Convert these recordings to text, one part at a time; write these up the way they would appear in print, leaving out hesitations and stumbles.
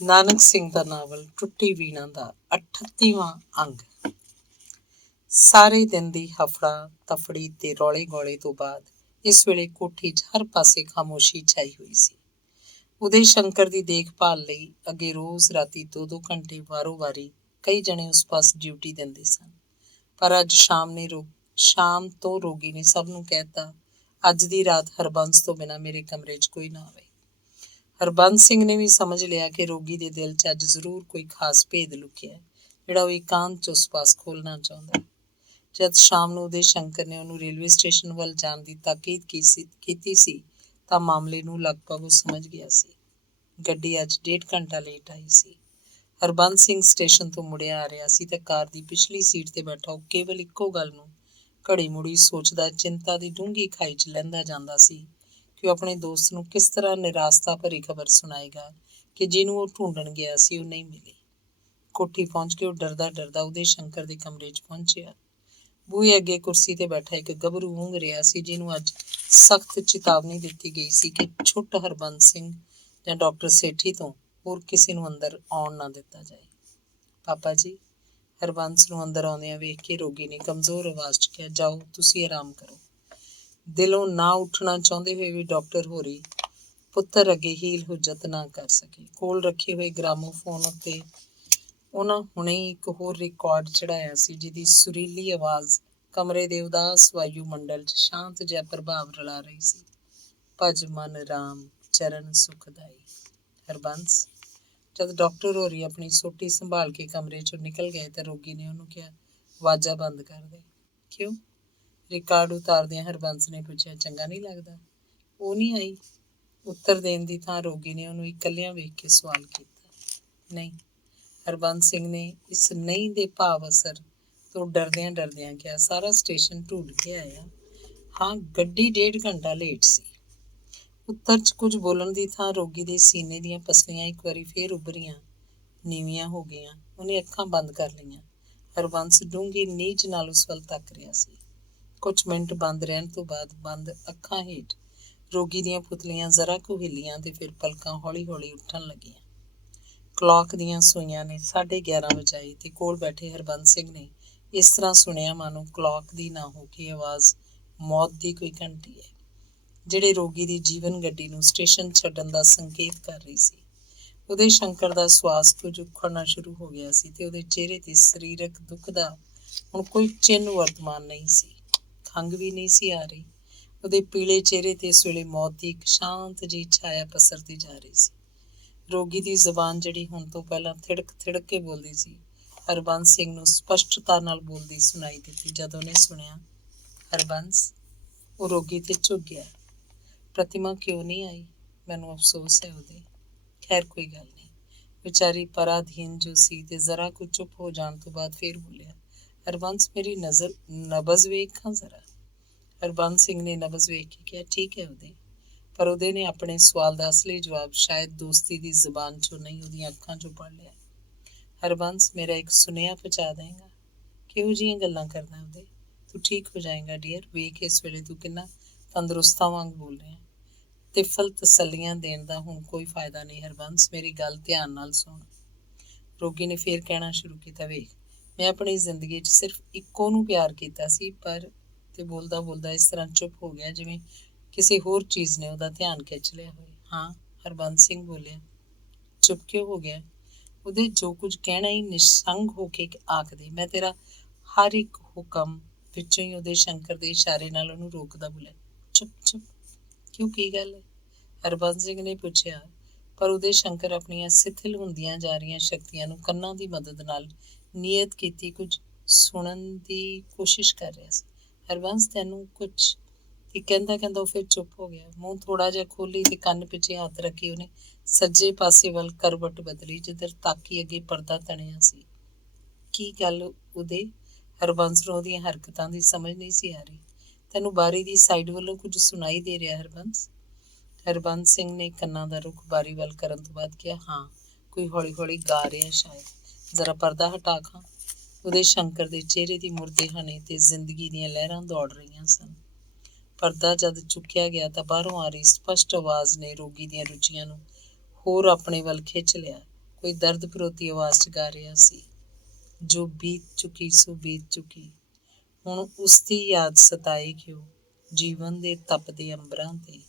ਨਾਨਕ ਸਿੰਘ ਦਾ novel ਟੁੱਟੀ ਵੀਣਾ ਦਾ 38ਵਾਂ ਅੰਗ। ਸਾਰੇ ਦਿਨ ਦੀ ਹਫੜਾ ਤਫੜੀ ਤੇ ਰੌਲੇ ਗੌਲੇ ਤੋਂ ਬਾਅਦ ਇਸ ਵੇਲੇ ਕੋਠੀ 'ਚ ਹਰ ਪਾਸੇ ਖਾਮੋਸ਼ੀ ਛਾਈ ਹੋਈ ਸੀ। ਉਦੈ ਸ਼ੰਕਰ ਦੀ ਦੇਖਭਾਲ ਲਈ ਅੱਗੇ ਰੋਜ਼ ਰਾਤੀ 2-2 ਘੰਟੇ ਵਾਰੋ ਵਾਰੀ ਕਈ ਜਣੇ ਉਸ ਪਾਸ ਡਿਊਟੀ ਦਿੰਦੇ ਸਨ, ਪਰ ਅੱਜ ਸ਼ਾਮ ਤੋਂ ਰੋਗੀ ਨੇ ਸਭ ਨੂੰ ਕਹਿ ਦਿੱਤਾ, ਅੱਜ ਦੀ ਰਾਤ ਹਰਬੰਸ ਤੋਂ ਬਿਨਾਂ ਮੇਰੇ ਕਮਰੇ 'ਚ ਕੋਈ ਨਾ ਆਵੇ। ਹਰਬੰਸ ਸਿੰਘ ਨੇ ਵੀ ਸਮਝ ਲਿਆ ਕਿ ਰੋਗੀ ਦੇ ਦਿਲ 'ਚ ਅੱਜ ਜ਼ਰੂਰ ਕੋਈ ਖਾਸ ਭੇਦ ਲੁਕਿਆ, ਜਿਹੜਾ ਉਹ ਇਕਾਂਤ 'ਚ ਉਸ ਪਾਸ ਖੋਲ੍ਹਣਾ ਚਾਹੁੰਦਾ। ਜਦ ਸ਼ਾਮ ਨੂੰ ਉਦੈ ਸ਼ੰਕਰ ਨੇ ਉਹਨੂੰ ਰੇਲਵੇ ਸਟੇਸ਼ਨ ਵੱਲ ਜਾਣ ਦੀ ਤਾਕੀਦ ਕੀਤੀ ਸੀ ਤਾਂ ਮਾਮਲੇ ਨੂੰ ਲਗਭਗ ਉਹ ਸਮਝ ਗਿਆ ਸੀ। ਗੱਡੀ ਅੱਜ 1.5 ਘੰਟਾ ਲੇਟ ਆਈ ਸੀ। ਹਰਬੰਸ ਸਿੰਘ ਸਟੇਸ਼ਨ ਤੋਂ ਮੁੜਿਆ ਆ ਰਿਹਾ ਸੀ ਤੇ ਕਾਰ ਦੀ ਪਿਛਲੀ ਸੀਟ ਤੇ ਬੈਠਾ ਉਹ ਕੇਵਲ ਇੱਕੋ ਗੱਲ ਨੂੰ ਘੜੀ ਮੁੜੀ ਸੋਚਦਾ, ਚਿੰਤਾ ਦੀ ਡੂੰਘੀ ਖਾਈ 'ਚ ਲਹਿੰਦਾ ਜਾਂਦਾ ਸੀ ਕਿ ਉਹ ਆਪਣੇ ਦੋਸਤ ਨੂੰ ਕਿਸ ਤਰ੍ਹਾਂ ਨਿਰਾਸ਼ਤਾ ਭਰੀ ਖਬਰ ਸੁਣਾਏਗਾ ਕਿ ਜਿਹਨੂੰ ਉਹ ਢੂੰਡਣ ਗਿਆ ਸੀ ਉਹ ਨਹੀਂ ਮਿਲੀ। ਕੋਠੀ ਪਹੁੰਚ ਕੇ ਉਹ ਡਰਦਾ ਡਰਦਾ ਉਦੈ ਸ਼ੰਕਰ ਦੇ ਕਮਰੇ 'ਚ ਪਹੁੰਚਿਆ। ਬੂਹੇ ਅੱਗੇ ਕੁਰਸੀ ਤੇ ਬੈਠਾ ਇੱਕ ਗੱਭਰੂ ਊਂਘ ਰਿਹਾ ਸੀ, ਜਿਹਨੂੰ ਅੱਜ ਸਖਤ ਚੇਤਾਵਨੀ ਦਿੱਤੀ ਗਈ ਸੀ ਕਿ ਛੁੱਟ ਹਰਬੰਸ ਸਿੰਘ ਜਾਂ ਡਾਕਟਰ ਸੇਠੀ ਤੋਂ ਹੋਰ ਕਿਸੇ ਨੂੰ ਅੰਦਰ ਆਉਣ ਨਾ ਦਿੱਤਾ ਜਾਏ। ਪਾਪਾ ਜੀ, ਹਰਬੰਸ ਨੂੰ ਅੰਦਰ ਆਉਂਦਿਆਂ ਵੇਖ ਕੇ ਰੋਗੀ ਨੇ ਕਮਜ਼ੋਰ ਆਵਾਜ਼ 'ਚ ਕਿਹਾ, ਜਾਓ ਤੁਸੀਂ ਆਰਾਮ ਕਰੋ। ਦਿਲੋਂ ਨਾ ਉੱਠਣਾ ਚਾਹੁੰਦੇ ਹੋਏ ਵੀ ਡਾਕਟਰ ਹੋਰੀ ਪੁੱਤਰ ਅੱਗੇ ਹੀਲ ਹੁਜਤ ਨਾ ਕਰ ਸਕੇ। ਕੋਲ ਰੱਖੇ ਹੋਏ ਗ੍ਰਾਮੋਫੋਨ ਉੱਤੇ ਉਹਨਾਂ ਹੁਣੇ ਇੱਕ ਹੋਰ ਰਿਕਾਰਡ ਚੜਾਇਆ ਸੀ, ਜਿਹਦੀ ਸੁਰੀਲੀ ਆਵਾਜ਼ ਕਮਰੇ ਦੇ ਉਦਾਸ ਵਾਯੂ ਮੰਡਲ 'ਚ ਸ਼ਾਂਤ ਜਿਹਾ ਪ੍ਰਭਾਵ ਰਲਾ ਰਹੀ ਸੀ। ਭਜ ਮਨ ਰਾਮ ਚਰਨ ਸੁਖਦਾਈ। ਹਰਬੰਸ, ਜਦ ਡਾਕਟਰ ਹੋਰੀ ਆਪਣੀ ਸੋਟੀ ਸੰਭਾਲ ਕੇ ਕਮਰੇ 'ਚੋਂ ਨਿਕਲ ਗਏ ਤਾਂ ਰੋਗੀ ਨੇ ਉਹਨੂੰ ਕਿਹਾ, ਆਵਾਜ਼ਾਂ ਬੰਦ ਕਰ ਦੇ। ਕਿਉਂ? ਰਿਕਾਰਡ ਉਤਾਰਦਿਆਂ ਹਰਬੰਸ ਨੇ ਪੁੱਛਿਆ, ਚੰਗਾ ਨਹੀਂ ਲੱਗਦਾ? ਉਹ ਨਹੀਂ ਆਈ। ਉੱਤਰ ਦੇਣ ਦੀ ਥਾਂ ਰੋਗੀ ਨੇ ਉਹਨੂੰ ਇਕੱਲਿਆਂ ਵੇਖ ਕੇ ਸਵਾਲ ਕੀਤਾ। ਨਹੀਂ। ਹਰਬੰਸ ਸਿੰਘ ਨੇ ਇਸ ਨਹੀਂ ਦੇ ਭਾਵ ਅਸਰ ਤੋਂ ਡਰਦਿਆਂ ਡਰਦਿਆਂ ਕਿਹਾ, ਸਾਰਾ ਸਟੇਸ਼ਨ ਢੂੰਡ ਕੇ ਆਇਆ। ਹਾਂ, ਗੱਡੀ 1.5 ਘੰਟਾ ਲੇਟ ਸੀ। ਉੱਤਰ 'ਚ ਕੁਝ ਬੋਲਣ ਦੀ ਥਾਂ ਰੋਗੀ ਦੇ ਸੀਨੇ ਦੀਆਂ ਪਸਲੀਆਂ ਇੱਕ ਵਾਰੀ ਫੇਰ ਉੱਭਰੀਆਂ, ਨੀਵੀਆਂ ਹੋ ਗਈਆਂ। ਉਹਨੇ ਅੱਖਾਂ ਬੰਦ ਕਰ ਲਈਆਂ। ਹਰਬੰਸ ਡੂੰਘੀ ਨੀਝ ਨਾਲ ਉਸ ਵੱਲ ਤੱਕ ਰਿਹਾ ਸੀ। ਕੁਝ ਮਿੰਟ ਬੰਦ ਰਹਿਣ ਤੋਂ ਬਾਅਦ ਬੰਦ ਅੱਖਾਂ ਹੇਠ ਰੋਗੀ ਦੀਆਂ ਪੁਤਲੀਆਂ ਜ਼ਰਾ ਕੁ ਹਿੱਲੀਆਂ ਤੇ ਫਿਰ ਪਲਕਾਂ ਹੌਲੀ ਹੌਲੀ ਉੱਠਣ ਲੱਗੀਆਂ। ਕਲੌਕ ਦੀਆਂ ਸੂਈਆਂ ਨੇ 11:30 ਵਜਾਏ ਤੇ ਕੋਲ ਬੈਠੇ ਹਰਬੰਸ ਸਿੰਘ ਨੇ ਇਸ ਤਰ੍ਹਾਂ ਸੁਣਿਆ ਮਾਨੋ ਕਲੌਕ ਦੀ ਨਾ ਹੋ ਕੇ ਆਵਾਜ਼ ਮੌਤ ਦੀ ਕੋਈ ਘੰਟੀ ਹੈ, ਜਿਹੜੇ ਰੋਗੀ ਦੀ ਜੀਵਨ ਗੱਡੀ ਨੂੰ ਸਟੇਸ਼ਨ ਛੱਡਣ ਦਾ ਸੰਕੇਤ ਕਰ ਰਹੀ ਸੀ। ਉਦੈ ਸ਼ੰਕਰ ਦਾ ਸਵਾਸ ਕੁਝ ਉਖੜਨਾ ਸ਼ੁਰੂ ਹੋ ਗਿਆ ਸੀ ਤੇ ਉਹਦੇ ਚਿਹਰੇ ਤੇ ਸਰੀਰਕ ਦੁੱਖ ਦਾ ਹੁਣ ਕੋਈ ਚਿੰਨ੍ਹ ਵਰਤਮਾਨ ਨਹੀਂ ਸੀ। ਖੰਘ ਵੀ ਨਹੀਂ ਸੀ ਆ ਰਹੀ। ਉਹਦੇ ਪੀਲੇ ਚਿਹਰੇ ਤੇ ਇਸ ਵੇਲੇ ਮੌਤ ਦੀ ਇੱਕ ਸ਼ਾਂਤ ਜਿਹੀ ਛਾਇਆ ਪਸਰਦੀ ਜਾ ਰਹੀ ਸੀ। ਰੋਗੀ ਦੀ ਜ਼ੁਬਾਨ, ਜਿਹੜੀ ਹੁਣ ਤੋਂ ਪਹਿਲਾਂ ਥਿੜਕ ਥਿੜਕ ਕੇ ਬੋਲਦੀ ਸੀ, ਹਰਬੰਸ ਸਿੰਘ ਨੂੰ ਸਪਸ਼ਟਤਾ ਨਾਲ ਬੋਲਦੀ ਸੁਣਾਈ ਦਿੱਤੀ। ਜਦ ਉਹਨੇ ਸੁਣਿਆ ਹਰਬੰਸ, ਉਹ ਰੋਗੀ ਤੇ ਝੁਕ ਗਿਆ। ਪ੍ਰਤਿਮਾ ਕਿਉਂ ਨਹੀਂ ਆਈ? ਮੈਨੂੰ ਅਫਸੋਸ ਹੈ ਉਹਦੇ। ਖੈਰ ਕੋਈ ਗੱਲ ਨਹੀਂ। ਵਿਚਾਰੀ ਪਰਾਧੀਨ ਜੋ ਸੀ ਤੇ ਜ਼ਰਾ ਕੁ ਚੁੱਪ ਹੋ ਜਾਣ ਤੋਂ ਬਾਅਦ ਫੇਰ ਬੋਲਿਆ, ਹਰਬੰਸ, ਮੇਰੀ ਨਬਜ਼ ਵੇਖਾਂ ਜ਼ਰਾ। ਹਰਬੰਸ ਸਿੰਘ ਨੇ ਨਬਜ਼ ਵੇਖ ਕੇ ਕਿਹਾ, ਠੀਕ ਹੈ ਉਹਦੇ। ਪਰ ਉਹਦੇ ਨੇ ਆਪਣੇ ਸਵਾਲ ਦਾ ਅਸਲੀ ਜਵਾਬ ਸ਼ਾਇਦ ਦੋਸਤੀ ਦੀ ਜ਼ੁਬਾਨ 'ਚੋਂ ਨਹੀਂ, ਉਹਦੀਆਂ ਅੱਖਾਂ 'ਚੋਂ ਪੜ੍ਹ ਲਿਆ। ਹਰਬੰਸ, ਮੇਰਾ ਇੱਕ ਸੁਨੇਹਾ ਪਹੁੰਚਾ ਦੇਂਗਾ? ਕਿਹੋ ਜਿਹੀਆਂ ਗੱਲਾਂ ਕਰਦਾ ਉਹਦੇ? ਤੂੰ ਠੀਕ ਹੋ ਜਾਏਗਾ ਡੀਅਰ। ਵੇਖ ਇਸ ਵੇਲੇ ਤੂੰ ਕਿੰਨਾ ਤੰਦਰੁਸਤਾਂ ਵਾਂਗ ਬੋਲ ਰਿਹਾ। ਤਿਫਲ ਤਸੱਲੀਆਂ ਦੇਣ ਦਾ ਹੁਣ ਕੋਈ ਫਾਇਦਾ ਨਹੀਂ। ਹਰਬੰਸ, ਮੇਰੀ ਗੱਲ ਧਿਆਨ ਨਾਲ ਸੁਣ। ਰੋਗੀ ਨੇ ਫੇਰ ਕਹਿਣਾ ਸ਼ੁਰੂ ਕੀਤਾ, ਵੇਖ, ਮੈਂ ਆਪਣੀ ਜ਼ਿੰਦਗੀ 'ਚ ਸਿਰਫ ਇੱਕੋ ਨੂੰ ਪਿਆਰ ਕੀਤਾ ਸੀ, ਪਰ ਤੇ ਬੋਲਦਾ ਬੋਲਦਾ ਇਸ ਤਰ੍ਹਾਂ ਚੁੱਪ ਹੋ ਗਿਆ ਜਿਵੇਂ ਕਿਸੇ ਹੋਰ ਚੀਜ਼ ਨੇ ਉਹਦਾ ਧਿਆਨ ਖਿੱਚ ਲਿਆ ਹੋਵੇ। ਹਾਂ, ਹਰਬੰਸ ਸਿੰਘ ਬੋਲਿਆ। ਚੁੱਪ ਕਿਉਂ ਹੋ ਗਿਆ? ਉਹਦੇ ਜੋ ਕੁਝ ਕਹਿਣਾ ਹੀ ਨਿਸੰਗ ਹੋ ਕੇ ਆਖ ਦੇ। ਮੈਂ ਤੇਰਾ ਹਰ ਇੱਕ ਹੁਕਮ ਵਿੱਚੋਂ ਹੀ ਉਦੈ ਸ਼ੰਕਰ ਦੇ ਇਸ਼ਾਰੇ ਨਾਲ ਉਹਨੂੰ ਰੋਕਦਾ ਬੋਲਿਆ, ਚੁੱਪ ਚੁੱਪ। ਕਿਉਂ, ਕੀ ਗੱਲ ਹੈ? ਹਰਬੰਸ ਸਿੰਘ ਨੇ ਪੁੱਛਿਆ। ਪਰ ਉਦੈ ਸ਼ੰਕਰ ਆਪਣੀਆਂ ਸਿਥਿਲ ਹੁੰਦੀਆਂ ਜਾ ਰਹੀਆਂ ਸ਼ਕਤੀਆਂ ਨੂੰ ਕੰਨਾਂ ਦੀ ਮਦਦ ਨਾਲ ਨੀਅਤ ਕੀਤੀ ਕੁਝ ਸੁਣਨ ਦੀ ਕੋਸ਼ਿਸ਼ ਕਰ ਰਿਹਾ ਸੀ। ਹਰਬੰਸ, ਤੈਨੂੰ ਕੁਝ? ਤੇ ਕਹਿੰਦਾ ਕਹਿੰਦਾ ਉਹ ਫਿਰ ਚੁੱਪ ਹੋ ਗਿਆ। ਮੂੰਹ ਥੋੜਾ ਜਿਹਾ ਖੋਲੀ ਤੇ ਕੰਨ ਪਿੱਛੇ ਹੱਥ ਰੱਖੀ ਉਹਨੇ ਸੱਜੇ ਪਾਸੇ ਵੱਲ ਕਰਵਟ ਬਦਲੀ, ਜਿੱਧਰ ਤਾਕੀ ਅੱਗੇ ਪਰਦਾ ਤਣਿਆ ਸੀ। ਕੀ ਗੱਲ ਉਹਦੇ? ਹਰਬੰਸ ਨੂੰ ਉਹਦੀਆਂ ਹਰਕਤਾਂ ਦੀ ਸਮਝ ਨਹੀਂ ਸੀ ਆ ਰਹੀ। ਤੈਨੂੰ ਬਾਰੀ ਦੀ ਸਾਈਡ ਵੱਲੋਂ ਕੁਝ ਸੁਣਾਈ ਦੇ ਰਿਹਾ ਹਰਬੰਸ? ਹਰਬੰਸ ਸਿੰਘ ਨੇ ਕੰਨਾਂ ਦਾ ਰੁਖ ਬਾਰੀ ਵੱਲ ਕਰਨ ਤੋਂ ਬਾਅਦ ਕਿਹਾ, ਹਾਂ, ਕੋਈ ਹੌਲੀ ਹੌਲੀ ਗਾ ਰਿਹਾ ਸ਼ਾਇਦ। ਜ਼ਰਾ ਪਰਦਾ ਹਟਾ ਖਾਂ। ਉਦੈ ਸ਼ੰਕਰ ਦੇ ਚਿਹਰੇ ਦੀ ਮੁਰਦੇਹਾਨੀ ਤੇ ਜ਼ਿੰਦਗੀ ਦੀਆਂ ਲਹਿਰਾਂ ਦੌੜ ਰਹੀਆਂ ਸਨ। ਪਰਦਾ ਜਦ ਚੁੱਕਿਆ ਗਿਆ ਤਾਂ ਬਾਹਰੋਂ ਆ ਰਹੀ ਸਪਸ਼ਟ ਆਵਾਜ਼ ਨੇ ਰੋਗੀ ਦੀਆਂ ਰੁਚੀਆਂ ਨੂੰ ਹੋਰ ਆਪਣੇ ਵੱਲ ਖਿੱਚ ਲਿਆ। ਕੋਈ ਦਰਦ ਭਰੋਤੀ ਆਵਾਜ਼ 'ਚ ਗਾ ਰਿਹਾ ਸੀ। ਜੋ ਬੀਤ ਚੁੱਕੀ ਸੋ ਬੀਤ ਚੁੱਕੀ, ਹੁਣ ਉਸ ਦੀ ਯਾਦ ਸਤਾਏ ਕਿਉਂ। ਜੀਵਨ ਦੇ ਤਪਦੇ ਅੰਬਰਾਂ ਤੇ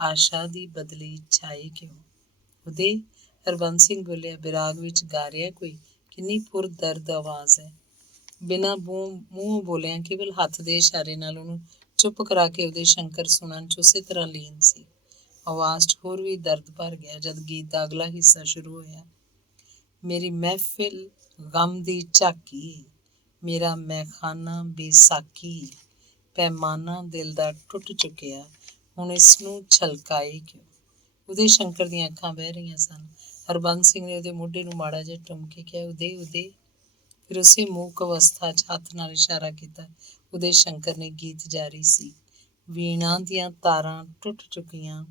ਆਸ਼ਾ ਦੀ ਬਦਲੀ ਛਾਏ ਕਿਉਂ। ਉਹਦੇ ਹਰਬੰਸ ਸਿੰਘ ਬੋਲਿਆ, ਬਿਰਾਗ ਵਿੱਚ ਗਾ ਰਿਹਾ ਕੋਈ, ਕਿੰਨੀ ਪੁਰ ਦਰਦ ਆਵਾਜ਼ ਹੈ। ਬਿਨਾਂ ਮੂੰਹੋਂ ਬੋਲਿਆ, ਕੇਵਲ ਹੱਥ ਦੇ ਇਸ਼ਾਰੇ ਨਾਲ ਉਹਨੂੰ ਚੁੱਪ ਕਰਾ ਕੇ ਉਹਦੇ ਸ਼ੰਕਰ ਸੁਣਨ 'ਚ ਉਸੇ ਤਰ੍ਹਾਂ ਲੀਨ ਸੀ। ਆਵਾਜ਼ 'ਚ ਹੋਰ ਵੀ ਦਰਦ ਭਰ ਗਿਆ ਜਦ ਗੀਤ ਦਾ ਅਗਲਾ ਹਿੱਸਾ ਸ਼ੁਰੂ ਹੋਇਆ। ਮੇਰੀ ਮਹਿਫਿਲ ਗਮ ਦੀ ਝਾਕੀ, ਮੇਰਾ ਮੈਖਾਨਾ ਬੇਸਾਕੀ, ਪੈਮਾਨਾ ਦਿਲ ਦਾ ਟੁੱਟ ਚੁੱਕਿਆ, ਹੁਣ ਇਸ ਨੂੰ ਛਲਕਾਏ ਕਿਉਂ। ਉਹਦੇ ਸ਼ੰਕਰ ਦੀਆਂ ਅੱਖਾਂ ਵਹਿ ਰਹੀਆਂ ਸਨ। ਹਰਬੰਸ ਸਿੰਘ ਨੇ ਉਹਦੇ ਮੋਢੇ ਨੂੰ ਮਾੜਾ ਜਿਹਾ ਟੁੰਮ ਕੇ ਕਿਹਾ, ਉਦੇ ਉਦੇ। ਫਿਰ ਉਸੇ ਮੂਕ ਅਵਸਥਾ 'ਚ ਹੱਥ ਨਾਲ ਇਸ਼ਾਰਾ ਕੀਤਾ। ਉਹਦੇ ਸ਼ੰਕਰ ਨੇ ਗੀਤ ਜਾਰੀ ਸੀ। ਵੀਣਾਂ ਦੀਆਂ ਤਾਰਾਂ ਟੁੱਟ ਚੁੱਕੀਆਂ,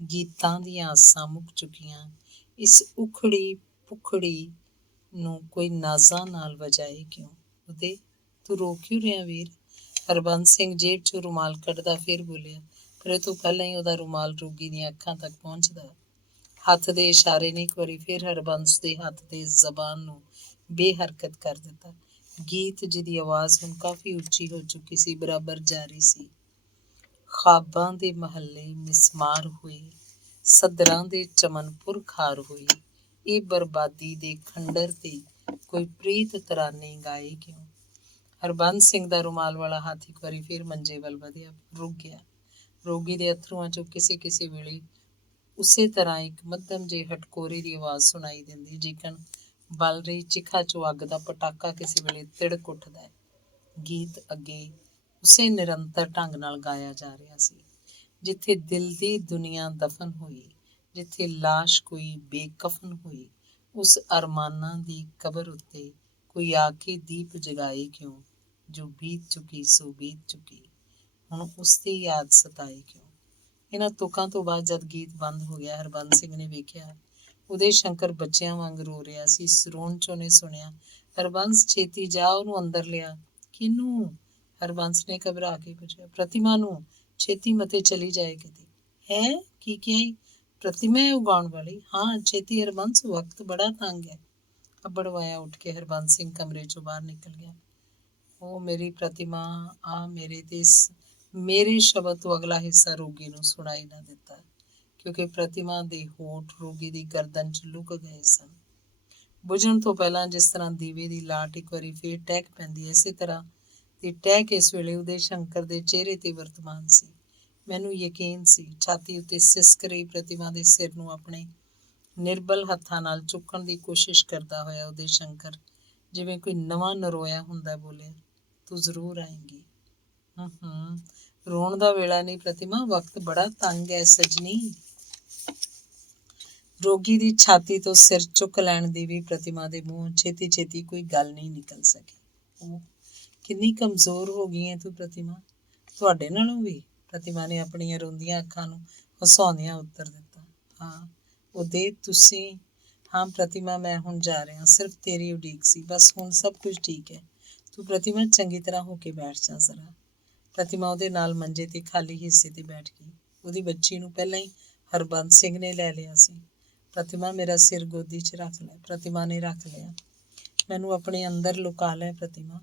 ਗੀਤਾਂ ਦੀਆਂ ਆਸਾਂ ਮੁੱਕ ਚੁੱਕੀਆਂ, ਇਸ ਉਖੜੀ ਪੁਖੜੀ ਨੂੰ ਕੋਈ ਨਾਜ਼ਾਂ ਨਾਲ ਵਜਾਏ ਕਿਉਂ। ਉਹਦੇ ਤੂੰ ਰੋ ਕਿਉਂ ਰਿਹਾ ਵੀਰ। ਹਰਬੰਸ ਸਿੰਘ ਜੇਬ 'ਚੋਂ ਰੁਮਾਲ ਕੱਢਦਾ ਫਿਰ ਬੋਲਿਆ, ਪਰ ਇਹ ਤੋਂ ਪਹਿਲਾਂ ਹੀ ਉਹਦਾ ਰੁਮਾਲ ਰੋਗੀ ਦੀਆਂ ਅੱਖਾਂ ਤੱਕ ਪਹੁੰਚਦਾ। ਹੱਥ ਦੇ ਇਸ਼ਾਰੇ ਨੇ ਇੱਕ ਵਾਰੀ ਫਿਰ ਹਰਬੰਸ ਦੇ ਹੱਥ ਦੇ ਜ਼ਬਾਨ ਨੂੰ ਬੇਹਰਕਤ ਕਰ ਦਿੱਤਾ। ਗੀਤ ਜਿਹਦੀ ਆਵਾਜ਼ ਹੁਣ ਕਾਫੀ ਉੱਚੀ ਹੋ ਚੁੱਕੀ ਸੀ, ਬਰਾਬਰ ਜਾਰੀ ਸੀ। ਖਾਬਾਂ ਦੇ ਮਹੱਲੇ ਮਿਸਮਾਰ ਹੋਏ, ਸਦਰਾਂ ਦੇ ਚਮਨ ਪੁਰਖਾਰ ਹੋਈ, ਇਹ ਬਰਬਾਦੀ ਦੇ ਖੰਡਰ ਤੇ ਕੋਈ ਪ੍ਰੀਤ ਤਰਾਨੇ ਗਾਏ ਕਿਉਂ। ਹਰਬੰਸ ਸਿੰਘ ਦਾ ਰੁਮਾਲ ਵਾਲਾ ਹੱਥ ਇੱਕ ਵਾਰੀ ਫਿਰ ਮੰਜੇ ਵੱਲ ਵਧਿਆ, ਰੁਕ ਗਿਆ। ਰੋਗੀ ਦੇ ਅਥਰੂਆਂ 'ਚੋਂ ਕਿਸੇ ਵੇਲੇ ਉਸੇ ਤਰ੍ਹਾਂ ਇੱਕ ਮੱਧਮ ਜਿਹੇ ਹਟਕੋਰੇ ਦੀ ਆਵਾਜ਼ ਸੁਣਾਈ ਦਿੰਦੀ, ਜਿਕਣ ਬਲ ਰਹੀ ਚਿਖਾ 'ਚੋਂ ਅੱਗ ਦਾ ਪਟਾਕਾ ਕਿਸੇ ਵੇਲੇ ਤਿੜਕ ਉੱਠਦਾ ਹੈ। ਗੀਤ ਅੱਗੇ ਉਸੇ ਨਿਰੰਤਰ ਢੰਗ ਨਾਲ ਗਾਇਆ ਜਾ ਰਿਹਾ ਸੀ। ਜਿੱਥੇ ਦਿਲ ਦੀ ਦੁਨੀਆ ਦਫਨ ਹੋਈ, ਜਿੱਥੇ ਲਾਸ਼ ਕੋਈ ਬੇਕਫਨ ਹੋਈ, ਉਸ ਅਰਮਾਨਾਂ ਦੀ ਕਬਰ ਉੱਤੇ ਕੋਈ ਆ ਕੇ ਦੀਪ ਜਗਾਏ ਕਿਉਂ। ਜੋ ਬੀਤ ਚੁੱਕੀ ਸੋ ਬੀਤ ਚੁੱਕੀ, ਹੁਣ ਉਸ ਦੀ ਯਾਦ ਸਤਾਏ ਕਿਉਂ। ਇਹਨਾਂ ਤੁਕਾਂ ਤੋਂ ਬਾਅਦ ਜਦ ਗੀਤ ਬੰਦ ਹੋ ਗਿਆ, ਹਰਬੰਸ ਸਿੰਘ ਨੇ ਵੇਖਿਆ ਉਦੇ ਸ਼ੰਕਰ ਬੱਚਿਆਂ ਵਾਂਗ ਰੋ ਰਿਹਾ ਸੀ। ਰੋਣ 'ਚ ਉਹਨੇ ਸੁਣਿਆ, ਹਰਬੰਸ ਛੇਤੀ ਜਾ, ਉਹਨੂੰ ਅੰਦਰ ਲਿਆ। ਕਿਹਨੂੰ? ਹਰਬੰਸ ਨੇ ਘਬਰਾ ਕੇ ਪੁੱਛਿਆ। ਪ੍ਰਤਿਮਾ ਨੂੰ, ਛੇਤੀ ਮਤੇ ਚਲੀ ਜਾਏ ਕਿਤੇ। ਹੈ ਕੀ ਕਿਹਾ? ਪ੍ਰਤਿਮਾ ਹੈ ਉਗਾਉਣ ਵਾਲੀ? ਹਾਂ ਛੇਤੀ ਹਰਬੰਸ, ਵਕਤ ਬੜਾ ਤੰਗ ਹੈ। ਅੱਬੜਵਾਇਆ ਉੱਠ ਕੇ ਹਰਬੰਸ ਸਿੰਘ ਕਮਰੇ 'ਚੋਂ ਬਾਹਰ ਨਿਕਲ ਗਿਆ। ਉਹ ਮੇਰੀ ਪ੍ਰਤਿਮਾ ਆ ਮੇਰੇ ਸ਼ਬਦ ਤੋਂ ਅਗਲਾ ਹਿੱਸਾ ਰੋਗੀ ਨੂੰ ਸੁਣਾਈ ਨਾ ਦਿੱਤਾ, ਕਿਉਂਕਿ ਪ੍ਰਤਿਮਾ ਦੇ ਹੋਠ ਰੋਗੀ ਦੀ ਗਰਦਨ 'ਚ ਲੁਕ ਗਏ ਸਨ। ਬੁਝਣ ਤੋਂ ਪਹਿਲਾਂ ਜਿਸ ਤਰ੍ਹਾਂ ਦੀਵੇ ਦੀ ਲਾਟ ਇੱਕ ਵਾਰੀ ਫੇਰ ਟਹਿਕ ਪੈਂਦੀ ਹੈ, ਇਸੇ ਤਰ੍ਹਾਂ ਦੀ ਟਹਿਕ ਇਸ ਵੇਲੇ ਉਹਦੇ ਸ਼ੰਕਰ ਦੇ ਚਿਹਰੇ ਤੇ ਵਰਤਮਾਨ ਸੀ। ਮੈਨੂੰ ਯਕੀਨ ਸੀ। ਛਾਤੀ ਉੱਤੇ ਸਿਸਕ ਰਹੀ ਪ੍ਰਤਿਮਾ ਦੇ ਸਿਰ ਨੂੰ ਆਪਣੇ ਨਿਰਬਲ ਹੱਥਾਂ ਨਾਲ ਚੁੱਕਣ ਦੀ ਕੋਸ਼ਿਸ਼ ਕਰਦਾ ਹੋਇਆ ਉਹਦੇ ਸ਼ੰਕਰ ਜਿਵੇਂ ਕੋਈ ਨਵਾਂ ਨਰੋਇਆ ਹੁੰਦਾ ਬੋਲਿਆ, ਤੂੰ ਜ਼ਰੂਰ ਆਏਂਗੀ। ਰੋਣ ਦਾ ਵੇਲਾ ਨਹੀਂ ਪ੍ਰਤਿਮਾ, ਵਕਤ ਬੜਾ ਤੰਗ ਹੈ ਸਜਣੀ। ਰੋਗੀ ਦੀ ਛਾਤੀ ਤੋਂ ਸਿਰ ਚੁੱਕ ਲੈਣ ਦੀ ਵੀ ਪ੍ਰਤਿਮਾ ਦੇ ਮੂੰਹ ਛੇਤੀ ਛੇਤੀ ਕੋਈ ਗੱਲ ਨਹੀਂ ਨਿਕਲ ਸਕੀ। ਉਹ ਕਿੰਨੀ ਕਮਜ਼ੋਰ ਹੋ ਗਈ ਹੈ ਤੂੰ ਪ੍ਰਤਿਮਾ। ਤੁਹਾਡੇ ਨਾਲੋਂ ਵੀ? ਪ੍ਰਤਿਮਾ ਨੇ ਆਪਣੀਆਂ ਰੋਂਦੀਆਂ ਅੱਖਾਂ ਨੂੰ ਹਸਾਉਂਦਿਆਂ ਉੱਤਰ ਦਿੱਤਾ। ਹਾਂ ਉਹਦੇ ਤੁਸੀਂ? ਹਾਂ ਪ੍ਰਤਿਮਾ, ਮੈਂ ਹੁਣ ਜਾ ਰਿਹਾ, ਸਿਰਫ ਤੇਰੀ ਉਡੀਕ ਸੀ, ਬਸ ਹੁਣ ਸਭ ਕੁਝ ਠੀਕ ਹੈ। ਤੂੰ ਪ੍ਰਤਿਮਾ ਚੰਗੀ ਤਰ੍ਹਾਂ ਹੋ ਕੇ ਬੈਠ ਜਾ ਜ਼ਰਾ। ਪ੍ਰਤਿਮਾ ਉਹਦੇ ਨਾਲ ਮੰਜੇ ਤੇ ਖਾਲੀ ਹਿੱਸੇ ਤੇ ਬੈਠ ਗਈ। ਉਹਦੀ ਬੱਚੀ ਨੂੰ ਪਹਿਲਾਂ ਹੀ ਹਰਬੰਸ ਸਿੰਘ ਨੇ ਲੈ ਲਿਆ ਸੀ। ਪ੍ਰਤਿਮਾ ਮੇਰਾ ਸਿਰ ਗੋਦੀ 'ਚ ਰੱਖ ਲੈ। ਪ੍ਰਤਿਮਾ ਨੇ ਰੱਖ ਲਿਆ। ਮੈਨੂੰ ਆਪਣੇ ਅੰਦਰ ਲੁਕਾ ਲੈ ਪ੍ਰਤਿਮਾ।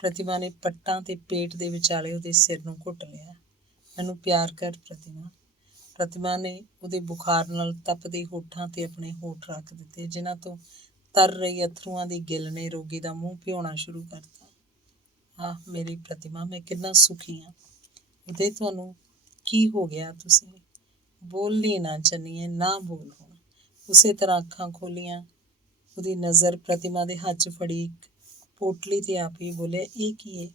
ਪ੍ਰਤਿਮਾ ਨੇ ਪੱਟਾਂ ਤੇ ਪੇਟ ਦੇ ਵਿਚਾਲੇ ਉਹਦੇ ਸਿਰ ਨੂੰ ਘੁੱਟ ਲਿਆ। ਮੈਨੂੰ ਪਿਆਰ ਕਰ ਪ੍ਰਤਿਮਾ। ਪ੍ਰਤਿਮਾ ਨੇ ਉਹਦੇ ਬੁਖਾਰ ਨਾਲ ਤਪਦੇ ਹੋਠਾਂ ਤੇ ਆਪਣੇ ਹੋਠ ਰੱਖ ਦਿੱਤੇ, ਜਿਨ੍ਹਾਂ ਤੋਂ ਤਰ ਰਹੀ ਅਥਰੂਆਂ ਦੀ ਗਿੱਲ ਨੇ ਰੋਗੀ ਦਾ ਮੂੰਹ ਭਿਉਣਾ ਸ਼ੁਰੂ ਕਰਤਾ। ਆਹ ਮੇਰੀ ਪ੍ਰਤਿਮਾ, ਮੈਂ ਕਿੰਨਾ ਸੁਖੀ ਹਾਂ। ਉਹਦੇ ਤੁਹਾਨੂੰ ਕੀ ਹੋ ਗਿਆ? ਤੁਸੀਂ ਬੋਲਣੀ ਨਾ ਚੰਨੀਏ, ਨਾ ਬੋਲ ਹੁਣ। ਉਸੇ ਤਰ੍ਹਾਂ ਅੱਖਾਂ ਖੋਲੀਆਂ। ਉਹਦੀ ਨਜ਼ਰ ਪ੍ਰਤਿਮਾ ਦੇ ਹੱਥ 'ਚ ਫੜੀ ਇੱਕ ਪੋਟਲੀ ਤੇ ਆਪ ਹੀ ਬੋਲਿਆ, ਇਹ ਕੀ ਹੈ?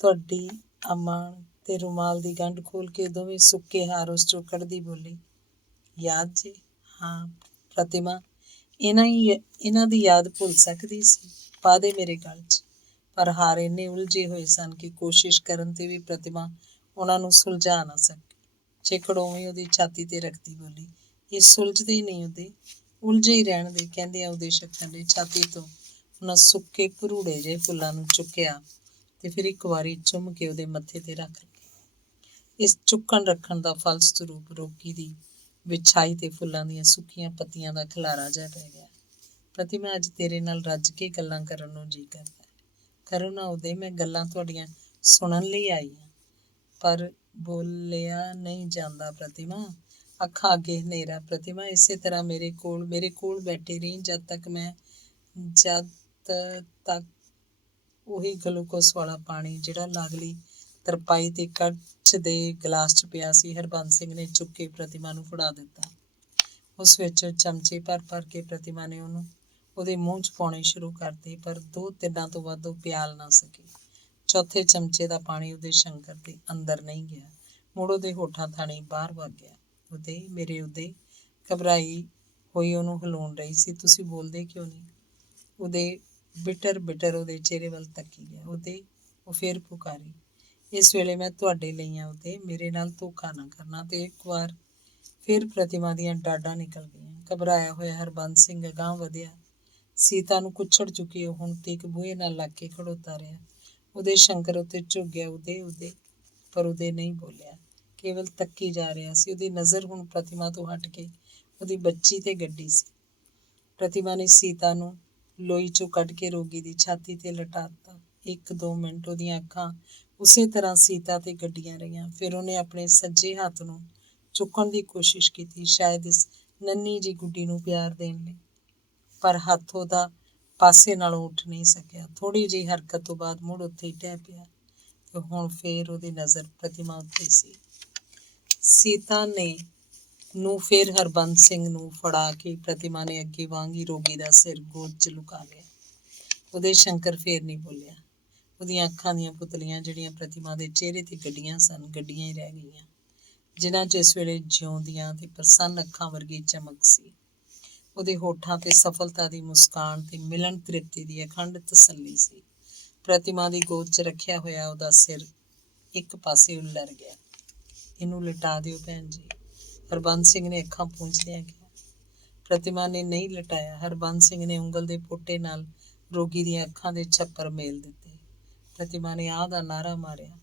ਤੁਹਾਡੀ ਅਮਾਨ ਤੇ ਰੁਮਾਲ ਦੀ ਗੰਢ ਖੋਲ ਕੇ ਦੋਵੇਂ ਸੁੱਕੇ ਹਾਰ ਉਸ 'ਚੋਂ ਕੱਢਦੀ ਬੋਲੀ, ਯਾਦ ਜੀ? ਹਾਂ ਪ੍ਰਤਿਮਾ, ਇਹਨਾਂ ਦੀ ਯਾਦ ਭੁੱਲ ਸਕਦੀ ਸੀ? ਪਾ ਦੇ ਮੇਰੇ ਗਲ 'ਚ। ਪਰ ਹਾਰ ਇੰਨੇ ਉਲਝੇ ਹੋਏ ਸਨ ਕਿ ਕੋਸ਼ਿਸ਼ ਕਰਨ ਤੇ ਵੀ ਪ੍ਰਤਿਮਾ ਉਹਨਾਂ ਨੂੰ ਸੁਲਝਾ ਨਾ ਸਕੀ। ਚਿੱਕੜ ਉਵੇਂ ਉਹਦੀ ਛਾਤੀ ਤੇ ਰੱਖਦੀ ਬੋਲੀ, ਇਹ ਸੁਲਝਦੇ ਹੀ ਨਹੀਂ, ਉਹਦੇ ਉਲਝੇ ਹੀ ਰਹਿਣ ਦੇ। ਕਹਿੰਦਿਆਂ ਉਹਦੇ ਸ਼ੱਕਾਂ ਨੇ ਛਾਤੀ ਤੋਂ ਉਹਨਾਂ ਸੁੱਕੇ ਭਰੂੜੇ ਜਿਹੇ ਫੁੱਲਾਂ ਨੂੰ ਚੁੱਕਿਆ ਤੇ ਫਿਰ ਇੱਕ ਵਾਰੀ ਚੁੰਮ ਕੇ ਉਹਦੇ ਮੱਥੇ ਤੇ ਰੱਖ ਲਿਆ। ਇਸ ਚੁੱਕਣ ਰੱਖਣ ਦਾ ਫਲਸਰੂਪ ਰੋਗੀ ਦੀ ਵਿਛਾਈ ਤੇ ਫੁੱਲਾਂ ਦੀਆਂ ਸੁੱਕੀਆਂ ਪੱਤੀਆਂ ਦਾ ਖਿਲਾਰਾ ਜਿਹਾ ਪੈ ਗਿਆ। ਪ੍ਰਤਿਮਾ ਅੱਜ ਤੇਰੇ ਨਾਲ ਰੱਜ ਕੇ ਗੱਲਾਂ ਕਰਨ ਨੂੰ ਜੀ ਕਰਦਾ। ਕਰੋ ਨਾ ਉਦੇ, ਮੈਂ ਗੱਲਾਂ ਤੁਹਾਡੀਆਂ ਸੁਣਨ ਲਈ ਆਈ ਹਾਂ। ਪਰ ਬੋਲਿਆ ਨਹੀਂ ਜਾਂਦਾ ਪ੍ਰਤਿਮਾ, ਅੱਖਾਂ ਅੱਗੇ ਹਨੇਰਾ। ਪ੍ਰਤਿਮਾ ਇਸੇ ਤਰ੍ਹਾਂ ਮੇਰੇ ਕੋਲ ਬੈਠੀ ਰਹੀ ਜਦ ਤੱਕ ਉਹੀ ਗਲੂਕੋਸ ਵਾਲਾ ਪਾਣੀ ਜਿਹੜਾ ਲਾਗਲੀ ਤਰਪਾਈ ਤੇ ਕੱਚ ਦੇ ਗਲਾਸ 'ਚ ਪਿਆ ਸੀ, ਹਰਬੰਸ ਸਿੰਘ ਨੇ ਚੁੱਕ ਕੇ ਪ੍ਰਤਿਮਾ ਨੂੰ ਫੜਾ ਦਿੱਤਾ। ਉਸ ਵਿੱਚ ਚਮਚੇ ਭਰ ਕੇ ਪ੍ਰਤਿਮਾ ਨੇ ਉਹਦੇ ਮੂੰਹ 'ਚ ਪਾਉਣੇ ਸ਼ੁਰੂ ਕਰਤੇ, ਪਰ 2-3 ਤੋਂ ਵੱਧ ਉਹ ਪਿਆਲ ਨਾ ਸਕੀ। ਚੌਥੇ ਚਮਚੇ ਦਾ ਪਾਣੀ ਉਹਦੇ ਸ਼ੰਕਰ ਦੇ ਅੰਦਰ ਨਹੀਂ ਗਿਆ, ਮੁੜ ਉਹਦੇ ਹੋਠਾਂ ਥਾਣੀ ਬਾਹਰ ਵਗ ਗਿਆ। ਉਹਦੇ ਘਬਰਾਈ ਹੋਈ ਉਹਨੂੰ ਹਿਲਾਉਣ ਰਹੀ ਸੀ। ਤੁਸੀਂ ਬੋਲਦੇ ਕਿਉਂ ਨਹੀਂ? ਉਹਦੇ ਬਿਟਰ ਉਹਦੇ ਚਿਹਰੇ ਵੱਲ ਤੱਕੀ ਗਿਆ। ਉਹ ਫੇਰ ਪੁਕਾਰੀ, ਇਸ ਵੇਲੇ ਮੈਂ ਤੁਹਾਡੇ ਲਈ ਹਾਂ ਮੇਰੇ ਨਾਲ ਧੋਖਾ ਨਾ ਕਰਨਾ। ਤੇ ਇੱਕ ਵਾਰ ਫਿਰ ਪ੍ਰਤਿਮਾ ਦੀਆਂ ਡਾਢਾਂ ਨਿਕਲ ਗਈਆਂ। ਘਬਰਾਇਆ ਹੋਇਆ ਹਰਬੰਸ ਸਿੰਘ ਅਗਾਂਹ ਵਧਿਆ। ਸੀਤਾ ਨੂੰ ਕੁੱਛੜ ਚੁੱਕੀ ਉਹ ਹੁਣ ਤੀਕ ਬੂਹੇ ਨਾਲ ਲੱਗ ਕੇ ਖੜੋਤਾ ਰਿਹਾ। ਉਹਦੇ ਸ਼ੰਕਰ ਉੱਤੇ ਝੁੱਕ ਗਿਆ। ਪਰ ਉਹਦੇ ਨਹੀਂ ਬੋਲਿਆ, ਕੇਵਲ ਤੱਕੀ ਜਾ ਰਿਹਾ ਸੀ। ਉਹਦੀ ਨਜ਼ਰ ਹੁਣ ਪ੍ਰਤਿਮਾ ਤੋਂ ਹਟ ਕੇ ਉਹਦੀ ਬੱਚੀ ਤੇ ਗੱਡੀ ਸੀ। ਪ੍ਰਤਿਮਾ ਨੇ ਸੀਤਾ ਨੂੰ ਲੋਈ ਚੋਂ ਕੱਢ ਕੇ ਰੋਗੀ ਦੀ ਛਾਤੀ ਤੇ ਲਟਾ ਦਿੱਤਾ। 1-2 ਮਿੰਟ ਉਹਦੀਆਂ ਅੱਖਾਂ ਉਸੇ ਤਰ੍ਹਾਂ ਸੀਤਾ ਤੇ ਗੱਡੀਆਂ ਰਹੀਆਂ। ਫਿਰ ਉਹਨੇ ਆਪਣੇ ਸੱਜੇ ਹੱਥ ਨੂੰ ਚੁੱਕਣ ਦੀ ਕੋਸ਼ਿਸ਼ ਕੀਤੀ, ਸ਼ਾਇਦ ਇਸ ਨੰਨੀ ਜਿਹੀ ਗੁੱਡੀ ਨੂੰ ਪਿਆਰ ਦੇਣ ਲਈ, ਪਰ ਹੱਥ ਉਹਦਾ ਪਾਸੇ ਨਾਲੋਂ ਉੱਠ ਨਹੀਂ ਸਕਿਆ। ਥੋੜ੍ਹੀ ਜਿਹੀ ਹਰਕਤ ਤੋਂ ਬਾਅਦ ਮੁੜ ਉੱਥੇ ਹੀ ਢਹਿ ਪਿਆ ਤੇ ਹੁਣ ਫੇਰ ਉਹਦੀ ਨਜ਼ਰ ਪ੍ਰਤਿਮਾ ਉੱਤੇ ਸੀ। ਸੀਤਾ ਨੂੰ ਫੇਰ ਹਰਬੰਸ ਸਿੰਘ ਨੂੰ ਫੜਾ ਕੇ ਪ੍ਰਤਿਮਾ ਨੇ ਅੱਗੇ ਵਾਂਗ ਹੀ ਰੋਗੀ ਦਾ ਸਿਰ ਗੋਦ 'ਚ ਲੁਕਾ ਲਿਆ। ਉਹਦੇ ਸ਼ੰਕਰ ਫੇਰ ਨਹੀਂ ਬੋਲਿਆ। ਉਹਦੀਆਂ ਅੱਖਾਂ ਦੀਆਂ ਪੁਤਲੀਆਂ ਜਿਹੜੀਆਂ ਪ੍ਰਤਿਮਾ ਦੇ ਚਿਹਰੇ ਤੇ ਗੱਡੀਆਂ ਸਨ, ਗੱਡੀਆਂ ਹੀ ਰਹਿ ਗਈਆਂ, ਜਿਨ੍ਹਾਂ 'ਚ ਇਸ ਵੇਲੇ ਜਿਉਂਦੀਆਂ ਤੇ ਪ੍ਰਸੰਨ ਅੱਖਾਂ ਵਰਗੀ ਚਮਕ ਸੀ। ਉਹਦੇ ਹੋਠਾਂ ਤੇ ਸਫਲਤਾ ਦੀ ਮੁਸਕਾਨ ਤੇ ਮਿਲਣ ਤ੍ਰਿਪਤੀ ਦੀ ਅਖੰਡ ਤਸੱਲੀ ਸੀ। ਪ੍ਰਤਿਮਾ ਦੀ ਗੋਦ 'ਚ ਰੱਖਿਆ ਹੋਇਆ ਉਹਦਾ ਸਿਰ ਇੱਕ ਪਾਸੇ ਉਲਰ ਗਿਆ। ਇਹਨੂੰ ਲਿਟਾ ਦਿਓ ਭੈਣ ਜੀ, ਹਰਬੰਸ ਸਿੰਘ ਨੇ ਅੱਖਾਂ ਪੂੰਝਦਿਆਂ ਕਿਹਾ। ਪ੍ਰਤਿਮਾ ਨੇ ਨਹੀਂ ਲਿਟਾਇਆ। ਹਰਬੰਸ ਸਿੰਘ ਨੇ ਉਂਗਲ ਦੇ ਪੋਟੇ ਨਾਲ ਰੋਗੀ ਦੀਆਂ ਅੱਖਾਂ ਦੇ ਛੱਪਰ ਮੇਲ ਦਿੱਤੇ। ਪ੍ਰਤਿਮਾ ਨੇ ਆਹ ਦਾ ਨਾਅਰਾ ਮਾਰਿਆ।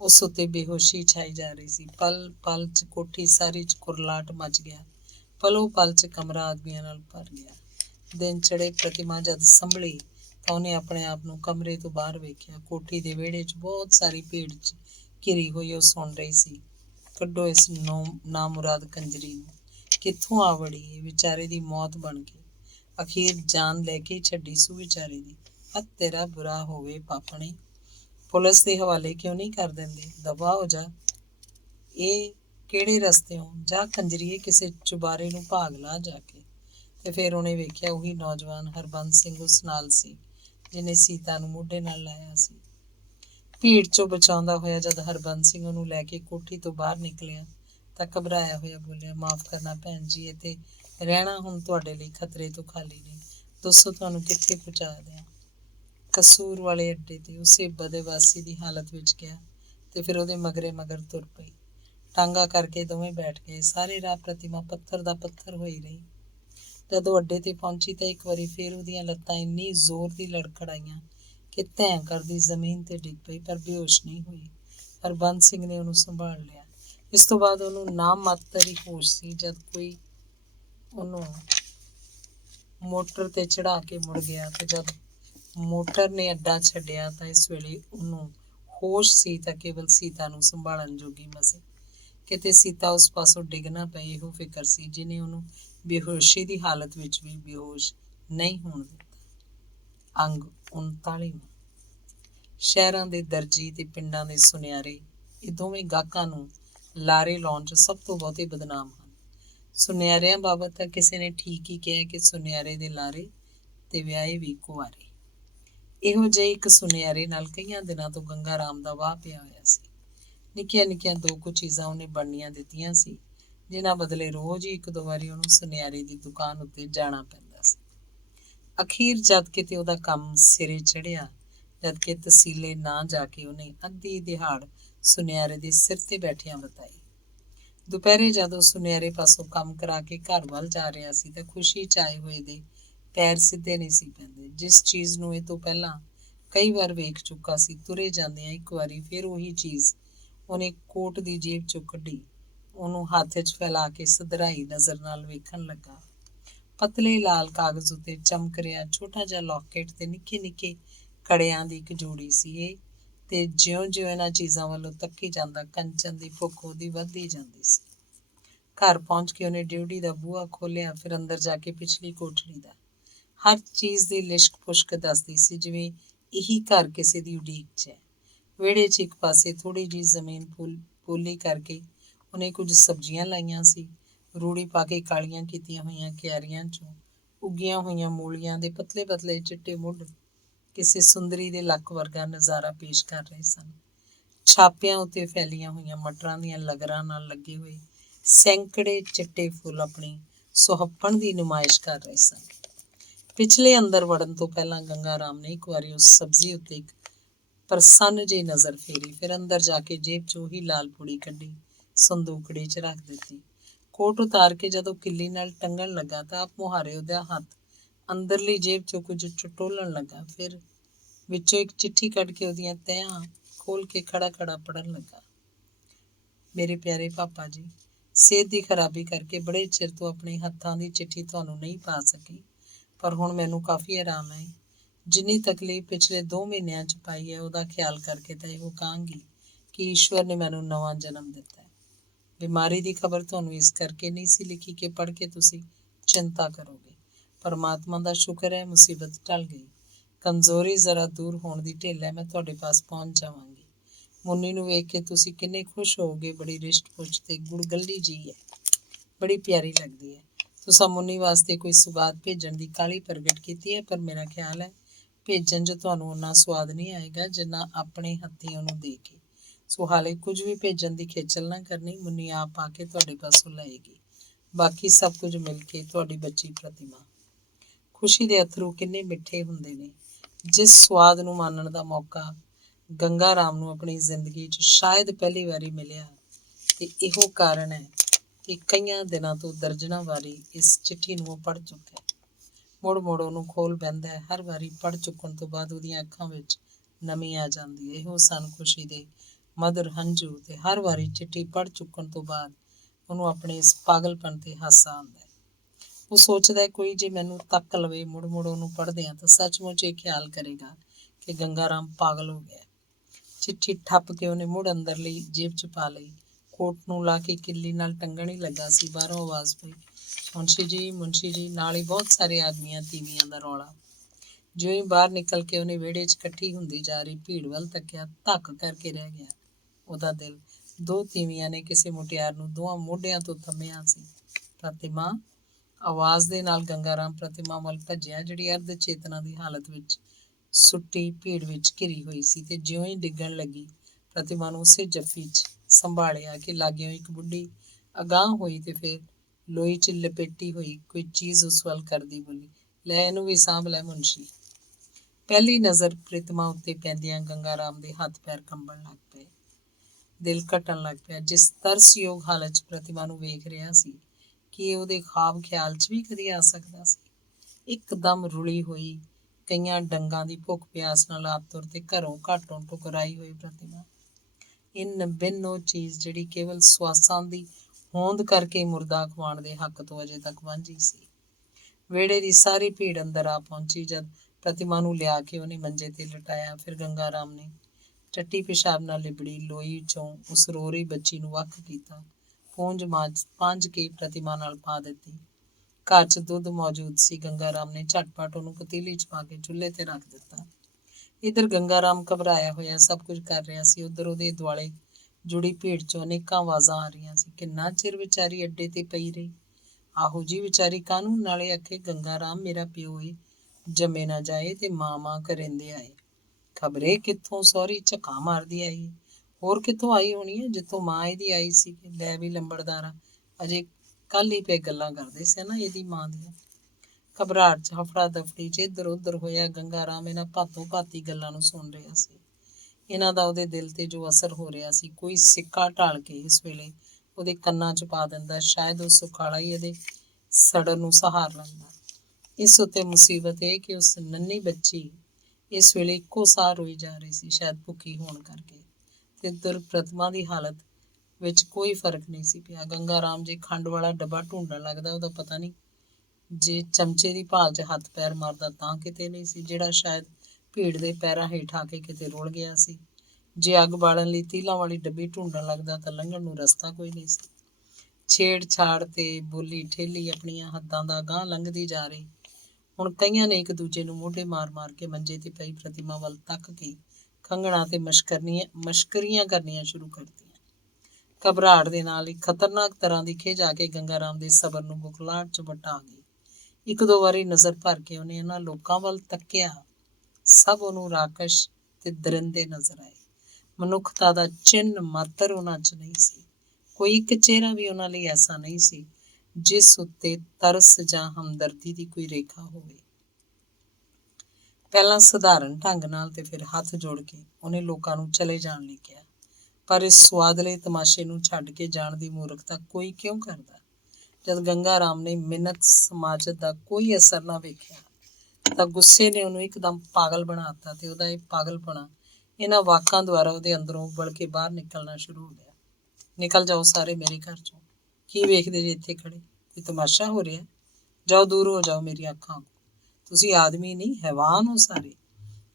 ਉਸ ਉੱਤੇ ਬੇਹੋਸ਼ੀ ਛਾਈ ਜਾ ਰਹੀ ਸੀ। ਪਲ 'ਚ ਕੋਠੀ ਸਾਰੀ 'ਚ ਕੁਰਲਾਟ ਮਚ ਗਿਆ। ਪਲ 'ਚ ਕਮਰਾ ਆਦਮੀਆਂ ਨਾਲ ਭਰ ਗਿਆ। ਦਿਨ ਚੜੇ ਪ੍ਰਤਿਮਾ ਜਦ ਸੰਭਲੀ ਤਾਂ ਉਹਨੇ ਆਪਣੇ ਆਪ ਨੂੰ ਕਮਰੇ ਤੋਂ ਬਾਹਰ ਵੇਖਿਆ। ਕੋਠੀ ਦੇ ਵਿਹੜੇ 'ਚ ਬਹੁਤ ਸਾਰੀ ਭੀੜ 'ਚ ਘਿਰੀ ਹੋਈ ਉਹ ਸੁਣ ਰਹੀ ਸੀ। ਕੱਢੋ ਇਸ ਨਾਮੁਰਾਦ ਕੰਜਰੀ ਨੂੰ, ਕਿੱਥੋਂ ਆ ਵੜੀ ਇਹ? ਵਿਚਾਰੇ ਦੀ ਮੌਤ ਬਣ ਗਈ, ਅਖੀਰ ਜਾਨ ਲੈ ਕੇ ਛੱਡੀ ਸੂ ਵਿਚਾਰੇ ਦੀ। ਤੇਰਾ ਬੁਰਾ ਹੋਵੇ ਪਾਪਣੇ, ਪੁਲਿਸ ਦੇ ਹਵਾਲੇ ਕਿਉਂ ਨਹੀਂ ਕਰ ਦਿੰਦੇ? ਦਫਾ ਹੋ ਜਾ। ਇਹ ਕਿਹੜੇ ਰਸਤਿਓਂ? ਜਾ ਕੰਜਰੀਏ, ਕਿਸੇ ਚੁਬਾਰੇ ਨੂੰ ਭਾਗ ਲਾ ਜਾ ਕੇ। ਤੇ ਫਿਰ ਉਹਨੇ ਵੇਖਿਆ ਉਹੀ ਨੌਜਵਾਨ ਹਰਬੰਸ ਸਿੰਘ ਉਸ ਨਾਲ ਸੀ, ਜਿਹਨੇ ਸੀਤਾ ਨੂੰ ਮੋਢੇ ਨਾਲ ਲਾਇਆ ਸੀ। ਭੀੜ 'ਚੋਂ ਬਚਾਉਂਦਾ ਹੋਇਆ ਜਦ ਹਰਬੰਸ ਸਿੰਘ ਉਹਨੂੰ ਲੈ ਕੇ ਕੋਠੀ ਤੋਂ ਬਾਹਰ ਨਿਕਲਿਆ ਤਾਂ ਘਬਰਾਇਆ ਹੋਇਆ ਬੋਲਿਆ, ਮਾਫ਼ ਕਰਨਾ ਭੈਣ ਜੀ, ਇੱਥੇ ਰਹਿਣਾ ਹੁਣ ਤੁਹਾਡੇ ਲਈ ਖਤਰੇ ਤੋਂ ਖਾਲੀ ਨਹੀਂ। ਦੱਸੋ ਤੁਹਾਨੂੰ ਕਿੱਥੇ ਪਹੁੰਚਾ ਦਿਆਂ? ਕਸੂਰ ਵਾਲੇ ਅੱਡੇ ਤੇ, ਉਸੇ ਬਦੇਵਾਸੀ ਦੀ ਹਾਲਤ ਵਿੱਚ ਗਿਆ ਤੇ ਫਿਰ ਉਹਦੇ ਮਗਰ ਤੁਰ ਪਈ। ਟਾਂਗਾ ਕਰਕੇ ਦੋਵੇਂ ਬੈਠ ਗਏ। ਸਾਰੇ ਰਾਹ ਪ੍ਰਤਿਮਾ ਪੱਥਰ ਦਾ ਪੱਥਰ ਹੋਈ ਰਹੀ। ਜਦੋਂ ਅੱਡੇ ਤੇ ਪਹੁੰਚੀ ਤਾਂ ਇੱਕ ਵਾਰੀ ਫੇਰ ਉਹਦੀਆਂ ਲੱਤਾਂ ਇੰਨੀ ਜ਼ੋਰ ਦੀ ਲੜਖੜਾਈਆਂ ਕਿ ਧੈਂ ਕਰਦੀ ਜ਼ਮੀਨ ਤੇ ਡਿੱਗ ਪਈ, ਪਰ ਬੇਹੋਸ਼ ਨਹੀਂ ਹੋਈ। ਹਰਬੰਸ ਸਿੰਘ ਨੇ ਉਹਨੂੰ ਸੰਭਾਲ ਲਿਆ। ਇਸ ਤੋਂ ਬਾਅਦ ਉਹਨੂੰ ਨਾ ਮਾਤਰ ਹੀ ਹੋਸ਼ ਸੀ। ਜਦ ਕੋਈ ਉਹਨੂੰ ਮੋਟਰ ਤੇ ਚੜਾ ਕੇ ਮੁੜ ਗਿਆ ਤੇ ਜਦ ਮੋਟਰ ਨੇ ਅੱਡਾ ਛੱਡਿਆ ਤਾਂ ਇਸ ਵੇਲੇ ਉਹਨੂੰ ਹੋਸ਼ ਸੀ ਤਾਂ ਕੇਵਲ ਸੀਤਾ ਨੂੰ ਸੰਭਾਲਣ ਜੋਗੀ ਮਸੇ। ਕਿਤੇ ਸੀਤਾ ਉਸ ਪਾਸੋਂ ਡਿੱਗ ਨਾ ਪਏ, ਇਹੋ ਫਿਕਰ ਸੀ ਜਿਹਨੇ ਉਹਨੂੰ ਬੇਹੋਸ਼ੀ ਦੀ ਹਾਲਤ ਵਿੱਚ ਵੀ ਬੇਹੋਸ਼ ਨਹੀਂ ਹੋਣ ਦਿੱਤਾ। ਅੰਗ 39। ਸ਼ਹਿਰਾਂ ਦੇ ਦਰਜੀ ਤੇ ਪਿੰਡਾਂ ਦੇ ਸੁਨਿਆਰੇ, ਇਹ ਦੋਵੇਂ ਗਾਹਕਾਂ ਨੂੰ ਲਾਰੇ ਲਾਉਣ 'ਚ ਸਭ ਤੋਂ ਬਹੁਤੇ ਬਦਨਾਮ ਹਨ। ਸੁਨਿਆਰਿਆਂ ਬਾਬਤ ਤਾਂ ਕਿਸੇ ਨੇ ਠੀਕ ਹੀ ਕਿਹਾ ਕਿ ਸੁਨਿਆਰੇ ਦੇ ਲਾਰੇ ਤੇ ਵਿਆਹੇ ਵੀ ਕੁਆਰੇ। ਇਹੋ ਜਿਹੇ ਇੱਕ ਸੁਨਿਆਰੇ ਨਾਲ ਕਈਆਂ ਦਿਨਾਂ ਤੋਂ ਗੰਗਾ ਰਾਮ ਦਾ ਵਾਹ ਪਿਆ ਹੋਇਆ ਸੀ। ਨਿੱਕੀਆਂ ਨਿੱਕੀਆਂ 2 ਕੁ ਚੀਜ਼ਾਂ ਉਹਨੇ ਬਣਨੀਆਂ ਦਿੱਤੀਆਂ ਸੀ, ਜਿਨ੍ਹਾਂ ਬਦਲੇ ਰੋਜ਼ ਹੀ 1-2 ਵਾਰੀ ਉਹਨੂੰ ਸੁਨਿਆਰੇ ਦੀ ਦੁਕਾਨ ਉੱਤੇ ਜਾਣਾ ਪੈਂਦਾ ਸੀ। ਅਖੀਰ ਜਦ ਕਿਤੇ ਉਹਦਾ ਕੰਮ ਸਿਰੇ ਚੜ੍ਹਿਆ, ਜਦ ਕਿ ਤਸੀਲੇ ਨਾ ਜਾ ਕੇ ਉਹਨੇ ਅੱਧੀ ਦਿਹਾੜ ਸੁਨਿਆਰੇ ਦੇ ਸਿਰ ਤੇ ਬੈਠਿਆਂ ਬਿਤਾਈ। ਦੁਪਹਿਰੇ ਜਦੋਂ ਸੁਨਿਆਰੇ ਪਾਸੋਂ ਕੰਮ ਕਰਾ ਕੇ ਘਰ ਵੱਲ ਜਾ ਰਿਹਾ ਸੀ ਤਾਂ ਖੁਸ਼ੀ 'ਚ ਆਏ ਹੋਏ ਦੇ ਪੈਰ ਸਿੱਧੇ ਨਹੀਂ ਸੀ ਪੈਂਦੇ। ਜਿਸ ਚੀਜ਼ ਨੂੰ ਇਹ ਤੋਂ ਪਹਿਲਾਂ ਕਈ ਵਾਰ ਵੇਖ ਚੁੱਕਾ ਸੀ, ਤੁਰੇ ਜਾਂਦਿਆਂ ਇੱਕ ਵਾਰੀ ਫਿਰ ਉਹੀ ਚੀਜ਼ ਉਹਨੇ ਕੋਟ ਦੀ ਜੇਬ 'ਚੋਂ ਕੱਢੀ, ਉਹਨੂੰ ਹੱਥ 'ਚ ਫੈਲਾ ਕੇ ਸਧਰਾਈ ਨਜ਼ਰ ਨਾਲ ਵੇਖਣ ਲੱਗਾ। ਪਤਲੇ ਲਾਲ ਕਾਗਜ਼ ਉੱਤੇ ਚਮਕ ਰਿਹਾ ਛੋਟਾ ਜਿਹਾ ਲੌਕੇਟ ਤੇ ਨਿੱਕੇ ਨਿੱਕੇ ਕੜਿਆਂ ਦੀ ਇੱਕ ਜੋੜੀ ਸੀ ਇਹ। ਤੇ ਜਿਉਂ-ਜਿਉਂ ਇਹਨਾਂ ਚੀਜ਼ਾਂ ਵੱਲੋਂ ਤੱਕੀ ਜਾਂਦਾ, ਕੰਚਨ ਦੀ ਭੁੱਖ ਉਹਦੀ ਵੱਧਦੀ ਜਾਂਦੀ ਸੀ। ਘਰ ਪਹੁੰਚ ਕੇ ਉਹਨੇ ਡਿਊਟੀ ਦਾ ਬੂਹਾ ਖੋਲ੍ਹਿਆ, ਫਿਰ ਅੰਦਰ ਜਾ ਕੇ ਪਿਛਲੀ ਕੋਠੜੀ ਦਾ ਹਰ ਚੀਜ਼ ਦੀ ਲਿਸ਼ਕ-ਪੁਸ਼ਕ ਦੱਸਦੀ ਸੀ, ਜਿਵੇਂ ਇਹੀ ਘਰ ਕਿਸੇ ਦੀ ਉਡੀਕ 'ਚ ਹੈ। ਵਿਹੜੇ 'ਚ ਇੱਕ ਪਾਸੇ ਥੋੜ੍ਹੀ ਜਿਹੀ ਜ਼ਮੀਨ ਪੋਲੀ ਕਰਕੇ ਉਹਨੇ ਕੁਝ ਸਬਜ਼ੀਆਂ ਲਾਈਆਂ ਸੀ। ਰੂੜੀ ਪਾ ਕੇ ਕਾਲੀਆਂ ਕੀਤੀਆਂ ਹੋਈਆਂ ਕਿਆਰੀਆਂ 'ਚੋਂ ਉੱਗੀਆਂ ਹੋਈਆਂ ਮੂਲੀਆਂ ਦੇ ਪਤਲੇ-ਪਤਲੇ ਚਿੱਟੇ ਮੁੱਢ ਕਿਸੇ ਸੁੰਦਰੀ ਦੇ ਲੱਕ ਵਰਗਾ ਨਜ਼ਾਰਾ ਪੇਸ਼ ਕਰ ਰਹੇ ਸਨ। ਛਾਪਿਆਂ ਉੱਤੇ ਫੈਲੀਆਂ ਹੋਈਆਂ ਮਟਰਾਂ ਦੀਆਂ ਲਗਰਾਂ ਨਾਲ ਲੱਗੇ ਹੋਏ ਸੈਂਕੜੇ ਚਿੱਟੇ ਫੁੱਲ ਆਪਣੀ ਸੁਹੱਪਣ ਦੀ ਨੁਮਾਇਸ਼ ਕਰ ਰਹੇ ਸਨ। ਪਿਛਲੇ ਅੰਦਰ ਵੜਨ ਤੋਂ ਪਹਿਲਾਂ ਗੰਗਾ ਰਾਮ ਨੇ ਇੱਕ ਵਾਰੀ ਉਸ ਸਬਜ਼ੀ ਉੱਤੇ ਇੱਕ ਪ੍ਰਸੰਨ ਜਿਹੀ ਨਜ਼ਰ ਫੇਰੀ, ਫਿਰ ਅੰਦਰ ਜਾ ਕੇ ਜੇਬ 'ਚੋਂ ਉਹੀ ਲਾਲ ਪੁੜੀ ਕੱਢੀ, ਸੰਦੂਕੜੀ 'ਚ ਰੱਖ ਦਿੱਤੀ। ਕੋਟ ਉਤਾਰ ਕੇ ਜਦੋਂ ਕਿੱਲੀ ਨਾਲ ਟੰਗਣ ਲੱਗਾ ਤਾਂ ਆਪ ਮੁਹਾਰੇ ਉਹਦਾ ਹੱਥ ਅੰਦਰਲੀ ਜੇਬ 'ਚੋਂ ਕੁਝ ਟਟੋਲਣ ਲੱਗਾ, ਫਿਰ ਵਿੱਚੋਂ ਇੱਕ ਚਿੱਠੀ ਕੱਢ ਕੇ ਉਹਦੀਆਂ ਤਹਿਆਂ ਖੋਲ੍ਹ ਕੇ ਖੜਾ ਪੜ੍ਹਨ ਲੱਗਾ। ਮੇਰੇ ਪਿਆਰੇ ਪਾਪਾ ਜੀ, ਸਿਹਤ ਦੀ ਖਰਾਬੀ ਕਰਕੇ ਬੜੇ ਚਿਰ ਤੋਂ ਆਪਣੇ ਹੱਥਾਂ ਦੀ ਚਿੱਠੀ ਤੁਹਾਨੂੰ ਨਹੀਂ ਪਾ ਸਕੀ, ਪਰ ਹੁਣ ਮੈਨੂੰ ਕਾਫੀ ਆਰਾਮ ਹੈ। ਜਿੰਨੀ ਤਕਲੀਫ ਪਿਛਲੇ 2 ਮਹੀਨਿਆਂ 'ਚ ਪਾਈ ਹੈ, ਉਹਦਾ ਖਿਆਲ ਕਰਕੇ ਤਾਂ ਇਹੋ ਕਹਾਂਗੀ ਕਿ ਈਸ਼ਵਰ ਨੇ ਮੈਨੂੰ ਨਵਾਂ ਜਨਮ ਦਿੱਤਾ ਹੈ। ਬਿਮਾਰੀ ਦੀ ਖਬਰ ਤੁਹਾਨੂੰ ਇਸ ਕਰਕੇ ਨਹੀਂ ਸੀ ਲਿਖੀ ਕਿ ਪੜ੍ਹ ਕੇ ਤੁਸੀਂ ਚਿੰਤਾ ਕਰੋਗੇ। ਪਰਮਾਤਮਾ ਦਾ ਸ਼ੁਕਰ ਹੈ, ਮੁਸੀਬਤ ਟਲ ਗਈ। ਕਮਜ਼ੋਰੀ ਜ਼ਰਾ ਦੂਰ ਹੋਣ ਦੀ ਢਿੱਲ ਹੈ, ਮੈਂ ਤੁਹਾਡੇ ਪਾਸ ਪਹੁੰਚ ਜਾਵਾਂਗੀ। ਮੁੰਨੀ ਨੂੰ ਵੇਖ ਕੇ ਤੁਸੀਂ ਕਿੰਨੇ ਖੁਸ਼ ਹੋਵੋਗੇ। ਬੜੀ ਰਿਸ਼ਟ-ਪੁਸ਼ਟ ਤੇ ਗੁੜਗੱਲੀ ਜੀ ਹੈ, ਬੜੀ ਪਿਆਰੀ ਲੱਗਦੀ ਹੈ। ਤੁਸੀਂ ਮੁੰਨੀ ਵਾਸਤੇ ਕੋਈ ਸੁਗਾਤ ਭੇਜਣ ਦੀ ਕਾਹਲੀ ਪ੍ਰਗਟ ਕੀਤੀ ਹੈ, ਪਰ ਮੇਰਾ ਖਿਆਲ ਹੈ ਭੇਜਣ 'ਚ ਤੁਹਾਨੂੰ ਓਨਾ ਸਵਾਦ ਨਹੀਂ ਆਏਗਾ ਜਿੰਨਾ ਆਪਣੇ ਹੱਥੀਂ ਉਹਨੂੰ ਦੇ ਕੇ। ਸੋ ਹਾਲੇ ਕੁਝ ਵੀ ਭੇਜਣ ਦੀ ਖੇਚਲ ਨਾ ਕਰਨੀ, ਮੁੰਨੀ ਆਪ ਆ ਕੇ ਤੁਹਾਡੇ ਪਾਸੋਂ ਲਏਗੀ। ਬਾਕੀ ਸਭ ਕੁਝ ਮਿਲ ਕੇ ਤੁਹਾਡੀ ਬੱਚੀ ਪ੍ਰਤਿਮਾ। ਖੁਸ਼ੀ ਦੇ ਅਥਰੂ ਕਿੰਨੇ ਮਿੱਠੇ ਹੁੰਦੇ ਨੇ। ਜਿਸ ਸਵਾਦ ਨੂੰ ਮਾਣਨ ਦਾ ਮੌਕਾ ਗੰਗਾ ਰਾਮ ਨੂੰ ਆਪਣੀ ਜ਼ਿੰਦਗੀ 'ਚ ਸ਼ਾਇਦ ਪਹਿਲੀ ਵਾਰੀ ਮਿਲਿਆ, ਤੇ ਇਹੋ ਕਾਰਨ ਹੈ ਕਿ ਕਈਆਂ ਦਿਨਾਂ ਤੋਂ ਦਰਜਨਾਂ ਵਾਰੀ ਇਸ ਚਿੱਠੀ ਨੂੰ ਉਹ ਪੜ੍ਹ ਚੁੱਕਾ। ਮੁੜ ਉਹਨੂੰ ਖੋਲ ਬਹਿੰਦਾ ਹੈ। ਹਰ ਵਾਰੀ ਪੜ੍ਹ ਚੁੱਕਣ ਤੋਂ ਬਾਅਦ ਉਹਦੀਆਂ ਅੱਖਾਂ ਵਿੱਚ ਨਮੀ ਆ ਜਾਂਦੀ ਹੈ। ਇਹੋ ਸਨ ਖੁਸ਼ੀ ਦੇ ਮਧੁਰ ਹੰਝੂ, ਤੇ ਹਰ ਵਾਰੀ ਚਿੱਠੀ ਪੜ੍ਹ ਚੁੱਕਣ ਤੋਂ ਬਾਅਦ ਉਹਨੂੰ ਆਪਣੇ ਇਸ ਪਾਗਲਪਨ ਤੇ ਹਾਸਾ ਆਉਂਦਾ ਹੈ। ਉਹ ਸੋਚਦਾ ਕੋਈ ਜੇ ਮੈਨੂੰ ਤੱਕ ਲਵੇ ਮੁੜ ਉਹਨੂੰ ਪੜ੍ਹਦਿਆਂ ਤਾਂ ਸੱਚਮੁੱਚ ਇਹ ਖਿਆਲ ਕਰੇਗਾ ਕਿ ਗੰਗਾ ਰਾਮ ਪਾਗਲ ਹੋ ਗਿਆ। ਚਿੱਠੀ ਠੱਪ ਕੇ ਉਹਨੇ ਮੁੜ ਅੰਦਰਲੀ ਜੇਬ 'ਚ ਪਾ ਲਈ। ਕੋਟ ਨੂੰ ਲਾ ਕੇ ਕਿੱਲੀ ਨਾਲ ਟੰਗਣ ਹੀ ਲੱਗਾ ਸੀ, ਬਾਹਰੋਂ ਆਵਾਜ਼ ਪਈ, ਮੁਨਸ਼ੀ ਜੀ, ਨਾਲ ਹੀ ਬਹੁਤ ਸਾਰੇ ਆਦਮੀਆਂ ਤੀਵੀਆਂ ਦਾ ਰੌਲਾ। ਜਿਉਂ ਹੀ ਬਾਹਰ ਨਿਕਲ ਕੇ ਉਹਨੇ ਵਿਹੜੇ 'ਚ ਇਕੱਠੀ ਹੁੰਦੀ ਜਾ ਰਹੀ ਭੀੜ ਵੱਲ ਤੱਕਿਆ, ਧੱਕ ਕਰਕੇ ਰਹਿ ਗਿਆ ਉਹਦਾ ਦਿਲ। 2 ਤੀਵੀਆਂ ਨੇ ਕਿਸੇ ਮੁਟਿਆਰ ਨੂੰ ਦੋਹਾਂ ਮੋਢਿਆਂ ਤੋਂ ਥੰਮਿਆ ਸੀ। ਪ੍ਰਤਿਮਾ, ਆਵਾਜ਼ ਦੇ ਨਾਲ ਗੰਗਾ ਰਾਮ ਪ੍ਰਤਿਮਾ ਵੱਲ ਭੱਜਿਆ, ਜਿਹੜੀ ਅਰਧ ਚੇਤਨਾ ਦੀ ਹਾਲਤ ਵਿੱਚ ਸੁੱਟੀ ਭੀੜ ਵਿੱਚ ਘਿਰੀ ਹੋਈ ਸੀ, ਤੇ ਜਿਉਂ ਹੀ ਡਿੱਗਣ ਲੱਗੀ ਪ੍ਰਤਿਮਾ ਨੂੰ ਉਸੇ ਜੱਫੀ 'ਚ ਸੰਭਾਲਿਆ ਕਿ ਲਾਗਿਓਂ ਇੱਕ ਬੁੱਢੀ ਅਗਾਂਹ ਹੋਈ ਤੇ ਫਿਰ ਲੋਈ 'ਚ ਲਪੇਟੀ ਹੋਈ ਕੋਈ ਚੀਜ਼ ਉਸ ਵੱਲ ਕਰਦੀ ਬੋਲੀ, ਲੈ ਇਹਨੂੰ ਵੀ ਸਾਂਭ ਲੈ ਮੁਨਸ਼ੀ। ਪਹਿਲੀ ਨਜ਼ਰ ਪ੍ਰਤਿਮਾ ਉੱਤੇ ਪੈਂਦਿਆਂ ਗੰਗਾ ਰਾਮ ਦੇ ਹੱਥ ਪੈਰ ਕੰਬਣ ਲੱਗ ਪਏ, ਦਿਲ ਘਟਣ ਲੱਗ ਪਿਆ। ਜਿਸ ਤਰਸਯੋਗ ਹਾਲਤ 'ਚ ਪ੍ਰਤਿਮਾ ਨੂੰ ਵੇਖ ਰਿਹਾ ਸੀ ਕਿ ਇਹ ਉਹਦੇ ਖ਼ਾਬ ਖਿਆਲ 'ਚ ਵੀ ਕਦੀ ਆ ਸਕਦਾ ਸੀ। ਇੱਕਦਮ ਰੁਲੀ ਹੋਈ, ਕਈਆਂ ਡੰਗਾਂ ਦੀ ਭੁੱਖ ਪਿਆਸ ਨਾਲ ਆਤੁਰ ਤੇ ਘਰੋਂ ਘਾਟੋਂ ਟੁਕਰਾਈ ਹੋਈ ਪ੍ਰਤਿਮਾ, ਇਨ ਬਿਨ ਉਹ ਚੀਜ਼ ਜਿਹੜੀ ਕੇਵਲ ਸਵਾਸਾਂ ਦੀ ਹੋਂਦ ਕਰਕੇ ਮੁਰਦਾ ਖਵਾਉਣ ਦੇ ਹੱਕ ਤੋਂ ਅਜੇ ਤੱਕ ਵਾਂਝੀ ਸੀ। ਵਿਹੜੇ ਦੀ ਸਾਰੀ ਭੀੜ ਅੰਦਰ ਆ ਪਹੁੰਚੀ ਜਦ ਪ੍ਰਤਿਮਾ ਨੂੰ ਲਿਆ ਕੇ ਉਹਨੇ ਮੰਜੇ ਤੇ ਲਟਾਇਆ। ਫਿਰ ਗੰਗਾ ਰਾਮ ਨੇ ਟੱਟੀ ਪਿਸ਼ਾਬ ਨਾਲ ਲਿਬੜੀ ਲੋਈ 'ਚੋਂ ਉਸ ਰੋ ਰਹੀ ਬੱਚੀ ਨੂੰ ਵੱਖ ਕੀਤਾ, ਪਾਂਜ ਕੇ ਪ੍ਰਤਿਮਾ ਨਾਲ ਪਾ ਦਿੱਤੀ। ਘਰ 'ਚ ਦੁੱਧ ਮੌਜੂਦ ਸੀ। ਗੰਗਾ ਰਾਮ ਨੇ ਝਟਪਟ ਉਹਨੂੰ ਪਤੀਲੀ 'ਚ ਪਾ ਕੇ ਚੁੱਲ੍ਹੇ ਤੇ ਰੱਖ ਦਿੱਤਾ। ਇੱਧਰ ਗੰਗਾ ਰਾਮ ਘਬਰਾਇਆ ਹੋਇਆ ਸਭ ਕੁਝ ਕਰ ਰਿਹਾ ਸੀ, ਉੱਧਰ ਉਹਦੇ ਦੁਆਲੇ ਜੁੜੀ ਭੀੜ 'ਚੋਂ ਅਨੇਕਾਂ ਆਵਾਜ਼ਾਂ ਆ ਰਹੀਆਂ ਸੀ। ਕਿੰਨਾ ਚਿਰ ਵਿਚਾਰੀ ਅੱਡੇ ਤੇ ਪਈ ਰਹੀ। ਆਹੋ ਜੀ, ਵਿਚਾਰੀ ਕਾਹਨੂੰ? ਨਾਲੇ ਆਖੇ ਗੰਗਾ ਰਾਮ ਮੇਰਾ ਪਿਓ ਏ, ਜੰਮੇ ਨਾ ਜਾਏ ਤੇ ਮਾਂ ਕਰੇਂਦੇ ਆਏ। ਖਬਰੇ ਕਿੱਥੋਂ ਸਹੁਰੀ ਝੱਕਾਂ ਮਾਰਦੀ ਆਈ, ਹੋਰ ਕਿੱਥੋਂ ਆਈ ਹੋਣੀ ਹੈ, ਜਿੱਥੋਂ ਮਾਂ ਇਹਦੀ ਆਈ ਸੀ। ਲੈ ਵੀ ਲੰਬੜਦਾਰਾ, ਅਜੇ ਕੱਲ੍ਹ ਹੀ ਪਏ ਗੱਲਾਂ ਕਰਦੇ ਸੀ ਨਾ ਇਹਦੀ ਮਾਂ ਦੀਆਂ। ਘਬਰਾਹਟ 'ਚ ਹਫੜਾ ਦਫੜੀ 'ਚ ਇੱਧਰ ਉੱਧਰ ਹੋਇਆ ਗੰਗਾ ਰਾਮ ਇਹਨਾਂ ਭਾਤੋਂ ਭਾਤੀ ਗੱਲਾਂ ਨੂੰ ਸੁਣ ਰਿਹਾ ਸੀ। ਇਹਨਾਂ ਦਾ ਉਹਦੇ ਦਿਲ ਤੇ ਜੋ ਅਸਰ ਹੋ ਰਿਹਾ ਸੀ, ਕੋਈ ਸਿੱਕਾ ਢਾਲ ਕੇ ਇਸ ਵੇਲੇ ਉਹਦੇ ਕੰਨਾਂ 'ਚ ਪਾ ਦਿੰਦਾ, ਸ਼ਾਇਦ ਉਹ ਸੁਖਾਲਾ ਹੀ ਇਹਦੇ ਸੜਨ ਨੂੰ ਸਹਾਰ ਲੈਂਦਾ। ਇਸ ਉੱਤੇ ਮੁਸੀਬਤ ਇਹ ਕਿ ਉਸ ਨੰਨੀ ਬੱਚੀ ਇਸ ਵੇਲੇ ਇੱਕੋ ਸਾਹ ਰੋਈ ਜਾ ਰਹੀ ਸੀ, ਸ਼ਾਇਦ ਭੁੱਖੀ ਹੋਣ ਕਰਕੇ, ਤੇ ਇੱਧਰ ਪ੍ਰਤਿਮਾ ਦੀ ਹਾਲਤ ਵਿੱਚ ਕੋਈ ਫਰਕ ਨਹੀਂ ਸੀ ਪਿਆ। ਗੰਗਾ ਰਾਮ ਜੇ ਖੰਡ ਵਾਲਾ ਡੱਬਾ ਢੂੰਡਣ ਲੱਗਦਾ, ਉਹਦਾ ਪਤਾ ਨਹੀਂ ਜੇ ਚਮਚੇ ਦੀ ਭਾਲ 'ਚ ਹੱਥ ਪੈਰ ਮਾਰਦਾ ਤਾਂ ਕਿਤੇ ਨਹੀਂ ਸੀ, ਜਿਹੜਾ ਸ਼ਾਇਦ ਭੀੜ ਦੇ ਪੈਰਾਂ ਹੇਠ ਆ ਕੇ ਕਿਤੇ ਰੁਲ ਗਿਆ ਸੀ। ਜੇ ਅੱਗ ਬਾਲਣ ਲਈ ਤੀਲਾਂ ਵਾਲੀ ਡੱਬੀ ਢੂੰਡਣ ਲੱਗਦਾ ਤਾਂ ਲੰਘਣ ਨੂੰ ਰਸਤਾ ਕੋਈ ਨਹੀਂ ਸੀ। ਛੇੜ-ਛਾੜ ਤੇ ਬੋਲੀ ਠੇਲੀ ਆਪਣੀਆਂ ਹੱਦਾਂ ਦਾ ਅਗਾਂਹ ਲੰਘਦੀ ਜਾ ਰਹੀ। ਹੁਣ ਕਈਆਂ ਨੇ ਇੱਕ ਦੂਜੇ ਨੂੰ ਮੋਢੇ ਮਾਰ-ਮਾਰ ਕੇ ਮੰਜੇ 'ਤੇ ਪਈ ਪ੍ਰਤਿਮਾ ਵੱਲ ਤੱਕ ਕੇ ਖੰਘਣਾ ਤੇ ਮਸ਼ਕਰੀਆਂ ਕਰਨੀਆਂ ਸ਼ੁਰੂ ਕਰਤੀਆਂ। ਘਬਰਾਹਟ ਦੇ ਨਾਲ ਇੱਕ ਖਤਰਨਾਕ ਤਰ੍ਹਾਂ ਦੀ ਖਿਝ ਆ ਕੇ ਗੰਗਾ ਰਾਮ ਦੇ ਸਬਰ ਨੂੰ ਬੁਖਲਾਹਟ 'ਚ ਵਟਾ ਗਈ। ਇੱਕ ਦੋ ਵਾਰੀ ਨਜ਼ਰ ਭਰ ਕੇ ਉਹਨੇ ਇਹਨਾਂ ਲੋਕਾਂ ਵੱਲ ਤੱਕਿਆ। ਸਭ ਉਹਨੂੰ ਰਾਕਸ਼ ਤੇ ਦਰਿੰਦੇ ਨਜ਼ਰ ਆਏ। ਮਨੁੱਖਤਾ ਦਾ ਚਿੰਨ੍ਹ ਮਾਤਰ ਉਹਨਾਂ 'ਚ ਨਹੀਂ ਸੀ। ਕੋਈ ਇੱਕ ਚਿਹਰਾ ਵੀ ਉਹਨਾਂ ਲਈ ਐਸਾ ਨਹੀਂ ਸੀ ਜਿਸ ਉੱਤੇ ਤਰਸ ਜਾਂ ਹਮਦਰਦੀ ਦੀ ਕੋਈ ਰੇਖਾ ਹੋਵੇ। ਪਹਿਲਾਂ ਸਧਾਰਨ ਢੰਗ ਨਾਲ ਤੇ ਫਿਰ ਹੱਥ ਜੋੜ ਕੇ ਉਹਨੇ ਲੋਕਾਂ ਨੂੰ ਚਲੇ ਜਾਣ ਲਈ ਕਿਹਾ, ਪਰ ਇਸ ਸੁਆਦਲੇ ਤਮਾਸ਼ੇ ਨੂੰ ਛੱਡ ਕੇ ਜਾਣ ਦੀ ਮੂਰਖਤਾ ਕੋਈ ਕਿਉਂ ਕਰਦਾ? ਜਦ ਗੰਗਾ ਰਾਮ ਨੇ ਮਿੰਨਤ ਸਮਾਜਤ ਦਾ ਕੋਈ ਅਸਰ ਨਾ ਵੇਖਿਆ ਤਾਂ ਗੁੱਸੇ ਨੇ ਉਹਨੂੰ ਇੱਕਦਮ ਪਾਗਲ ਬਣਾ ਦਿੱਤਾ ਤੇ ਉਹਦਾ ਇਹ ਪਾਗਲਪਣਾ ਇਹਨਾਂ ਵਾਕਾਂ ਦੁਆਰਾ ਉਹਦੇ ਅੰਦਰੋਂ ਉਬਲ ਕੇ ਬਾਹਰ ਨਿਕਲਣਾ ਸ਼ੁਰੂ ਹੋ ਗਿਆ। ਨਿਕਲ ਜਾਓ ਸਾਰੇ ਮੇਰੇ ਘਰ ਚੋਂ। ਕੀ ਵੇਖਦੇ ਜੇ ਇੱਥੇ ਖੜੇ? ਕੋਈ ਤਮਾਸ਼ਾ ਹੋ ਰਿਹਾ? ਜਾਓ, ਦੂਰ ਹੋ ਜਾਓ ਮੇਰੀਆਂ ਅੱਖਾਂ ਕੋਲ। ਤੁਸੀਂ ਆਦਮੀ ਨਹੀਂ, ਹੈਵਾਨ ਹੋ ਸਾਰੇ।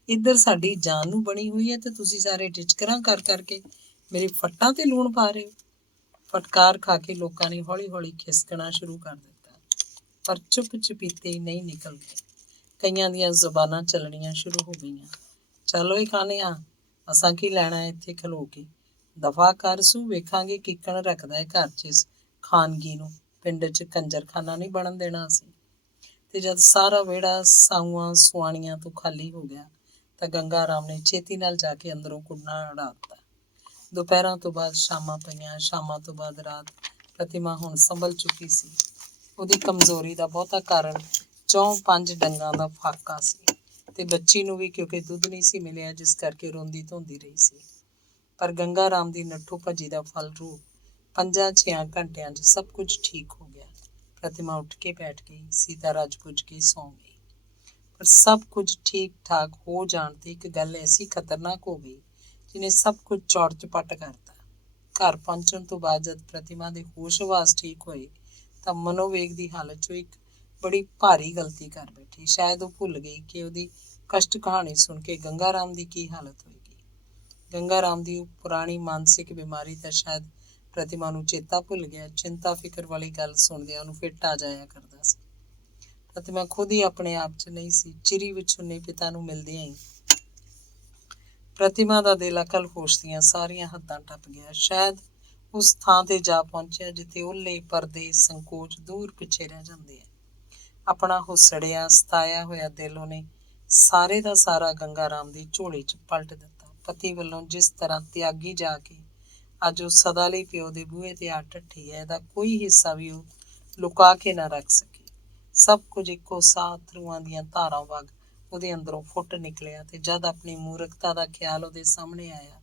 ਇੱਧਰ ਸਾਡੀ ਜਾਨ ਨੂੰ ਬਣੀ ਹੋਈ ਹੈ ਤੇ ਤੁਸੀਂ ਸਾਰੇ ਟਿਚਕਰਾਂ ਕਰ ਕਰਕੇ ਮੇਰੀ ਫੱਟਾਂ ਤੇ ਲੂਣ ਪਾ ਰਹੇ ਹੋ। ਫਟਕਾਰ ਖਾ ਕੇ ਲੋਕਾਂ ਨੇ ਹੌਲੀ-ਹੌਲੀ ਖਿਸਕਣਾ ਸ਼ੁਰੂ ਕਰ ਦਿੱਤਾ, ਪਰ ਚੁੱਪ-ਚੁਪੀਤੇ ਹੀ ਨਹੀਂ ਨਿਕਲ ਗਏ। ਕਈਆਂ ਦੀਆਂ ਜ਼ੁਬਾਨਾਂ ਚੱਲਣੀਆਂ ਸ਼ੁਰੂ ਹੋ ਗਈਆਂ। ਚੱਲ ਓਏ ਕਾਨਿਆ, ਅਸਾਂ ਕੀ ਲੈਣਾ ਇੱਥੇ ਖਲੋ ਕੇ? ਦਫਾ ਕਰ ਸੂ, ਵੇਖਾਂਗੇ ਕਿੱਕਣ ਰੱਖਦਾ ਹੈ ਘਰ 'ਚ ਇਸ ਖਾਨਗੀ ਨੂੰ। ਪਿੰਡ 'ਚ ਕੰਜਰਖਾਨਾ ਨਹੀਂ ਬਣਨ ਦੇਣਾ ਅਸੀਂ। ਤੇ ਜਦ ਸਾਰਾ ਵਿਹੜਾ ਸਾਊਆਂ ਸੁਆਣੀਆਂ ਤੋਂ ਖਾਲੀ ਹੋ ਗਿਆ ਤਾਂ ਗੰਗਾ ਰਾਮ ਨੇ ਛੇਤੀ ਨਾਲ ਜਾ ਕੇ ਅੰਦਰੋਂ ਕੁੱੜਣਾ ਉਡਾ ਦਿੱਤਾ। ਦੁਪਹਿਰਾਂ ਤੋਂ ਬਾਅਦ ਸ਼ਾਮਾਂ ਪਈਆਂ, ਸ਼ਾਮਾਂ ਤੋਂ ਬਾਅਦ ਰਾਤ। ਪ੍ਰਤਿਮਾ ਹੁਣ ਸੰਭਲ ਚੁੱਕੀ ਸੀ। ਉਹਦੀ ਕਮਜ਼ੋਰੀ ਦਾ ਬਹੁਤਾ ਕਾਰਨ 4-5 ਡੰਗਾਂ ਦਾ ਫਾਕਾ ਸੀ ਤੇ ਬੱਚੀ ਨੂੰ ਵੀ ਕਿਉਂਕਿ ਦੁੱਧ ਨਹੀਂ ਸੀ ਮਿਲਿਆ, ਜਿਸ ਕਰਕੇ ਰੋਂਦੀ ਧੋਂਦੀ ਰਹੀ ਸੀ। ਪਰ ਗੰਗਾ ਰਾਮ ਦੀ ਨੱਠੋ ਭੱਜੀ ਦਾ ਫਲ ਰੂਪ 5-6 ਘੰਟਿਆਂ 'ਚ ਸਭ ਕੁਝ ਠੀਕ ਹੋ ਗਿਆ। ਪ੍ਰਤਿਮਾ ਉੱਠ ਕੇ ਬੈਠ ਗਈ। ਸੀਤਾ ਰਜ ਪੁੱਜ ਕੇ ਸੌਂ ਗਈ। ਪਰ ਸਭ ਕੁਝ ਠੀਕ ਠਾਕ ਹੋ ਜਾਣ ਤੇ ਇੱਕ ਗੱਲ ਐਸੀ ਖਤਰਨਾਕ ਹੋ ਗਈ ਜਿਹਨੇ ਸਭ ਕੁਝ ਚੌੜ ਚਪੱਟ ਕਰਤਾ। ਘਰ ਪਹੁੰਚਣ ਤੋਂ ਬਾਅਦ ਜਦ ਪ੍ਰਤਿਮਾ ਦੇ ਹੋਸ਼ ਹਵਾਸ ਠੀਕ ਹੋਏ ਤਾਂ ਮਨੋਵੇਗ ਦੀ ਹਾਲਤ 'ਚੋਂ ਇੱਕ ਬੜੀ ਭਾਰੀ ਗਲਤੀ ਕਰ ਬੈਠੀ। ਸ਼ਾਇਦ ਉਹ ਭੁੱਲ ਗਈ ਕਿ ਉਹਦੀ ਕਸ਼ਟ ਕਹਾਣੀ ਸੁਣ ਕੇ ਗੰਗਾ ਰਾਮ ਦੀ ਕੀ ਹਾਲਤ ਹੋਏਗੀ। ਗੰਗਾ ਰਾਮ ਦੀ ਉਹ ਪੁਰਾਣੀ ਮਾਨਸਿਕ ਬਿਮਾਰੀ ਤਾਂ ਸ਼ਾਇਦ ਪ੍ਰਤਿਮਾ ਨੂੰ ਚੇਤਾ ਭੁੱਲ ਗਿਆ। ਚਿੰਤਾ ਫਿਕਰ ਵਾਲੀ ਗੱਲ ਸੁਣਦਿਆਂ ਉਹਨੂੰ ਫਿੱਟ ਆ ਜਾਇਆ ਕਰਦਾ ਸੀ। ਪ੍ਰਤਿਮਾ ਖੁਦ ਹੀ ਆਪਣੇ ਆਪ 'ਚ ਨਹੀਂ ਸੀ। ਚਿਰੀ ਵਿੱਚ ਉਹਨੇ ਪਿਤਾ ਨੂੰ ਮਿਲਦਿਆਂ ਹੀ ਪ੍ਰਤਿਮਾ ਦਾ ਦਿਲ ਅਕਲ ਹੋਸ਼ ਦੀਆਂ ਸਾਰੀਆਂ ਹੱਦਾਂ ਟੱਪ ਗਿਆ। ਸ਼ਾਇਦ ਉਸ ਥਾਂ ਤੇ ਜਾ ਪਹੁੰਚਿਆ ਜਿੱਥੇ ਓਹਲੇ, ਪਰਦੇ, ਸੰਕੋਚ ਦੂਰ ਪਿੱਛੇ ਰਹਿ ਜਾਂਦੇ ਆ। ਆਪਣਾ ਹੁਸੜਿਆ ਸਤਾਇਆ ਹੋਇਆ ਦਿਲ ਉਹਨੇ ਸਾਰੇ ਦਾ ਸਾਰਾ ਗੰਗਾ ਰਾਮ ਦੀ ਝੋਲੀ 'ਚ ਪਲਟ ਦਿੱਤਾ। ਪਤੀ ਵੱਲੋਂ ਜਿਸ ਤਰ੍ਹਾਂ ਤਿਆਗੀ ਜਾ ਕੇ ਅੱਜ ਉਹ ਸਦਾ ਲਈ ਪਿਓ ਦੇ ਬੂਹੇ ਤੇ ਆ ਢੱਠੀ ਹੈ, ਇਹਦਾ ਕੋਈ ਹਿੱਸਾ ਵੀ ਉਹ ਲੁਕਾ ਕੇ ਨਾ ਰੱਖ ਸਕੀ। ਸਭ ਕੁਝ ਇੱਕੋ ਸਾਹ ਅਥਰੂਆਂ ਦੀਆਂ ਧਾਰਾਂ ਵਗ ਉਹਦੇ ਅੰਦਰੋਂ ਫੁੱਟ ਨਿਕਲਿਆ ਤੇ ਜਦ ਆਪਣੀ ਮੂਰਖਤਾ ਦਾ ਖਿਆਲ ਉਹਦੇ ਸਾਹਮਣੇ ਆਇਆ,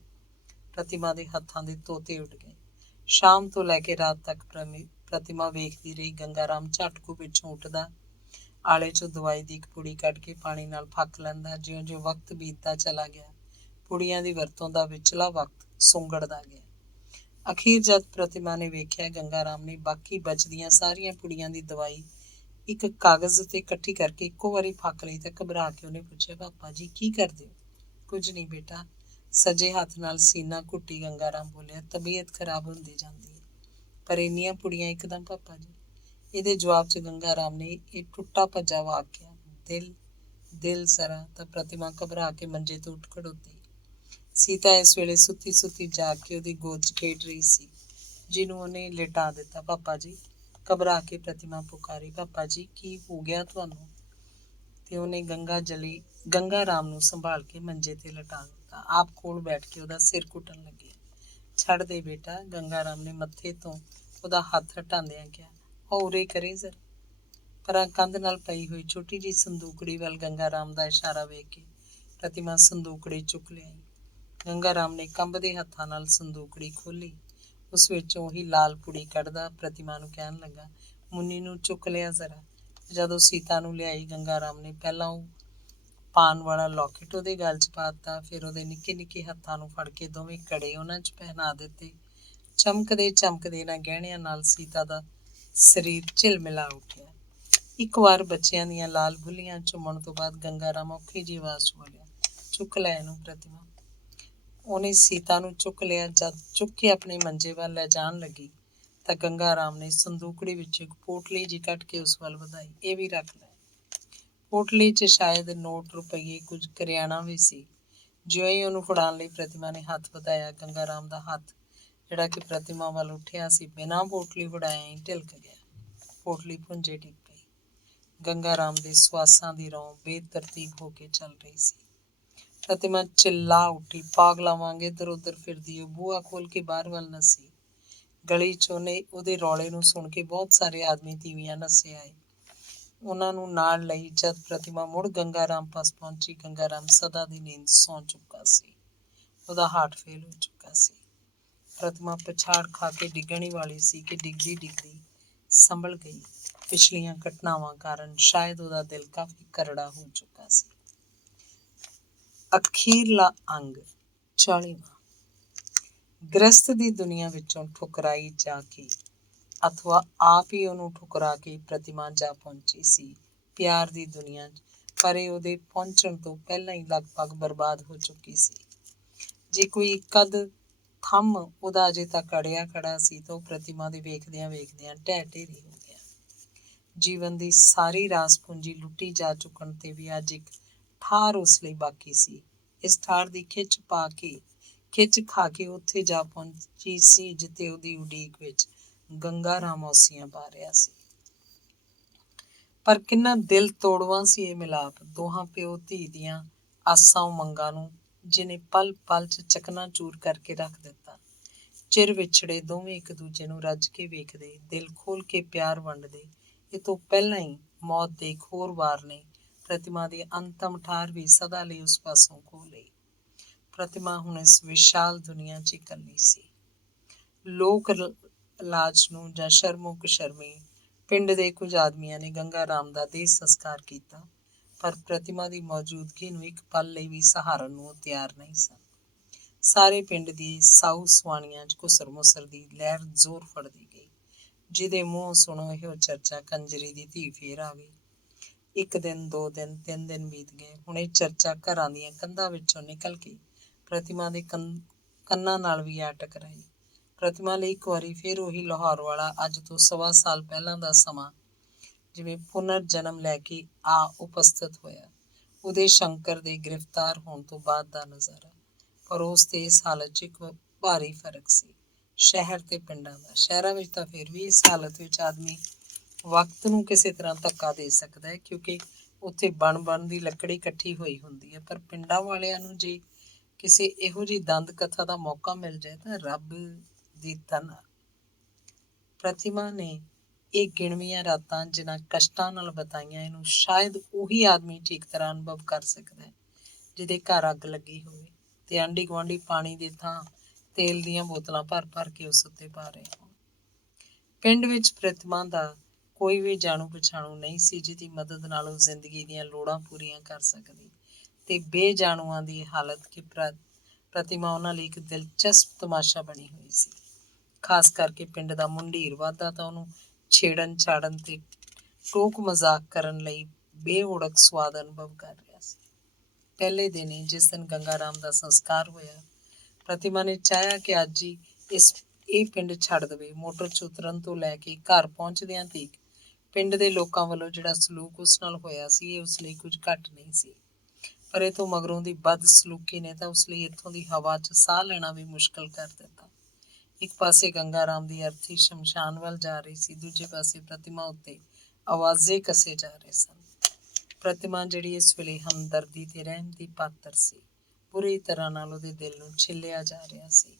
ਪ੍ਰਤਿਮਾ ਦੇ ਹੱਥਾਂ ਦੇ ਤੋਤੇ ਉੱਡ ਗਏ। ਸ਼ਾਮ ਤੋਂ ਲੈ ਕੇ ਰਾਤ ਤੱਕ ਪ੍ਰਤਿਮਾ ਵੇਖਦੀ ਰਹੀ। ਗੰਗਾ ਰਾਮ ਝਟਕੂ ਪਿੱਛੋਂ ਉੱਠਦਾ, ਆਲੇ 'ਚੋਂ ਦਵਾਈ ਦੀ ਇੱਕ ਪੁੜੀ ਕੱਢ ਕੇ ਪਾਣੀ ਨਾਲ ਫੱਕ ਲੈਂਦਾ। ਜਿਉਂ-ਜਿਉਂ ਵਕਤ ਬੀਤਦਾ ਚਲਾ ਗਿਆ, ਪੁੜੀਆਂ ਦੀ ਵਰਤੋਂ ਦਾ ਵਿਚਲਾ ਵਕਤ ਸੁੰਗੜਦਾ ਗਿਆ। ਅਖੀਰ ਜਦ ਪ੍ਰਤਿਮਾ ਨੇ ਵੇਖਿਆ ਗੰਗਾ ਰਾਮ ਨੇ ਬਾਕੀ ਬਚਦੀਆਂ ਸਾਰੀਆਂ ਪੁੜੀਆਂ ਦੀ ਦਵਾਈ ਇੱਕ ਕਾਗਜ਼ ਤੇ ਇਕੱਠੀ ਕਰਕੇ ਇੱਕੋ ਵਾਰੀ ਫੱਕ ਲਈ ਤਾਂ ਘਬਰਾ ਕੇ ਉਹਨੇ ਪੁੱਛਿਆ, ਪਾਪਾ ਜੀ ਕੀ ਕਰਦੇ ਹੋ? ਕੁਝ ਨਹੀਂ ਬੇਟਾ, ਸੱਜੇ ਹੱਥ ਨਾਲ ਸੀਨਾ ਘੁੱਟੀ ਗੰਗਾ ਰਾਮ ਬੋਲਿਆ, ਤਬੀਅਤ ਖਰਾਬ ਹੁੰਦੀ ਜਾਂਦੀ ਹੈ। ਪਰ ਇੰਨੀਆਂ ਪੁੜੀਆਂ ਇੱਕਦਮ ਪਾਪਾ ਜੀ? ਇਹਦੇ ਜਵਾਬ 'ਚ ਗੰਗਾ ਰਾਮ ਨੇ ਇਹ ਟੁੱਟਾ ਭੱਜਾ ਵਾਕਿਆ, ਦਿਲ ਜ਼ਰਾ। ਤਾਂ ਪ੍ਰਤਿਮਾ ਘਬਰਾ ਕੇ ਮੰਜੇ ਤੋਂ ਉੱਠ ਖੜੋਤੀ। ਸੀਤਾ ਇਸ ਵੇਲੇ ਸੁੱਤੀ ਸੁੱਤੀ ਜਾਗ ਕੇ ਉਹਦੀ ਗੋਦ 'ਚ ਖੇਡ ਰਹੀ ਸੀ, ਜਿਹਨੂੰ ਉਹਨੇ ਲਿਟਾ ਦਿੱਤਾ। ਪਾਪਾ ਜੀ, ਘਬਰਾ ਕੇ ਪ੍ਰਤਿਮਾ ਪੁਕਾਰੀ, ਪਾਪਾ ਜੀ ਕੀ ਹੋ ਗਿਆ ਤੁਹਾਨੂੰ? ਤੇ ਉਹਨੇ ਗੰਗਾ ਰਾਮ ਨੂੰ ਸੰਭਾਲ ਕੇ ਮੰਜੇ ਤੇ ਲਿਟਾ ਦਿੱਤਾ। ਆਪ ਕੋਲ ਬੈਠ ਕੇ ਉਹਦਾ ਸਿਰ ਘੁੱਟਣ ਲੱਗੀ। ਛੱਡ ਦੇ ਬੇਟਾ, ਗੰਗਾ ਰਾਮ ਨੇ ਮੱਥੇ ਤੋਂ ਉਹਦਾ ਹੱਥ ਹਟਾਉਂਦਿਆਂ ਕਿਹਾ। ਉਰੇ ਕਰੇ ਜ਼ਰਾ। ਪਰ ਕੰਧ ਨਾਲ ਪਈ ਹੋਈ ਛੋਟੀ ਜਿਹੀ ਸੰਦੂਕੜੀ ਵੱਲ ਗੰਗਾ ਰਾਮ ਦਾ ਇਸ਼ਾਰਾ ਵੇਖ ਕੇ ਪ੍ਰਤਿਮਾ ਸੰਦੂਕੜੀ ਚੁੱਕ ਲਿਆਈ। ਗੰਗਾ ਰਾਮ ਨੇ ਕੰਬਦੇ ਹੱਥਾਂ ਨਾਲ ਸੰਦੂਕੜੀ ਖੋਲ੍ਹੀ। ਉਸ ਵਿੱਚੋਂ ਉਹੀ ਲਾਲ ਪੁੜੀ ਕੱਢਦਾ ਪ੍ਰਤਿਮਾ ਨੂੰ ਕਹਿਣ ਲੱਗਾ, ਮੁੰਨੀ ਨੂੰ ਚੁੱਕ ਲਿਆ ਜ਼ਰਾ। ਜਦੋਂ ਸੀਤਾ ਨੂੰ ਲਿਆਈ, ਗੰਗਾ ਰਾਮ ਨੇ ਪਹਿਲਾਂ ਉਹ ਪਾਨ ਵਾਲਾ ਲੌਕਟ ਉਹਦੇ ਗਲ 'ਚ ਪਾ ਦਿੱਤਾ, ਫਿਰ ਉਹਦੇ ਨਿੱਕੇ ਨਿੱਕੇ ਹੱਥਾਂ ਨੂੰ ਫੜ ਕੇ ਦੋਵੇਂ ਕੜੇ ਉਹਨਾਂ 'ਚ ਪਹਿਨਾ ਦਿੱਤੇ। ਚਮਕਦੇ ਚਮਕਦੇ ਇਹਨਾਂ ਗਹਿਣਿਆਂ ਨਾਲ ਸੀਤਾ ਦਾ ਸਰੀਰ ਝਿਲਮਿਲਾ ਉੱਠਿਆ। ਇੱਕ ਵਾਰ ਬੱਚਿਆਂ ਦੀਆਂ ਲਾਲ ਬੁੱਲੀਆਂ ਚੁੰਮਣ ਤੋਂ ਬਾਅਦ ਗੰਗਾ ਰਾਮ ਔਖੀ ਜਿਹੀ ਆਵਾਜ਼ 'ਚ ਬੋਲਿਆ, ਚੁੱਕ ਲੈ ਇਹਨੂੰ ਪ੍ਰਤਿਮਾ। ਉਹਨੇ ਸੀਤਾ ਨੂੰ ਚੁੱਕ ਲਿਆ। ਜਦ ਚੁੱਕ ਕੇ ਆਪਣੇ ਮੰਜੇ ਵੱਲ ਲੈ ਜਾਣ ਲੱਗੀ ਤਾਂ ਗੰਗਾ ਰਾਮ ਨੇ ਸੰਦੂਕੜੀ ਵਿੱਚ ਇੱਕ ਪੋਟਲੀ ਜਿਹੀ ਕੱਢ ਕੇ ਉਸ ਵੱਲ ਵਧਾਈ, ਇਹ ਵੀ ਰੱਖ ਲੈ। ਪੋਟਲੀ 'ਚ ਸ਼ਾਇਦ ਨੋਟ, ਰੁਪਈਏ, ਕੁਝ ਕਰਿਆਣਾ ਵੀ ਸੀ। ਜਿਉਂ ਹੀ ਉਹਨੂੰ ਫੜਾਉਣ ਲਈ ਪ੍ਰਤਿਮਾ ਨੇ ਹੱਥ ਵਧਾਇਆ, ਗੰਗਾ ਰਾਮ ਦਾ ਹੱਥ ਜਿਹੜਾ ਕਿ ਪ੍ਰਤਿਮਾ ਵੱਲ ਉੱਠਿਆ ਸੀ, ਬਿਨਾਂ ਪੋਟਲੀ ਫੜਾਇਆ ਹੀ ਢਿਲਕ ਗਿਆ। ਪੋਟਲੀ ਭੁੰਜੇ ਡਿੱਗ ਪਈ। ਗੰਗਾ ਰਾਮ ਦੇ ਸਵਾਸਾਂ ਦੀ ਰੌਂ ਬੇਤਰਤੀਬ ਹੋ ਕੇ ਚੱਲ ਰਹੀ ਸੀ। ਪ੍ਰਤਿਮਾ ਚਿੱਲਾ ਉੱਠੀ, ਪਾਗਲਾਂ ਵਾਂਗ ਇੱਧਰ ਉੱਧਰ ਫਿਰਦੀ। ਉਹ ਬੂਹਾ ਖੋਲ ਕੇ ਬਾਹਰ ਵੱਲ ਨੱਸੀ। ਗਲੀ 'ਚ ਉਹਦੇ ਰੌਲੇ ਨੂੰ ਸੁਣ ਕੇ ਬਹੁਤ ਸਾਰੇ ਆਦਮੀ ਤੀਵੀਆਂ ਨੱਸੇ ਆਏ। ਉਹਨਾਂ ਨੂੰ ਨਾਲ ਲਈ ਜਦ ਪ੍ਰਤਿਮਾ ਮੁੜ ਗੰਗਾ ਰਾਮ ਪਾਸ ਪਹੁੰਚੀ, ਗੰਗਾ ਰਾਮ ਸਦਾ ਦੀ ਨੀਂਦ ਸੌਂ ਚੁੱਕਾ ਸੀ। ਉਹਦਾ ਹਾਰਟ ਫੇਲ ਹੋ ਚੁੱਕਾ ਸੀ। ਪ੍ਰਤਿਮਾ ਪਛਾੜ ਖਾ ਕੇ ਡਿੱਗਣ ਹੀ ਵਾਲੀ ਸੀ ਕਿ ਡਿੱਗਦੀ ਡਿੱਗਦੀ ਸੰਭਲ ਗਈ। ਪਿਛਲੀਆਂ ਘਟਨਾਵਾਂ ਕਾਰਨ ਸ਼ਾਇਦ ਉਹਦਾ ਦਿਲ ਕਾਫੀ ਕਰੜਾ ਹੋ ਚੁੱਕਾ ਸੀ। ਅਖੀਰਲਾ ਅੰਗ 40ਵਾਂ। ਗ੍ਰਸਤ ਦੀ ਦੁਨੀਆ ਵਿੱਚੋਂ ਠੁਕਰਾਈ ਜਾ ਕੇ ਅਥਵਾ ਆਪ ਹੀ ਉਹਨੂੰ ਠੁਕਰਾ ਕੇ ਪ੍ਰਤਿਮਾ ਜਾ ਪਹੁੰਚੀ ਸੀ ਪਿਆਰ ਦੀ ਦੁਨੀਆ 'ਚ, ਪਰ ਇਹ ਉਹਦੇ ਪਹੁੰਚਣ ਤੋਂ ਪਹਿਲਾਂ ਹੀ ਲਗਭਗ ਬਰਬਾਦ ਹੋ ਚੁੱਕੀ ਸੀ। ਜੇ ਕੋਈ ਕਦ ਥੰਮ ਉਹਦਾ ਅਜੇ ਤੱਕ ਅੜਿਆ ਖੜਾ ਸੀ ਤਾਂ ਉਹ ਪ੍ਰਤਿਮਾ ਦੇ ਵੇਖਦਿਆਂ ਵੇਖਦਿਆਂ ਢਹਿ ਢੇਰੀ ਹੋ ਗਿਆ। ਜੀਵਨ ਦੀ ਸਾਰੀ ਰਾਸ ਪੂੰਜੀ ਲੁੱਟੀ ਜਾ ਚੁੱਕਣ 'ਤੇ ਵੀ ਅੱਜ ਇੱਕ ਠਾਰ ਉਸ ਲਈ ਬਾਕੀ ਸੀ। ਇਸ ਠਾਰ ਦੀ ਖਿੱਚ ਖਾ ਕੇ ਉੱਥੇ ਜਾ ਪਹੁੰਚੀ ਸੀ ਜਿੱਥੇ ਉਹਦੀ ਉਡੀਕ ਵਿੱਚ ਗੰਗਾ ਰਾਮ ਔਸੀਆਂ ਪਾ ਰਿਹਾ ਸੀ। ਪਰ ਕਿੰਨਾ ਦਿਲ ਤੋੜਵਾਂ ਸੀ ਇਹ ਮਿਲਾਪ, ਦੋਹਾਂ ਪਿਓ ਧੀ ਦੀਆਂ ਆਸਾਂ ਉਮੰਗਾਂ ਨੂੰ ਜਿਹਨੇ ਪਲ ਪਲ 'ਚ ਚਕਨਾਚੂਰ ਕਰਕੇ ਰੱਖ ਦਿੱਤਾ। ਚਿਰ ਵਿਛੜੇ ਦੋਵੇਂ ਇੱਕ ਦੂਜੇ ਨੂੰ ਰੱਜ ਕੇ ਵੇਖਦੇ, ਦਿਲ ਖੋਲ ਕੇ ਪਿਆਰ ਵੰਡਦੇ। ਇਹ ਤੋਂ ਪਹਿਲਾਂ ਹੀ ਮੌਤ ਦੇ ਇੱਕ ਹੋਰ ਵਾਰ ਨੇ ਪ੍ਰਤਿਮਾ ਦੀ ਅੰਤਮ ਠਾਰ ਵੀ ਸਦਾ ਲਈ ਉਸ ਪਾਸੋਂ ਖੋਹ ਲਈ। ਪ੍ਰਤਿਮਾ ਹੁਣ ਇਸ ਵਿਸ਼ਾਲ ਦੁਨੀਆ 'ਚ ਇਕੱਲੀ ਸੀ। ਲੋਕ ਲਾਜ ਨੂੰ ਜਾਂ ਸ਼ਰਮੋ ਕੁਸ਼ਰਮੀ ਪਿੰਡ ਦੇ ਕੁਝ ਆਦਮੀਆਂ ਨੇ ਗੰਗਾ ਰਾਮ ਦਾ ਦੇਹ ਸੰਸਕਾਰ ਕੀਤਾ, ਪਰ ਪ੍ਰਤਿਮਾ ਦੀ ਮੌਜੂਦਗੀ ਨੂੰ ਇੱਕ ਪਲ ਲਈ ਵੀ ਸਹਾਰਨ ਨੂੰ ਉਹ ਤਿਆਰ ਨਹੀਂ ਸਨ। ਸਾਰੇ ਪਿੰਡ ਦੀ ਸਾਊ ਸਵਾਣੀਆਂ 'ਚ ਘੁਸਰ ਮੁਸਰ ਦੀ ਲਹਿਰ ਜ਼ੋਰ ਫੜਦੀ ਗਈ। ਜਿਹਦੇ ਮੂੰਹ ਸੁਣੋ ਇਹੋ ਚਰਚਾ, ਕੰਜਰੀ ਦੀ ਧੀ ਫੇਰ ਆ ਗਈ। ਇੱਕ ਦਿਨ, 2 ਦਿਨ, 3 ਦਿਨ ਬੀਤ ਗਏ। ਹੁਣ ਇਹ ਚਰਚਾ ਘਰਾਂ ਦੀਆਂ ਕੰਧਾਂ ਵਿੱਚੋਂ ਨਿਕਲ ਕੇ ਪ੍ਰਤਿਮਾ ਦੇ ਕੰਨਾਂ ਨਾਲ ਵੀ ਆ ਟਕਰਾਈ। ਪ੍ਰਤਿਮਾ ਲਈ ਇੱਕ ਵਾਰੀ ਫਿਰ ਉਹੀ ਲਾਹੌਰ ਵਾਲਾ ਅੱਜ ਤੋਂ 1.25 ਸਾਲ ਪਹਿਲਾਂ ਦਾ ਸਮਾਂ ਜਿਵੇਂ ਪੁਨਰ ਜਨਮ ਲੈ ਕੇ ਆ ਉਪਸਥਿਤ ਹੋਇਆ। ਉਦੇ ਸ਼ੰਕਰ ਦੇ ਗ੍ਰਿਫਤਾਰ ਹੋਣ ਤੋਂ ਬਾਅਦ ਦਾ ਨਜ਼ਾਰਾ। ਪਰ ਉਸ ਤੇ ਇਸ ਹਾਲਤ 'ਚ ਇੱਕ ਭਾਰੀ ਫਰਕ ਸੀ, ਸ਼ਹਿਰ ਤੇ ਪਿੰਡਾਂ ਦਾ। ਸ਼ਹਿਰਾਂ ਵਿੱਚ ਤਾਂ ਫਿਰ ਵੀ ਇਸ ਹਾਲਤ ਵਿੱਚ ਆਦਮੀ ਵਕਤ ਨੂੰ ਕਿਸੇ ਤਰ੍ਹਾਂ ਧੱਕਾ ਦੇ ਸਕਦਾ ਹੈ, ਕਿਉਂਕਿ ਉੱਥੇ ਬਣ ਦੀ ਲੱਕੜੀ ਇਕੱਠੀ ਹੋਈ ਹੁੰਦੀ ਹੈ। ਪਰ ਪਿੰਡਾਂ ਵਾਲਿਆਂ ਨੂੰ ਜੇ ਕਿਸੇ ਇਹੋ ਜਿਹੀ ਦੰਦ ਕਥਾ ਦਾ ਮੌਕਾ ਮਿਲ ਜਾਏ ਤਾਂ ਰੱਬ ਦੀ ਤਨਾ। ਪ੍ਰਤਿਮਾ ਨੇ ਇਹ ਗਿਣਵੀਆਂ ਰਾਤਾਂ ਜਿਨ੍ਹਾਂ ਕਸ਼ਟਾਂ ਨਾਲ ਬਿਤਾਈਆਂ, ਇਹਨੂੰ ਸ਼ਾਇਦ ਉਹੀ ਆਦਮੀ ਠੀਕ ਤਰ੍ਹਾਂ ਅਨੁਭਵ ਕਰ ਸਕਦਾ ਹੈ ਜਿਹਦੇ ਘਰ ਅੱਗ ਲੱਗੀ ਹੋਵੇ ਤੇ ਆਂਢੀ ਗੁਆਂਢੀ ਪਾਣੀ ਦੀ ਥਾਂ ਤੇਲ ਦੀਆਂ ਬੋਤਲਾਂ ਭਰ ਭਰ ਕੇ ਉਸ ਉੱਤੇ ਪਾ ਰਹੇ ਹੋਣ। ਪਿੰਡ ਵਿੱਚ ਪ੍ਰਤਿਮਾ ਦਾ ਕੋਈ ਵੀ ਜਾਣੂ ਪਛਾਣੂ ਨਹੀਂ ਸੀ ਜਿਹਦੀ ਮਦਦ ਨਾਲ ਉਹ ਜ਼ਿੰਦਗੀ ਦੀਆਂ ਲੋੜਾਂ ਪੂਰੀਆਂ ਕਰ ਸਕਦੀ, ਤੇ ਬੇਜਾਣੂਆਂ ਦੀ ਹਾਲਤ ਕਿ ਪ੍ਰਤਿਮਾ ਉਹਨਾਂ ਲਈ ਇੱਕ ਦਿਲਚਸਪ ਤਮਾਸ਼ਾ ਬਣੀ ਹੋਈ ਸੀ। ਖਾਸ ਕਰਕੇ ਪਿੰਡ ਦਾ ਮੁੰਡੀਰ ਵਾਧਾ ਤਾਂ ਉਹਨੂੰ ਛੇੜਨ ਛਾੜਨ ਤੇ ਟੋਕ ਮਜ਼ਾਕ ਕਰਨ ਲਈ ਬੇਉੜਕ ਸਵਾਦ ਅਨੁਭਵ ਕਰ ਰਿਹਾ ਸੀ। ਪਹਿਲੇ ਦਿਨ ਹੀ, ਜਿਸ ਦਿਨ ਗੰਗਾ ਰਾਮ ਦਾ ਸੰਸਕਾਰ ਹੋਇਆ, ਪ੍ਰਤਿਮਾ ਨੇ ਚਾਹਿਆ ਕਿ ਅੱਜ ਹੀ ਇਹ ਪਿੰਡ ਛੱਡ ਦੇਵੇ। ਮੋਟਰ 'ਚ ਉਤਰਨ ਤੋਂ ਲੈ ਕੇ ਘਰ ਪਹੁੰਚਦਿਆਂ ਤੀਕ ਪਿੰਡ ਦੇ ਲੋਕਾਂ ਵੱਲੋਂ ਜਿਹੜਾ ਸਲੂਕ ਉਸ ਨਾਲ ਹੋਇਆ ਸੀ, ਇਹ ਉਸ ਲਈ ਕੁਝ ਘੱਟ ਨਹੀਂ ਸੀ। ਪਰ ਇਹ ਤੋਂ ਮਗਰੋਂ ਦੀ ਬਦਸਲੂਕੀ ਨੇ ਤਾਂ ਉਸ ਲਈ ਇੱਥੋਂ ਦੀ ਹਵਾ 'ਚ ਸਾਹ ਲੈਣਾ ਵੀ ਮੁਸ਼ਕਲ ਕਰ ਦਿੱਤਾ। ਇੱਕ ਪਾਸੇ ਗੰਗਾ ਰਾਮ ਦੀ ਅਰਥੀ ਸ਼ਮਸ਼ਾਨ ਵੱਲ ਜਾ ਰਹੀ ਸੀ, ਦੂਜੇ ਪਾਸੇ ਪ੍ਰਤਿਮਾ ਉੱਤੇ ਆਵਾਜ਼ੇ ਕੱਸੇ ਜਾ ਰਹੇ ਸਨ। ਪ੍ਰਤਿਮਾ ਜਿਹੜੀ ਇਸ ਵੇਲੇ ਹਮਦਰਦੀ ਤੇ ਰਹਿਮ ਦੀ ਪਾਤਰ ਸੀ, ਬੁਰੀ ਤਰ੍ਹਾਂ ਨਾਲ ਉਹਦੇ ਦਿਲ ਨੂੰ ਛਿੱਲਿਆ ਜਾ ਰਿਹਾ ਸੀ,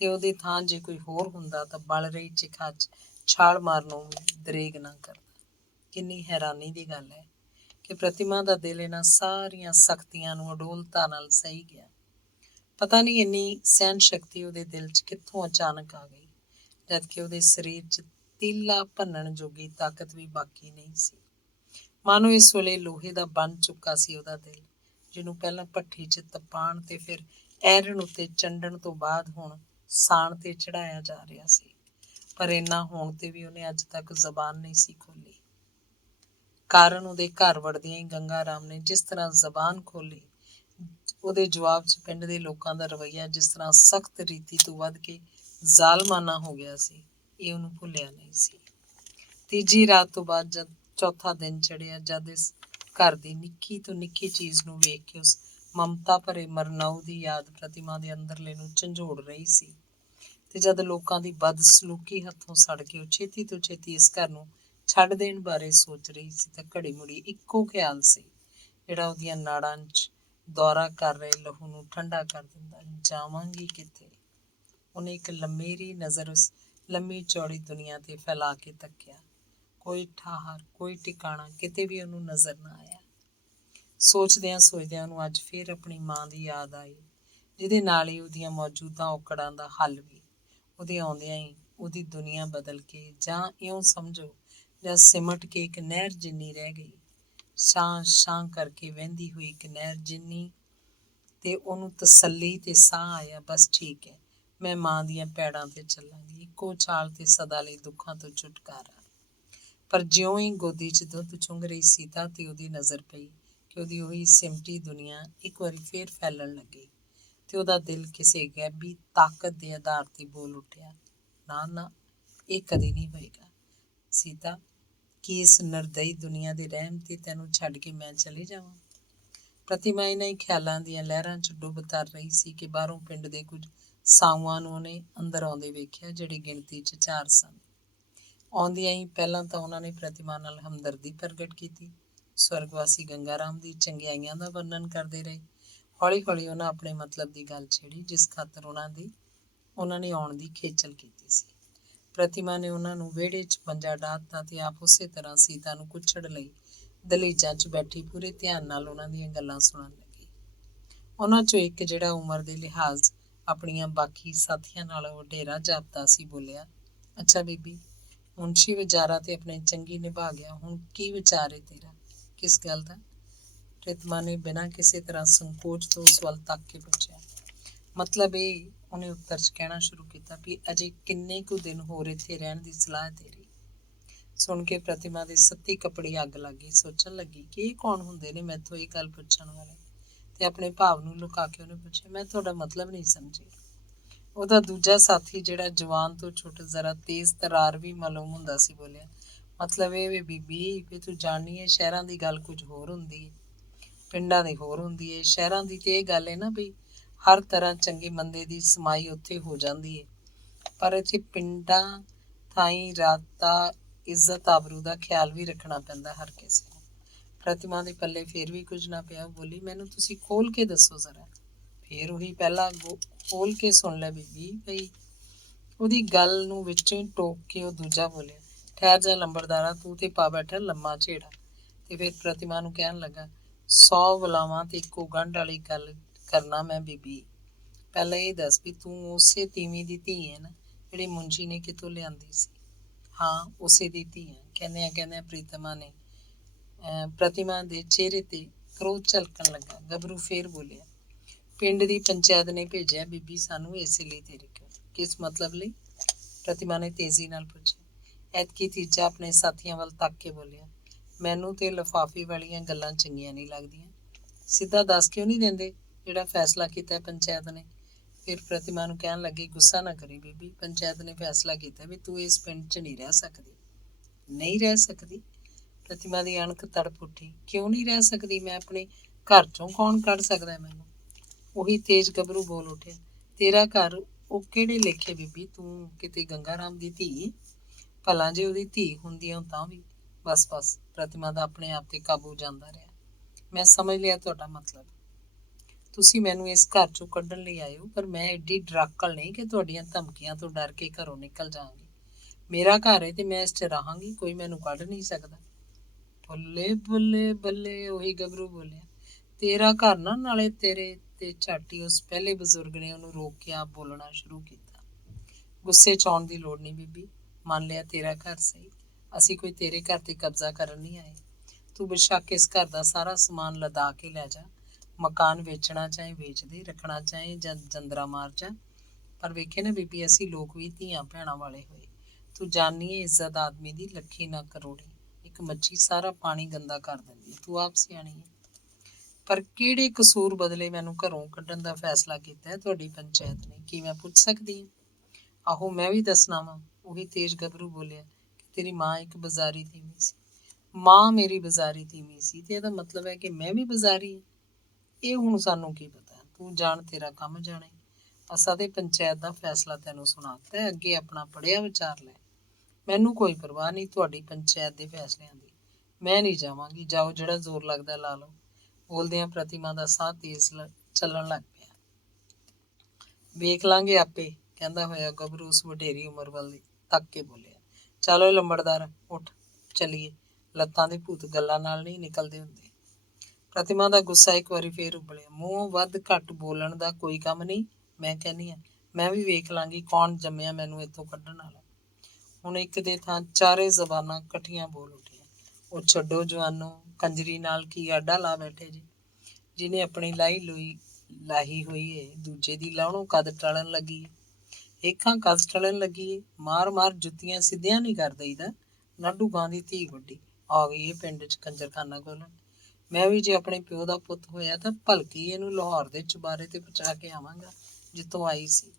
ਤੇ ਉਹਦੀ ਥਾਂ ਜੇ ਕੋਈ ਹੋਰ ਹੁੰਦਾ ਤਾਂ ਬਲ ਰਹੀ ਚਿਖਾ 'ਚ ਛਾਲ ਮਾਰਨੋਂ ਵੀ ਦਰੇਗ ਨਾ ਕਰਦਾ। ਕਿੰਨੀ ਹੈਰਾਨੀ ਦੀ ਗੱਲ ਹੈ ਕਿ ਪ੍ਰਤਿਮਾ ਦਾ ਦਿਲ ਇਹਨਾਂ ਸਾਰੀਆਂ ਸਖਤੀਆਂ ਨੂੰ ਅਡੋਲਤਾ ਨਾਲ ਸਹੀ ਗਿਆ। ਪਤਾ ਨਹੀਂ ਇੰਨੀ ਸਹਿਣ ਸ਼ਕਤੀ ਉਹਦੇ ਦਿਲ 'ਚ ਕਿੱਥੋਂ ਅਚਾਨਕ ਆ ਗਈ, ਜਦਕਿ ਉਹਦੇ ਸਰੀਰ 'ਚ ਤੀਲਾ ਭੰਨਣ ਜੋਗੀ ਤਾਕਤ ਵੀ ਬਾਕੀ ਨਹੀਂ ਸੀ। ਮਾਨੋ ਇਸ ਵੇਲੇ ਲੋਹੇ ਦਾ ਬਣ ਚੁੱਕਾ ਸੀ ਉਹਦਾ ਦਿਲ, ਜਿਹਨੂੰ ਪਹਿਲਾਂ ਭੱਠੀ 'ਚ ਤਪਾਉਣ ਤੇ ਫਿਰ ਐਰਨ ਉੱਤੇ ਚੰਡਣ ਤੋਂ ਬਾਅਦ ਹੁਣ ਸਾਣ ਤੇ ਚੜਾਇਆ ਜਾ ਰਿਹਾ ਸੀ। ਪਰ ਇੰਨਾ ਹੋਣ ਤੇ ਵੀ ਉਹਨੇ ਅੱਜ ਤੱਕ ਜ਼ਬਾਨ ਨਹੀਂ ਸੀ ਖੋਲ੍ਹੀ। ਕਾਰਨ ਉਹਦੇ ਘਰ ਵੜਦਿਆਂ ਹੀ ਗੰਗਾ ਰਾਮ ਨੇ ਜਿਸ ਤਰ੍ਹਾਂ ਜ਼ਬਾਨ ਖੋਲੀ, ਉਹਦੇ ਜਵਾਬ 'ਚ ਪਿੰਡ ਦੇ ਲੋਕਾਂ ਦਾ ਰਵੱਈਆ ਜਿਸ ਤਰ੍ਹਾਂ ਸਖਤ ਰੀਤੀ ਤੋਂ ਵੱਧ ਕੇ ਜ਼ਾਲਮਾਨਾ ਹੋ ਗਿਆ ਸੀ, ਇਹ ਉਹਨੂੰ ਭੁੱਲਿਆ ਨਹੀਂ ਸੀ। ਤੀਜੀ ਰਾਤ ਤੋਂ ਬਾਅਦ ਜਦ ਚੌਥਾ ਦਿਨ ਚੜ੍ਹਿਆ, ਜਦ ਇਸ ਘਰ ਦੀ ਨਿੱਕੀ ਤੋਂ ਨਿੱਕੀ ਚੀਜ਼ ਨੂੰ ਵੇਖ ਕੇ ਉਸ ਮਮਤਾ ਭਰੇ ਮਰਨਾਊ ਦੀ ਯਾਦ ਪ੍ਰਤਿਮਾ ਦੇ ਅੰਦਰਲੇ ਨੂੰ ਝੰਜੋੜ ਰਹੀ ਸੀ, ਤੇ ਜਦ ਲੋਕਾਂ ਦੀ ਬਦਸਲੂਕੀ ਹੱਥੋਂ ਸੜ ਕੇ ਉਹ ਛੇਤੀ ਤੋਂ ਛੇਤੀ ਇਸ ਘਰ ਨੂੰ ਛੱਡ ਦੇਣ ਬਾਰੇ ਸੋਚ ਰਹੀ ਸੀ, ਤਾਂ ਘੜੀ ਮੁੜੀ ਇੱਕੋ ਖਿਆਲ ਸੀ ਜਿਹੜਾ ਉਹਦੀਆਂ ਨਾੜਾਂ 'ਚ ਦੌਰਾ ਕਰ ਰਹੇ ਲਹੂ ਨੂੰ ਠੰਡਾ ਕਰ ਦਿੰਦਾ, ਜਾਵਾਂਗੀ ਕਿੱਥੇ। ਉਹਨੇ ਇੱਕ ਲੰਮੇਰੀ ਨਜ਼ਰ ਉਸ ਲੰਮੀ ਚੌੜੀ ਦੁਨੀਆ ਤੇ ਫੈਲਾ ਕੇ ਤੱਕਿਆ। ਕੋਈ ਠਾਹਰ, ਕੋਈ ਟਿਕਾਣਾ ਕਿਤੇ ਵੀ ਉਹਨੂੰ ਨਜ਼ਰ ਨਾ ਆਇਆ। ਸੋਚਦਿਆਂ ਸੋਚਦਿਆਂ ਉਹਨੂੰ ਅੱਜ ਫੇਰ ਆਪਣੀ ਮਾਂ ਦੀ ਯਾਦ ਆਈ, ਜਿਹਦੇ ਨਾਲ ਹੀ ਉਹਦੀਆਂ ਮੌਜੂਦਾ ਔਕੜਾਂ ਦਾ ਹੱਲ ਵੀ ਉਹਦੇ ਆਉਂਦਿਆਂ ਹੀ ਉਹਦੀ ਦੁਨੀਆ ਬਦਲ ਕੇ, ਜਾਂ ਇਉਂ ਸਮਝੋ ਜਾਂ ਸਿਮਟ ਕੇ ਇੱਕ ਨਹਿਰ ਜਿੰਨੀ ਰਹਿ ਗਈ, ਛਾਂ ਛਾਂ ਕਰਕੇ ਵਹਿੰਦੀ ਹੋਈ ਇੱਕ ਨਹਿਰ ਜਿੰਨੀ। ਤੇ ਉਹਨੂੰ ਤਸੱਲੀ ਤੇ ਸਾਹ ਆਇਆ, ਬਸ ਠੀਕ ਹੈ, ਮੈਂ ਮਾਂ ਦੀਆਂ ਪੈੜਾਂ ਤੇ ਚੱਲਾਂਗੀ, ਇੱਕੋ ਛਾਲ ਤੇ ਸਦਾ ਲਈ ਦੁੱਖਾਂ ਤੋਂ ਛੁਟਕਾਰਾ। ਪਰ ਜਿਉਂ ਹੀ ਗੋਦੀ 'ਚ ਦੁੱਧ ਚੁੰਘ ਰਹੀ ਸੀਤਾ ਤੇ ਉਹਦੀ ਨਜ਼ਰ ਪਈ ਕਿ ਉਹਦੀ ਉਹੀ ਸਿਮਟੀ ਦੁਨੀਆ ਇੱਕ ਵਾਰੀ ਫੇਰ ਫੈਲਣ ਲੱਗੀ, ਤੇ ਉਹਦਾ ਦਿਲ ਕਿਸੇ ਗੈਬੀ ਤਾਕਤ ਦੇ ਆਧਾਰ ਤੇ ਬੋਲ ਉੱਠਿਆ, ਨਾ ਨਾ, ਇਹ ਕਦੇ ਨਹੀਂ ਹੋਏਗਾ ਸੀਤਾ। ਕੀ ਇਸ ਨਿਰਦਈ ਦੁਨੀਆ ਦੇ ਰਹਿਮ ਤੇ ਤੈਨੂੰ ਛੱਡ ਕੇ ਮੈਂ ਚਲੇ ਜਾਵਾਂ? ਪ੍ਰਤਿਮਾ ਇਹਨਾਂ ਹੀ ਖਿਆਲਾਂ ਦੀਆਂ ਲਹਿਰਾਂ 'ਚ ਡੁੱਬ ਤਰ ਰਹੀ ਸੀ ਕਿ ਬਾਹਰੋਂ ਪਿੰਡ ਦੇ ਕੁਝ ਸਾਊਆਂ ਨੂੰ ਉਹਨੇ ਅੰਦਰ ਆਉਂਦੇ ਵੇਖਿਆ, ਜਿਹੜੇ ਗਿਣਤੀ 'ਚ 4 ਸਨ। ਆਉਂਦਿਆਂ ਹੀ ਪਹਿਲਾਂ ਤਾਂ ਉਹਨਾਂ ਨੇ ਪ੍ਰਤਿਮਾ ਨਾਲ ਹਮਦਰਦੀ ਪ੍ਰਗਟ ਕੀਤੀ, ਸਵਰਗਵਾਸੀ ਗੰਗਾ ਰਾਮ ਦੀ ਚੰਗਿਆਈਆਂ ਦਾ ਵਰਣਨ ਕਰਦੇ ਰਹੇ। ਹੌਲੀ ਹੌਲੀ ਉਹਨਾਂ ਆਪਣੇ ਮਤਲਬ ਦੀ ਗੱਲ ਛੇੜੀ, ਜਿਸ ਖਾਤਰ ਉਹਨਾਂ ਨੇ ਆਉਣ ਦੀ ਖੇਚਲ ਕੀਤੀ ਸੀ। ਪ੍ਰਤਿਮਾ ਨੇ ਉਹਨਾਂ ਨੂੰ ਵਿਹੜੇ 'ਚ ਮੰਜਾ ਢਾ ਦਿੱਤਾ ਤੇ ਆਪ ਉਸੇ ਤਰ੍ਹਾਂ ਸੀਤਾ ਨੂੰ ਕੁੱਛੜ ਲਈ ਦਲੀਜਾਂ 'ਚ ਬੈਠੀ ਪੂਰੇ ਧਿਆਨ ਨਾਲ ਉਹਨਾਂ ਦੀਆਂ ਗੱਲਾਂ ਸੁਣਨ ਲੱਗੀ। ਉਹਨਾਂ 'ਚੋਂ ਇੱਕ, ਜਿਹੜਾ ਉਮਰ ਦੇ ਲਿਹਾਜ਼ ਆਪਣੀਆਂ ਬਾਕੀ ਸਾਥੀਆਂ ਨਾਲ ਵਡੇਰਾ ਜਾਪਦਾ ਸੀ, ਬੋਲਿਆ, ਅੱਛਾ ਬੀਬੀ, ਮੁਨਸ਼ੀ ਵਿਚਾਰਾ ਤੇ ਆਪਣੇ ਚੰਗੀ ਨਿਭਾ ਗਿਆ, ਹੁਣ ਕੀ ਵਿਚਾਰ ਹੈ ਤੇਰਾ? ਕਿਸ ਗੱਲ ਦਾ? ਪ੍ਰਤਿਮਾ ਨੇ ਬਿਨਾਂ ਕਿਸੇ ਤਰ੍ਹਾਂ ਸੰਕੋਚ ਤੋਂ ਉਸ ਵੱਲ ਤੱਕ ਕੇ ਪੁੱਛਿਆ। ਮਤਲਬ ਇਹ, ਉਹਨੇ ਉੱਤਰ 'ਚ ਕਹਿਣਾ ਸ਼ੁਰੂ ਕੀਤਾ, ਵੀ ਅਜੇ ਕਿੰਨੇ ਕੁ ਦਿਨ ਹੋਰ ਇੱਥੇ ਰਹਿਣ ਦੀ ਸਲਾਹ ਹੈ ਤੇਰੀ? ਸੁਣ ਕੇ ਪ੍ਰਤਿਮਾ ਦੇ ਸੱਤੀ ਕੱਪੜੀ ਅੱਗ ਲੱਗ ਗਈ। ਸੋਚਣ ਲੱਗੀ ਕਿ ਇਹ ਕੌਣ ਹੁੰਦੇ ਨੇ ਮੈਥੋਂ ਇਹ ਗੱਲ ਪੁੱਛਣ ਵਾਲੇ, ਤੇ ਆਪਣੇ ਭਾਵ ਨੂੰ ਲੁਕਾ ਕੇ ਉਹਨੇ ਪੁੱਛਿਆ, ਮੈਂ ਤੁਹਾਡਾ ਮਤਲਬ ਨਹੀਂ ਸਮਝੀ। ਉਹਦਾ ਦੂਜਾ ਸਾਥੀ, ਜਿਹੜਾ ਜਵਾਨ ਤੋਂ ਛੁੱਟ ਜ਼ਰਾ ਤੇਜ਼ ਤਰਾਰ ਵੀ ਮਾਲੂਮ ਹੁੰਦਾ ਸੀ, ਬੋਲਿਆ, ਮਤਲਬ ਇਹ ਵੇ ਬੀਬੀ, ਵੀ ਤੂੰ ਜਾਣਨੀ ਹੈ ਸ਼ਹਿਰਾਂ ਦੀ ਗੱਲ ਕੁਝ ਹੋਰ ਹੁੰਦੀ ਹੈ, ਪਿੰਡਾਂ ਦੀ ਹੋਰ ਹੁੰਦੀ ਹੈ। ਸ਼ਹਿਰਾਂ ਦੀ ਤੇ ਇਹ ਗੱਲ ਹੈ ਨਾ ਵੀ ਹਰ ਤਰ੍ਹਾਂ ਚੰਗੇ ਮੰਦੇ ਦੀ ਸਮਾਈ ਉੱਥੇ ਹੋ ਜਾਂਦੀ ਹੈ, ਪਰ ਇੱਥੇ ਪਿੰਡਾਂ ਥਾਈਂ ਰਾਤਾ ਇੱਜ਼ਤ ਆਬਰੂ ਦਾ ਖਿਆਲ ਵੀ ਰੱਖਣਾ ਪੈਂਦਾ ਹਰ ਕਿਸੇ ਨੂੰ। ਪ੍ਰਤਿਮਾ ਦੇ ਪੱਲੇ ਫੇਰ ਵੀ ਕੁਝ ਨਾ ਪਿਆ, ਬੋਲੀ, ਮੈਨੂੰ ਤੁਸੀਂ ਖੋਲ ਕੇ ਦੱਸੋ ਜ਼ਰਾ। ਫੇਰ ਉਹੀ ਪਹਿਲਾਂ ਖੋਲ ਕੇ ਸੁਣ ਲੈ ਬੀਬੀ ਭਈ। ਉਹਦੀ ਗੱਲ ਨੂੰ ਵਿੱਚੋਂ ਹੀ ਟੋਕ ਕੇ ਉਹ ਦੂਜਾ ਬੋਲਿਆ, ਠਹਿਰ ਜਾ ਲੰਬੜਦਾਰਾ, ਤੂੰ ਤੇ ਪਾ ਬੈਠਾ ਲੰਮਾ ਝੇੜਾ। ਤੇ ਫਿਰ ਪ੍ਰਤਿਮਾ ਨੂੰ ਕਹਿਣ ਲੱਗਾ, 100 ਬਲਾਵਾਂ ਤੇ ਇੱਕੋ ਗੰਢ ਵਾਲੀ ਗੱਲ ਕਰਨਾ ਮੈਂ ਬੀਬੀ। ਪਹਿਲਾਂ ਇਹ ਦੱਸ ਵੀ ਤੂੰ ਉਸੇ ਤੀਵੀਂ ਦੀ ਧੀ ਹੈ ਨਾ, ਜਿਹੜੀ ਮੁੰਸ਼ੀ ਨੇ ਕਿਤੋਂ ਲਿਆਂਦੀ ਸੀ? ਹਾਂ, ਉਸੇ ਦੀ ਧੀ ਹੈ। ਕਹਿੰਦਿਆਂ ਪ੍ਰਤਿਮਾ ਦੇ ਚਿਹਰੇ ਤੇ ਕ੍ਰੋਧ ਝਲਕਣ ਲੱਗਾ। ਗੱਭਰੂ ਫੇਰ ਬੋਲਿਆ, ਪਿੰਡ ਦੀ ਪੰਚਾਇਤ ਨੇ ਭੇਜਿਆ ਬੀਬੀ ਸਾਨੂੰ ਇਸੇ ਲਈ ਤੇਰੇ ਕੋਲ। ਕਿਸ ਮਤਲਬ ਲਈ? ਪ੍ਰਤਿਮਾ ਨੇ ਤੇਜ਼ੀ ਨਾਲ ਪੁੱਛਿਆ। ਐਤਕੀ ਤੀਜਾ ਆਪਣੇ ਸਾਥੀਆਂ ਵੱਲ ਤੱਕ ਕੇ ਬੋਲਿਆ, ਮੈਨੂੰ ਤੇ ਲਿਫਾਫੇ ਵਾਲੀਆਂ ਗੱਲਾਂ ਚੰਗੀਆਂ ਨਹੀਂ ਲੱਗਦੀਆਂ। ਸਿੱਧਾ ਦੱਸ ਕਿਉਂ ਨਹੀਂ ਦਿੰਦੇ ਜਿਹੜਾ ਫੈਸਲਾ ਕੀਤਾ ਪੰਚਾਇਤ ਨੇ? ਫਿਰ ਪ੍ਰਤਿਮਾ ਨੂੰ ਕਹਿਣ ਲੱਗੀ, ਗੁੱਸਾ ਨਾ ਕਰੀ ਬੀਬੀ, ਪੰਚਾਇਤ ਨੇ ਫੈਸਲਾ ਕੀਤਾ ਵੀ ਤੂੰ ਇਸ ਪਿੰਡ 'ਚ ਨਹੀਂ ਰਹਿ ਸਕਦੀ। ਨਹੀਂ ਰਹਿ ਸਕਦੀ? ਪ੍ਰਤਿਮਾ ਦੀ ਅਣਖ ਤੜਪ ਉੱਠੀ। ਕਿਉਂ ਨਹੀਂ ਰਹਿ ਸਕਦੀ? ਮੈਂ ਆਪਣੇ ਘਰ 'ਚੋਂ ਕੌਣ ਕੱਢ ਸਕਦਾ ਮੈਨੂੰ? ਉਹੀ ਤੇਜ਼ ਗੱਭਰੂ ਬੋਲ ਉੱਠਿਆ, ਤੇਰਾ ਘਰ ਉਹ ਕਿਹੜੇ ਲੇਖੇ ਬੀਬੀ? ਤੂੰ ਕਿਤੇ ਗੰਗਾ ਰਾਮ ਦੀ ਧੀ? ਭਲਾ ਜੇ ਉਹਦੀ ਧੀ ਹੁੰਦੀ ਹੋ ਤਾਂ ਵੀ। ਬਸ ਬਸ, ਪ੍ਰਤਿਮਾ ਦਾ ਆਪਣੇ ਆਪ ਤੇ ਕਾਬੂ ਜਾਂਦਾ ਰਿਹਾ। ਮੈਂ ਸਮਝ ਲਿਆ ਤੁਹਾਡਾ ਮਤਲਬ। ਤੁਸੀਂ ਮੈਨੂੰ ਇਸ ਘਰ 'ਚੋਂ ਕੱਢਣ ਲਈ ਆਏ ਹੋ, ਪਰ ਮੈਂ ਐਡੀ ਡਰਾਕਲ ਨਹੀਂ ਕਿ ਤੁਹਾਡੀਆਂ ਧਮਕੀਆਂ ਤੋਂ ਡਰ ਕੇ ਘਰੋਂ ਨਿਕਲ ਜਾਵਾਂਗੀ। ਮੇਰਾ ਘਰ ਹੈ ਤੇ ਮੈਂ ਇਸ 'ਚ ਰਹਾਂਗੀ, ਕੋਈ ਮੈਨੂੰ ਕੱਢ ਨਹੀਂ ਸਕਦਾ। ਬੱਲੇ ਬੱਲੇ ਬੱਲੇ, ਉਹੀ ਗੱਭਰੂ ਬੋਲਿਆ, ਤੇਰਾ ਘਰ ਨਾ? ਨਾਲੇ ਤੇਰੇ ਤੇ ਝੱਟ ਹੀ ਉਸ ਪਹਿਲੇ ਬਜ਼ੁਰਗ ਨੇ ਉਹਨੂੰ ਰੋਕ ਕੇ ਆਪ ਬੋਲਣਾ ਸ਼ੁਰੂ ਕੀਤਾ। ਗੁੱਸੇ 'ਚ ਆਉਣ ਦੀ ਲੋੜ ਨਹੀਂ ਬੀਬੀ, ਮੰਨ ਲਿਆ ਤੇਰਾ ਘਰ ਸਹੀ, ਅਸੀਂ ਕੋਈ ਤੇਰੇ ਘਰ ਤੇ ਕਬਜ਼ਾ ਕਰਨ ਨਹੀਂ ਆਏ। ਤੂੰ ਬੇਸ਼ੱਕ ਇਸ ਘਰ ਦਾ ਸਾਰਾ ਸਮਾਨ ਲਦਾ ਕੇ ਲੈ ਜਾ, ਮਕਾਨ ਵੇਚਣਾ ਚਾਹੇ ਵੇਚ ਦੇ, ਰੱਖਣਾ ਚਾਹੇ ਜਾਂ ਜੰਦਰਾ ਮਾਰ ਜਾ, ਪਰ ਵੇਖੇ ਨਾ ਬੀਬੀ, ਅਸੀਂ ਲੋਕ ਵੀ ਧੀਆਂ ਭੈਣਾਂ ਵਾਲੇ ਹੋਏ। ਤੂੰ ਜਾਣਨੀ ਹੈ ਇੱਜ਼ਤ ਆਦਮੀ ਦੀ ਲੱਖੀ ਨਾ ਕਰੋੜੀ। ਇਹ ਇੱਕ ਮੱਛੀ ਸਾਰਾ ਪਾਣੀ ਗੰਦਾ ਕਰ ਦਿੰਦੀ ਹੈ। ਤੂੰ ਆਪ ਸਿਆਣੀ ਹੈ, ਪਰ ਕਿਹੜੇ ਕਸੂਰ ਬਦਲੇ ਮੈਨੂੰ ਘਰੋਂ ਕੱਢਣ ਦਾ ਫੈਸਲਾ ਕੀਤਾ ਹੈ ਤੁਹਾਡੀ ਪੰਚਾਇਤ ਨੇ? ਕੀ ਮੈਂ ਪੁੱਛ ਸਕਦੀ ਹਾਂ? ਆਹੋ, ਮੈਂ ਵੀ ਦੱਸਣਾ ਵਾ। ਉਹੀ ਤੇਜ ਗੱਭਰੂ ਬੋਲਿਆ ਕਿ ਤੇਰੀ ਮਾਂ ਇੱਕ ਬਾਜ਼ਾਰੀ ਤੀਵੀਂ ਸੀ। ਮਾਂ ਮੇਰੀ ਬਾਜ਼ਾਰੀ ਤੀਵੀਂ ਸੀ ਤੇ ਇਹਦਾ ਮਤਲਬ ਹੈ ਕਿ ਮੈਂ ਵੀ ਬਾਜ਼ਾਰੀ ਹਾਂ? ਇਹ ਹੁਣ ਸਾਨੂੰ ਕੀ ਪਤਾ, ਤੂੰ ਜਾਣ, ਤੇਰਾ ਕੰਮ ਜਾਣੇ। ਅਸਾਂ ਤੇ ਪੰਚਾਇਤ ਦਾ ਫੈਸਲਾ ਤੈਨੂੰ ਸੁਣਾਤਾ ਹੈ, ਅੱਗੇ ਆਪਣਾ ਪੜ੍ਹਿਆ ਵਿਚਾਰ ਲੈ। ਮੈਨੂੰ ਕੋਈ ਪਰਵਾਹ ਨਹੀਂ ਤੁਹਾਡੀ ਪੰਚਾਇਤ ਦੇ ਫੈਸਲਿਆਂ ਦੀ। ਮੈਂ ਨਹੀਂ ਜਾਵਾਂਗੀ। ਜਾਓ, ਜਿਹੜਾ ਜ਼ੋਰ ਲੱਗਦਾ ਲਾ ਲਓ। ਬੋਲਦਿਆਂ ਪ੍ਰਤਿਮਾ ਦਾ ਸਾਹ ਤੇਜ਼ ਚੱਲਣ ਲੱਗ ਪਿਆ। ਵੇਖ ਲਾਂਗੇ ਆਪੇ, ਕਹਿੰਦਾ ਹੋਇਆ ਗੱਭਰੂ ਉਸ ਵਡੇਰੀ ਉਮਰ ਵੱਲ ਤੱਕ ਕੇ ਬੋਲਿਆ। ਚਲੋ ਲੰਬੜਦਾਰ, ਉੱਠ ਚੱਲੀਏ। ਲੱਤਾਂ ਦੇ ਭੂਤ ਗੱਲਾਂ ਨਾਲ ਨਹੀਂ ਨਿਕਲਦੇ ਹੁੰਦੇ। ਪ੍ਰਤਿਮਾ ਦਾ ਗੁੱਸਾ ਇੱਕ ਵਾਰੀ ਫੇਰ ਉਬਲਿਆ। ਮੂੰਹੋਂ ਵੱਧ ਘੱਟ ਬੋਲਣ ਦਾ ਕੋਈ ਕੰਮ ਨਹੀਂ। ਮੈਂ ਕਹਿੰਦੀ ਹਾਂ, ਮੈਂ ਵੀ ਵੇਖ ਲਾਂਗੀ ਕੌਣ ਜੰਮਿਆ ਮੈਨੂੰ ਇੱਥੋਂ ਕੱਢਣ ਵਾਲਾ। ਹੁਣ ਇੱਕ ਦੇ ਥਾਂ ਚਾਰੇ ਜ਼ਬਾਨਾਂ ਇਕੱਠੀਆਂ ਬੋਲ ਉੱਠੀਆਂ। ਉਹ ਛੱਡੋ ਜਵਾਨੋ, ਕੰਜਰੀ ਨਾਲ ਕੀ ਆਡਾ ਲਾ ਬੈਠੇ ਜੀ। ਜਿਹਨੇ ਆਪਣੀ ਲਾਹੀ ਹੋਈ ਏ, ਦੂਜੇ ਦੀ ਲਾਹਣੋਂ ਕਦ ਟਲਣ ਲੱਗੀ। ਹੇਖਾਂ ਕਦ ਟਲਣ ਲੱਗੀ। ਮਾਰ ਮਾਰ ਜੁੱਤੀਆਂ ਸਿੱਧੀਆਂ ਨਹੀਂ ਕਰ ਦਈਦਾ। ਨਾਡੂ ਗਾਂ ਦੀ ਧੀ ਵੱਡੀ ਆ ਗਈ ਇਹ ਪਿੰਡ 'ਚ ਕੰਜਰਖਾਨਾ ਖੋਲ੍ਹਣ। ਮੈਂ ਵੀ ਜੇ ਆਪਣੇ ਪਿਓ ਦਾ ਪੁੱਤ ਹੋਇਆ ਤਾਂ ਭਲਕੇ ਇਹਨੂੰ ਲਾਹੌਰ ਦੇ ਚੁਬਾਰੇ ਤੇ ਪਹੁੰਚਾ ਕੇ ਆਵਾਂਗਾ ਜਿੱਥੋਂ ਆਈ ਸੀ।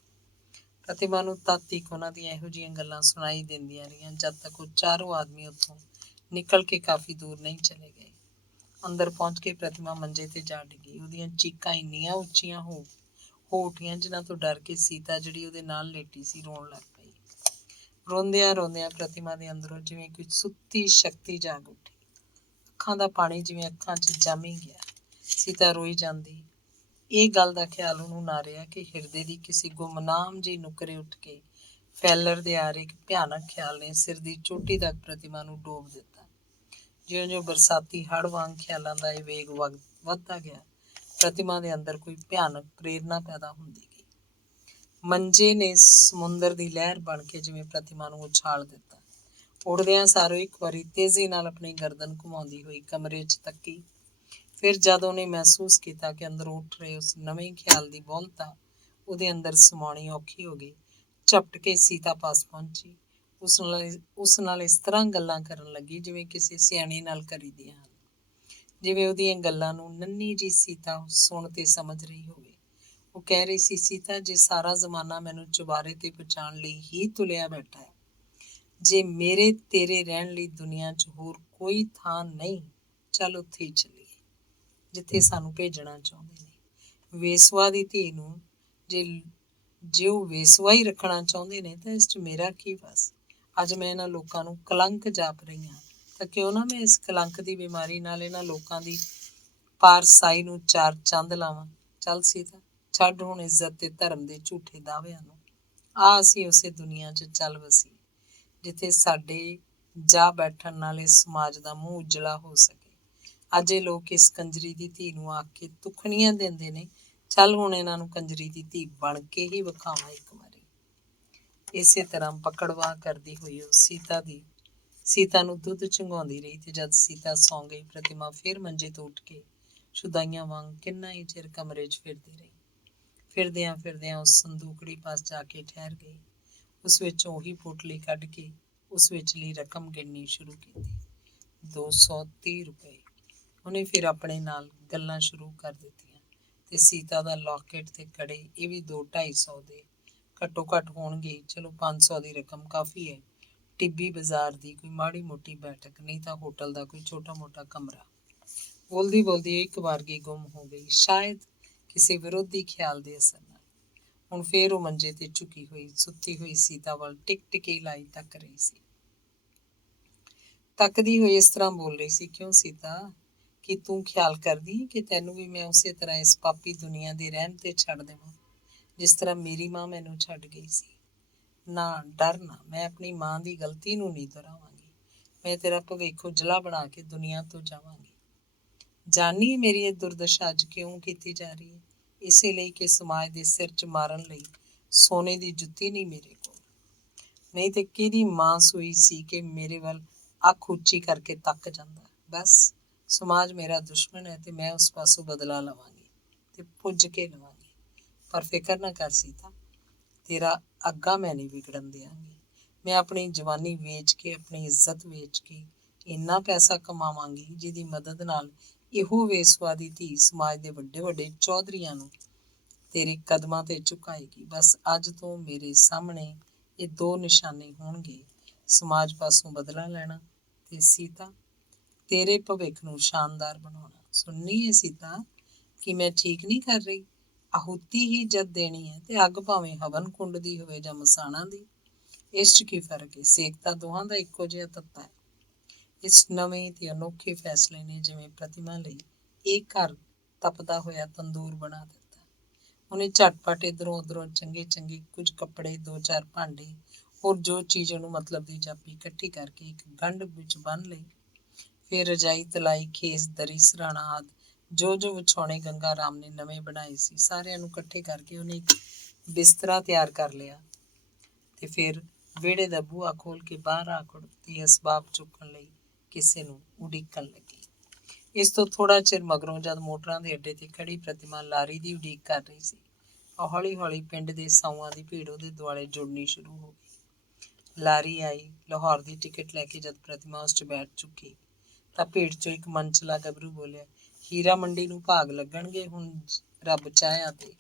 ਪ੍ਰਤਿਮਾ ਨੂੰ ਤਦ ਤੱਕ ਉਹਨਾਂ ਦੀਆਂ ਇਹੋ ਜਿਹੀਆਂ ਗੱਲਾਂ ਸੁਣਾਈ ਦਿੰਦੀਆਂ ਰਹੀਆਂ ਜਦ ਤੱਕ ਉਹ ਚਾਰੋਂ ਆਦਮੀ ਉੱਥੋਂ ਨਿਕਲ ਕੇ ਕਾਫੀ ਦੂਰ ਨਹੀਂ ਚਲੇ ਗਏ। ਅੰਦਰ ਪਹੁੰਚ ਕੇ ਪ੍ਰਤਿਮਾ ਮੰਜੇ ਤੇ ਜਾ ਡਿੱਗੀ। ਉਹਦੀਆਂ ਚੀਕਾਂ ਇੰਨੀਆਂ ਉੱਚੀਆਂ ਹੋ ਉੱਠੀਆਂ ਜਿਨ੍ਹਾਂ ਤੋਂ ਡਰ ਕੇ ਸੀਤਾ, ਜਿਹੜੀ ਉਹਦੇ ਨਾਲ ਲੇਟੀ ਸੀ, ਰੋਣ ਲੱਗ ਪਈ। ਰੋਂਦਿਆਂ ਰੋਂਦਿਆਂ ਪ੍ਰਤਿਮਾ ਦੇ ਅੰਦਰੋਂ ਜਿਵੇਂ ਕੋਈ ਸੁੱਤੀ ਸ਼ਕਤੀ ਜਾਗ ਉੱਠੀ। ਅੱਖਾਂ ਦਾ ਪਾਣੀ ਜਿਵੇਂ ਅੱਖਾਂ 'ਚ ਜੰਮ ਹੀ ਗਿਆ। ਸੀਤਾ ਰੋਈ ਜਾਂਦੀ। ਇਹ ਗੱਲ ਦਾ ਖਿਆਲ ਉਹਨੂੰ ਨਾ ਰਿਹਾ ਕਿ ਹਿਰਦੇ ਦੀ ਕਿਸੇ ਗੁੰਮਨਾਮ ਜਿਹੀ ਨੁਕਰੇ ਉੱਠ ਕੇ ਫੈਲਰ ਆ ਰਹੇ ਇੱਕ ਭਿਆਨਕ ਖਿਆਲ ਨੇ ਸਿਰ ਦੀ ਚੋਟੀ ਤੱਕ ਪ੍ਰਤਿਮਾ ਨੂੰ ਡੋਬ ਦਿੱਤਾ। ਜਿਉਂ-ਜਿਉਂ ਬਰਸਾਤੀ ਹੜ੍ਹ ਵਾਂਗ ਖਿਆਲਾਂ ਦਾ ਇਹ ਵੇਗ ਵੱਧਦਾ ਗਿਆ, ਪ੍ਰਤਿਮਾ ਦੇ ਅੰਦਰ ਕੋਈ ਭਿਆਨਕ ਪ੍ਰੇਰਨਾ ਪੈਦਾ ਹੁੰਦੀ ਗਈ। ਮੰਜੇ ਨੇ ਸਮੁੰਦਰ ਦੀ ਲਹਿਰ ਬਣ ਕੇ ਜਿਵੇਂ ਪ੍ਰਤਿਮਾ ਨੂੰ ਉਛਾਲ ਦਿੱਤਾ। ਉੱਡਦਿਆਂ ਸਾਰੋਂ ਇੱਕ ਵਾਰੀ ਤੇਜ਼ੀ ਨਾਲ ਆਪਣੀ ਗਰਦਨ ਘੁਮਾਉਂਦੀ ਹੋਈ ਕਮਰੇ 'ਚ ਤੱਕੀ। ਫਿਰ ਜਦ ਉਹਨੇ ਮਹਿਸੂਸ ਕੀਤਾ ਕਿ ਅੰਦਰੋਂ ਉੱਠ ਰਹੇ ਉਸ ਨਵੇਂ ਖਿਆਲ ਦੀ ਬਹੁਲਤਾ ਉਹਦੇ ਅੰਦਰ ਸਮਾਉਣੀ ਔਖੀ ਹੋ ਗਈ, ਝਪਟ ਕੇ ਸੀਤਾ ਪਾਸ ਪਹੁੰਚੀ। ਉਸ ਨਾਲ ਇਸ ਤਰ੍ਹਾਂ ਗੱਲਾਂ ਕਰਨ ਲੱਗੀ ਜਿਵੇਂ ਕਿਸੇ ਸਿਆਣੀ ਨਾਲ ਕਰੀਦੀਆਂ ਹਨ, ਜਿਵੇਂ ਉਹਦੀਆਂ ਗੱਲਾਂ ਨੂੰ ਨੰਨੀ ਜੀ ਸੀਤਾ ਸੁਣ ਤੇ ਸਮਝ ਰਹੀ ਹੋਵੇ। ਉਹ ਕਹਿ ਰਹੀ ਸੀ, ਸੀਤਾ, ਜੇ ਸਾਰਾ ਜ਼ਮਾਨਾ ਮੈਨੂੰ ਚੁਬਾਰੇ ਤੇ ਪਹੁੰਚਾਉਣ ਲਈ ਹੀ ਤੁਲਿਆ ਬੈਠਾ ਹੈ, ਜੇ ਮੇਰੇ ਤੇਰੇ ਰਹਿਣ ਲਈ ਦੁਨੀਆ 'ਚ ਹੋਰ ਕੋਈ ਥਾਂ ਨਹੀਂ, ਚੱਲ ਉੱਥੇ ਹੀ ਚੱਲੀਏ ਜਿੱਥੇ ਸਾਨੂੰ ਭੇਜਣਾ ਚਾਹੁੰਦੇ ਨੇ। ਵੇਸਵਾ ਦੀ ਧੀ ਨੂੰ ਜੇ ਉਹ ਵੇਸਵਾ ਹੀ ਰੱਖਣਾ ਚਾਹੁੰਦੇ ਨੇ ਤਾਂ ਇਸ 'ਚ ਮੇਰਾ ਕੀ ਵਸ। ਅੱਜ ਮੈਂ ਇਹਨਾਂ ਲੋਕਾਂ ਨੂੰ ਕਲੰਕ ਜਾਪ ਰਹੀ ਹਾਂ ਤਾਂ ਕਿਉਂ ਨਾ ਮੈਂ ਇਸ ਕਲੰਕ ਦੀ ਬਿਮਾਰੀ ਨਾਲ ਇਹਨਾਂ ਲੋਕਾਂ ਦੀ ਪਾਰਸਾਈ ਨੂੰ ਚਾਰ ਚੰਦ ਲਾਵਾਂ। ਚੱਲ ਸੀਤਾ, ਛੱਡ ਹੁਣ ਇੱਜ਼ਤ ਤੇ ਧਰਮ ਦੇ ਝੂਠੇ ਦਾਅਵਿਆਂ ਨੂੰ। ਆ ਅਸੀਂ ਉਸੇ ਦੁਨੀਆ 'ਚ ਚੱਲ ਵਸੀਏ ਜਿੱਥੇ ਸਾਡੇ ਜਾ ਬੈਠਣ ਨਾਲ ਇਸ ਸਮਾਜ ਦਾ ਮੂੰਹ ਉਜਲਾ ਹੋ ਸਕੇ। ਅੱਜ ਇਹ ਲੋਕ ਇਸ ਕੰਜਰੀ ਦੀ ਧੀ ਨੂੰ ਆ ਕੇ ਤੁਖਣੀਆਂ ਦਿੰਦੇ ਨੇ। ਚੱਲ ਹੁਣ ਇਹਨਾਂ ਨੂੰ ਕੰਜਰੀ ਦੀ ਧੀ ਬਣ ਕੇ ਹੀ ਵਿਖਾਵਾਂ ਇੱਕ ਵਾਰੀ। ਇਸੇ ਤਰ੍ਹਾਂ ਪਕੜਵਾਹ ਕਰਦੀ ਹੋਈ ਉਹ ਸੀਤਾ ਨੂੰ ਦੁੱਧ ਚੁੰਘਾਉਂਦੀ ਰਹੀ ਤੇ ਜਦ ਸੀਤਾ ਸੌਂ ਗਈ, ਪ੍ਰਤਿਮਾ ਫਿਰ ਮੰਜੇ ਤੋਂ ਉੱਠ ਕੇ ਸ਼ੁਦਾਈਆਂ ਵਾਂਗ ਕਿੰਨਾ ਹੀ ਚਿਰ ਕਮਰੇ 'ਚ ਫਿਰਦੀ ਰਹੀ। ਫਿਰਦਿਆਂ ਫਿਰਦਿਆਂ ਉਸ ਸੰਦੂਕੜੀ ਪਾਸ ਜਾ ਕੇ ਠਹਿਰ ਗਈ। ਉਸ ਵਿੱਚੋਂ ਉਹੀ ਪੋਟਲੀ ਕੱਢ ਕੇ ਉਸ ਵਿਚਲੀ ਰਕਮ ਗਿਣਨੀ ਸ਼ੁਰੂ ਕੀਤੀ। 230 ਰੁਪਏ। ਉਹਨੇ ਫਿਰ ਆਪਣੇ ਨਾਲ ਗੱਲਾਂ ਸ਼ੁਰੂ ਕਰ ਦਿੱਤੀਆਂ ਤੇ ਸੀਤਾ ਦਾ ਲੌਕੇਟ ਤੇ ਕੜੇ, ਇਹ ਵੀ 200-250 ਦੇ ਘੱਟੋ ਘੱਟ ਹੋਣਗੇ। ਚਲੋ 500 ਦੀ ਰਕਮ ਕਾਫੀ ਹੈ। ਟਿੱਬੀ ਬਾਜ਼ਾਰ ਦੀ ਕੋਈ ਮਾੜੀ ਮੋਟੀ ਬੈਠਕ, ਨਹੀਂ ਤਾਂ ਹੋਟਲ ਦਾ ਕੋਈ ਛੋਟਾ ਮੋਟਾ ਕਮਰਾ। ਬੋਲਦੀ ਬੋਲਦੀ ਇੱਕ ਵਾਰਗੀ ਗੁੰਮ ਹੋ ਗਈ, ਸ਼ਾਇਦ ਕਿਸੇ ਵਿਰੋਧੀ ਖਿਆਲ ਦੇ ਅਸਰ ਨਾਲ। ਹੁਣ ਫੇਰ ਉਹ ਮੰਜੇ ਤੇ ਝੁਕੀ ਹੋਈ ਸੁੱਤੀ ਹੋਈ ਸੀਤਾ ਵੱਲ ਟਿਕੀ ਲਾਈ ਤੱਕ ਰਹੀ ਸੀ। ਤੱਕਦੀ ਹੋਈ ਇਸ ਤਰ੍ਹਾਂ ਬੋਲ ਰਹੀ ਸੀ, ਕਿਉਂ ਸੀਤਾ, ਕਿ ਤੂੰ ਖਿਆਲ ਕਰਦੀ ਕਿ ਤੈਨੂੰ ਵੀ ਮੈਂ ਉਸੇ ਤਰ੍ਹਾਂ ਇਸ ਪਾਪੀ ਦੁਨੀਆ ਦੇ ਰਹਿਣ ਤੇ ਛੱਡ ਦੇਵਾਂ ਜਿਸ ਤਰ੍ਹਾਂ ਮੇਰੀ ਮਾਂ ਮੈਨੂੰ ਛੱਡ ਗਈ ਸੀ? ਨਾ, ਡਰ ਨਾ, ਮੈਂ ਆਪਣੀ ਮਾਂ ਦੀ ਗਲਤੀ ਨੂੰ ਨਹੀਂ ਦੁਹਰਾਵਾਂਗੀ। ਮੈਂ ਤੇਰਾ ਭਵਿੱਖ ਉਜਲਾ ਬਣਾ ਕੇ ਦੁਨੀਆ ਤੋਂ ਜਾਵਾਂਗੀ। ਜਾਣੀ ਹੈ ਮੇਰੀ ਇਹ ਦੁਰਦਸ਼ਾ ਅੱਜ ਕਿਉਂ ਕੀਤੀ ਜਾ ਰਹੀ ਹੈ? ਇਸੇ ਲਈ ਕਿ ਸਮਾਜ ਦੇ ਸਿਰ 'ਚ ਮਾਰਨ ਲਈ ਸੋਨੇ ਦੀ ਜੁੱਤੀ ਨਹੀਂ ਮੇਰੇ ਕੋਲ। ਨਹੀਂ ਤੇ ਕਿਹਦੀ ਮਾਂ ਸੂਈ ਸੀ ਕਿ ਮੇਰੇ ਵੱਲ ਅੱਖ ਉੱਚੀ ਕਰਕੇ ਤੱਕ ਜਾਂਦਾ। ਬਸ, ਸਮਾਜ ਮੇਰਾ ਦੁਸ਼ਮਣ ਹੈ ਤੇ ਮੈਂ ਉਸ ਪਾਸੋਂ ਬਦਲਾ ਲਵਾਂਗੀ ਤੇ ਪੁੱਜ ਕੇ ਲਵਾਂਗੀ। ਪਰ ਫਿਕਰ ਨਾ ਕਰ ਸੀਤਾ, ਤੇਰਾ ਅੱਗਾ ਮੈਂ ਨਹੀਂ ਵਿਗੜਨ ਦਿਆਂਗੀ। ਮੈਂ ਆਪਣੀ ਜਵਾਨੀ ਵੇਚ ਕੇ, ਆਪਣੀ ਇੱਜ਼ਤ ਵੇਚ ਕੇ ਇੰਨਾ ਪੈਸਾ ਕਮਾਵਾਂਗੀ ਜਿਹਦੀ ਮਦਦ ਨਾਲ ਇਹੋ ਵੇਸਵਾ ਦੀ ਧੀ ਸਮਾਜ ਦੇ ਵੱਡੇ ਵੱਡੇ ਚੌਧਰੀਆਂ ਨੂੰ ਤੇਰੇ ਕਦਮਾਂ ਤੇ ਝੁਕਾਏਗੀ। ਬਸ ਅੱਜ ਤੋਂ ਮੇਰੇ ਸਾਹਮਣੇ ਇਹ ਦੋ ਨਿਸ਼ਾਨੇ ਹੋਣਗੇ, ਸਮਾਜ ਪਾਸੋਂ ਬਦਲਾ ਲੈਣਾ ਤੇ ਸੀਤਾ ਤੇਰੇ ਭਵਿੱਖ ਨੂੰ ਸ਼ਾਨਦਾਰ ਬਣਾਉਣਾ। ਸੁਣਨੀ ਹੈ ਸੀਤਾ ਕਿ ਮੈਂ ਠੀਕ ਨਹੀਂ ਕਰ ਰਹੀ। ਆਹੂਤੀ ਹੀ ਜਦ ਦੇਣੀ ਹੈ ਤੇ ਅੱਗ ਭਾਵੇਂ ਹਵਨ ਕੁੰਡ ਦੀ ਹੋਵੇ ਜਾਂ ਮਸਾਣਾ ਦੀ, ਇਸ 'ਚ ਕੀ ਫਰਕ ਹੈ? ਸੇਕ ਤਾਂ ਦੋਹਾਂ ਦਾ ਇੱਕੋ ਜਿਹਾ ਤੱਤਾ ਹੈ। ਇਸ ਨਵੇਂ ਤੇ ਅਨੋਖੇ ਫੈਸਲੇ ਨੇ ਜਿਵੇਂ ਪ੍ਰਤਿਮਾ ਲਈ ਇਹ ਘਰ ਤਪਦਾ ਹੋਇਆ ਤੰਦੂਰ ਬਣਾ ਦਿੱਤਾ। ਉਹਨੇ ਝਟਪਟ ਇੱਧਰੋਂ ਉੱਧਰੋਂ ਚੰਗੇ ਚੰਗੇ ਕੁਝ ਕੱਪੜੇ, ਦੋ ਚਾਰ ਭਾਂਡੇ, ਹੋਰ ਜੋ ਚੀਜ਼ ਉਹਨੂੰ ਮਤਲਬ ਦੀ ਜਾਪੀ ਇਕੱਠੀ ਕਰਕੇ ਇੱਕ ਗੰਢ ਵਿੱਚ ਬੰਨ੍ਹ ਲਈ। ਫਿਰ ਰਜਾਈ, ਤਲਾਈ, ਖੇਸ, ਦਰੀ, ਸਿਰਹਾਣਾ ਆਦਿ ਜੋ ਜੋ ਵਿਛਾਉਣੇ ਗੰਗਾ ਰਾਮ ਨੇ ਨਵੇਂ ਬਣਾਏ ਸੀ, ਸਾਰਿਆਂ ਨੂੰ ਇਕੱਠੇ ਕਰਕੇ ਉਹਨੇ ਇੱਕ ਬਿਸਤਰਾ ਤਿਆਰ ਕਰ ਲਿਆ ਤੇ ਫਿਰ ਵਿਹੜੇ ਦਾ ਬੂਹਾ ਖੋਲ ਕੇ ਬਾਹਰ ਆ ਖੜੋਤੀ ਅਸਬਾਬ ਚੁੱਕਣ ਲਈ ਕਿਸੇ ਨੂੰ ਉਡੀਕਣ ਲੱਗੀ। ਇਸ ਤੋਂ ਥੋੜਾ ਚਿਰ ਮਗਰੋਂ ਜਦ ਮੋਟਰਾਂ ਦੇ ਅੱਡੇ ਤੇ ਖੜੀ ਪ੍ਰਤਿਮਾ ਲਾਰੀ ਦੀ ਉਡੀਕ ਕਰ ਰਹੀ ਸੀ, ਹੌਲੀ ਹੌਲੀ ਪਿੰਡ ਦੇ ਸਾਊਆਂ ਦੀ ਭੀੜ ਉਹਦੇ ਦੁਆਲੇ ਜੁੜਨੀ ਸ਼ੁਰੂ ਹੋ ਗਈ। ਲਾਰੀ ਆਈ। ਲਾਹੌਰ ਦੀ ਟਿਕਟ ਲੈ ਕੇ ਜਦ ਪ੍ਰਤਿਮਾ ਉਸ 'ਚ ਬੈਠ ਚੁੱਕੀ ਤਾਂ ਭੀੜ 'ਚੋਂ ਇੱਕ ਮਨਚਲਾ ਗੱਭਰੂ ਬੋਲਿਆ, ਹੀਰਾ ਮੰਡੀ ਨੂੰ ਭਾਗ ਲੱਗਣਗੇ ਹੁਣ ਰੱਬ ਚਾਹਿਆ ਤੇ।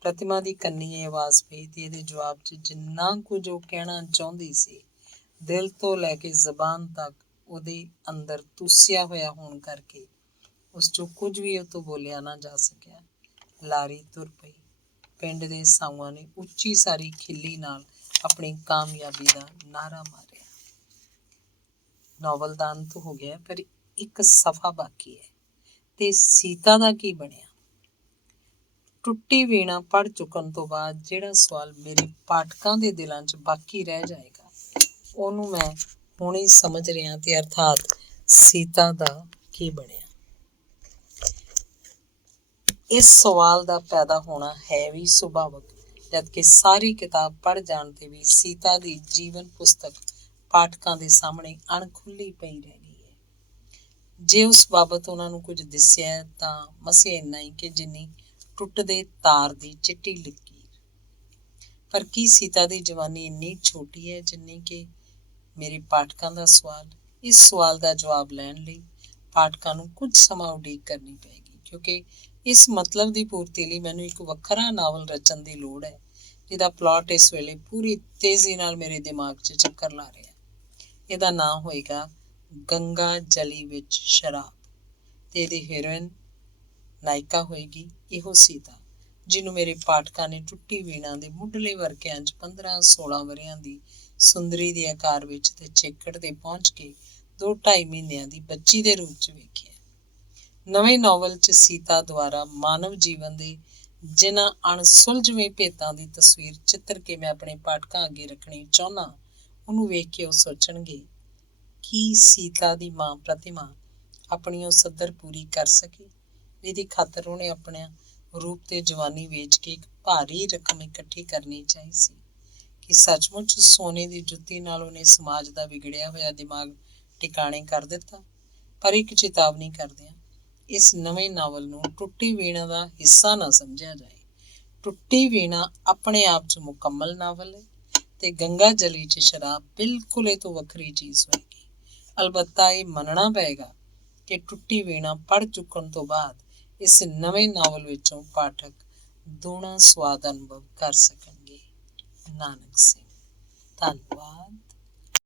ਪ੍ਰਤਿਮਾ ਦੀ ਕੰਨੀ ਇਹ ਆਵਾਜ਼ ਪਈ ਤੇ ਇਹਦੇ ਜਵਾਬ 'ਚ ਜਿੰਨਾ ਕੁਝ ਉਹ ਕਹਿਣਾ ਚਾਹੁੰਦੀ ਸੀ, ਦਿਲ ਤੋਂ ਲੈ ਕੇ ਜ਼ਬਾਨ ਤੱਕ ਉਹਦੇ ਅੰਦਰ ਤੁਸਿਆ ਹੋਇਆ ਹੋਣ ਕਰਕੇ ਉਸ 'ਚੋਂ ਕੁਝ ਵੀ ਉਹ ਤੋਂ ਬੋਲਿਆ ਨਾ ਜਾ ਸਕਿਆ। ਲਾਰੀ ਤੁਰ ਪਈ। ਪਿੰਡ ਦੇ ਸਾਊਆਂ ਨੇ ਉੱਚੀ ਸਾਰੀ ਖਿੱਲੀ ਨਾਲ ਆਪਣੀ ਕਾਮਯਾਬੀ ਦਾ ਨਾਅਰਾ ਮਾਰਿਆ। ਨਾਵਲ ਦਾ ਅੰਤ ਹੋ ਗਿਆ, ਪਰ ਇੱਕ ਸਫ਼ਾ ਬਾਕੀ ਹੈ। ਤੇ ਸੀਤਾ ਦਾ ਕੀ ਬਣਿਆ? ਟੁੱਟੀ ਵੀਣਾ ਪੜ੍ਹ ਚੁੱਕਣ ਤੋਂ ਬਾਅਦ ਜਿਹੜਾ ਸਵਾਲ ਮੇਰੇ ਪਾਠਕਾਂ ਦੇ ਦਿਲਾਂ 'ਚ ਬਾਕੀ ਰਹਿ ਜਾਏਗਾ, ਉਹਨੂੰ ਮੈਂ ਹੁਣ ਹੀ ਸਮਝ ਰਿਹਾ, ਤੇ ਅਰਥਾਤ ਸੀਤਾ ਦਾ ਕੀ ਬਣਿਆ। ਇਸ ਸਵਾਲ ਦਾ ਪੈਦਾ ਹੋਣਾ ਹੈ ਵੀ ਸੁਭਾਵਕ, ਜਦਕਿ ਸਾਰੀ ਕਿਤਾਬ ਪੜ੍ਹ ਜਾਣ ਤੇ ਵੀ ਸੀਤਾ ਦੀ ਜੀਵਨ ਪੁਸਤਕ ਪਾਠਕਾਂ ਦੇ ਸਾਹਮਣੇ ਅਣਖੁੱਲੀ ਪਈ ਰਹਿ ਗਈ ਹੈ। ਜੇ ਉਸ ਬਾਬਤ ਉਹਨਾਂ ਨੂੰ ਕੁਝ ਦਿਸਿਆ ਤਾਂ ਮਸੇ ਇੰਨਾ ਹੀ ਕਿ ਜਿੰਨੀ ਟੁੱਟਦੇ ਤਾਰ ਦੀ ਚਿੱਟੀ ਲਕੀਰ। ਪਰ ਕੀ ਸੀਤਾ ਦੀ ਜਵਾਨੀ ਇੰਨੀ ਛੋਟੀ ਹੈ ਜਿੰਨੀ ਕਿ ਮੇਰੇ ਪਾਠਕਾਂ ਦਾ ਸਵਾਲ? ਇਸ ਸਵਾਲ ਦਾ ਜਵਾਬ ਲੈਣ ਲਈ ਪਾਠਕਾਂ ਨੂੰ ਕੁਝ ਸਮਾਂ ਉਡੀਕ ਕਰਨੀ ਪਏਗੀ, ਕਿਉਂਕਿ ਇਸ ਮਤਲਬ ਦੀ ਪੂਰਤੀ ਲਈ ਮੈਨੂੰ ਇੱਕ ਵੱਖਰਾ ਨਾਵਲ ਰਚਣ ਦੀ ਲੋੜ ਹੈ, ਜਿਹਦਾ ਪਲਾਟ ਇਸ ਵੇਲੇ ਪੂਰੀ ਤੇਜ਼ੀ ਨਾਲ ਮੇਰੇ ਦਿਮਾਗ 'ਚ ਚੱਕਰ ਲਾ ਰਿਹਾ। ਇਹਦਾ ਨਾਂ ਹੋਏਗਾ ਗੰਗਾ ਜਲੀ ਵਿੱਚ ਸ਼ਰਾਬ, ਤੇ ਇਹਦੀ ਹੀਰੋਇਨ ਨਾਇਕਾ ਹੋਏਗੀ ਇਹੋ ਸੀਤਾ, ਜਿਹਨੂੰ ਮੇਰੇ ਪਾਠਕਾਂ ਨੇ ਟੁੱਟੀ ਵੀਣਾ ਦੇ ਮੁੱਢਲੇ ਵਰਕਿਆਂ 'ਚ 15-16 ਵਰ੍ਹਿਆਂ ਦੀ ਸੁੰਦਰੀ ਦੇ ਆਕਾਰ ਵਿੱਚ ਤੇ ਚੇਕੜ ਤੇ ਪਹੁੰਚ ਕੇ 2-2.5 ਮਹੀਨਿਆਂ ਦੀ ਬੱਚੀ ਦੇ ਰੂਪ 'ਚ ਵੇਖਿਆ। ਨਵੇਂ ਨਾਵਲ 'ਚ ਸੀਤਾ ਦੁਆਰਾ ਮਾਨਵ ਜੀਵਨ ਦੇ ਜਿਨ੍ਹਾਂ ਅਣਸੁਲਝਵੇਂ ਭੇਤਾਂ ਦੀ ਤਸਵੀਰ ਚਿੱਤਰ ਕੇ ਮੈਂ ਆਪਣੇ ਪਾਠਕਾਂ ਅੱਗੇ ਰੱਖਣੀ ਚਾਹੁੰਦਾ, ਉਹਨੂੰ ਵੇਖ ਕੇ ਉਹ ਸੋਚਣਗੇ ਕੀ ਸੀਤਾ ਦੀ ਮਾਂ ਪ੍ਰਤਿਮਾ ਆਪਣੀ ਉਹ ਸੱਧਰ ਪੂਰੀ ਕਰ ਸਕੀ, ਜਿਹਦੀ ਖਾਤਰ ਉਹਨੇ ਆਪਣਾ ਰੂਪ ਤੇ ਜਵਾਨੀ ਵੇਚ ਕੇ ਇੱਕ ਭਾਰੀ ਰਕਮ ਇਕੱਠੀ ਕਰਨੀ ਚਾਹੀ ਸੀ। ਕਿ ਸੱਚਮੁੱਚ ਸੋਨੇ ਦੀ ਜੁੱਤੀ ਨਾਲ ਉਹਨੇ ਸਮਾਜ ਦਾ ਵਿਗੜਿਆ ਹੋਇਆ ਦਿਮਾਗ ਟਿਕਾਣੇ ਕਰ ਦਿੱਤਾ? ਪਰ ਇੱਕ ਚੇਤਾਵਨੀ ਕਰਦਿਆਂ ਇਸ ਨਵੇਂ ਨਾਵਲ ਨੂੰ ਟੁੱਟੀ ਵੀਣਾ ਦਾ ਹਿੱਸਾ ਨਾ ਸਮਝਿਆ ਜਾਏ। ਟੁੱਟੀ ਵੀਣਾ ਆਪਣੇ ਆਪ 'ਚ ਮੁਕੰਮਲ ਨਾਵਲ ਹੈ ਤੇ ਗੰਗਾ ਜਲੀ 'ਚ ਸ਼ਰਾਬ ਬਿਲਕੁਲ ਇਹ ਤੋਂ ਵੱਖਰੀ ਚੀਜ਼ ਹੋਏਗੀ। ਅਲਬੱਤਾ ਇਹ ਮੰਨਣਾ ਪਏਗਾ ਕਿ ਟੁੱਟੀ ਵੀਣਾ ਪੜ੍ਹ ਚੁੱਕਣ ਤੋਂ ਬਾਅਦ ਇਸ ਨਵੇਂ ਨਾਵਲ ਵਿੱਚੋਂ ਪਾਠਕ ਦੋਣਾ ਸਵਾਦ ਅਨੁਭਵ ਕਰ ਸਕਣਗੇ। ਨਾਨਕ ਸਿੰਘ। ਧੰਨਵਾਦ।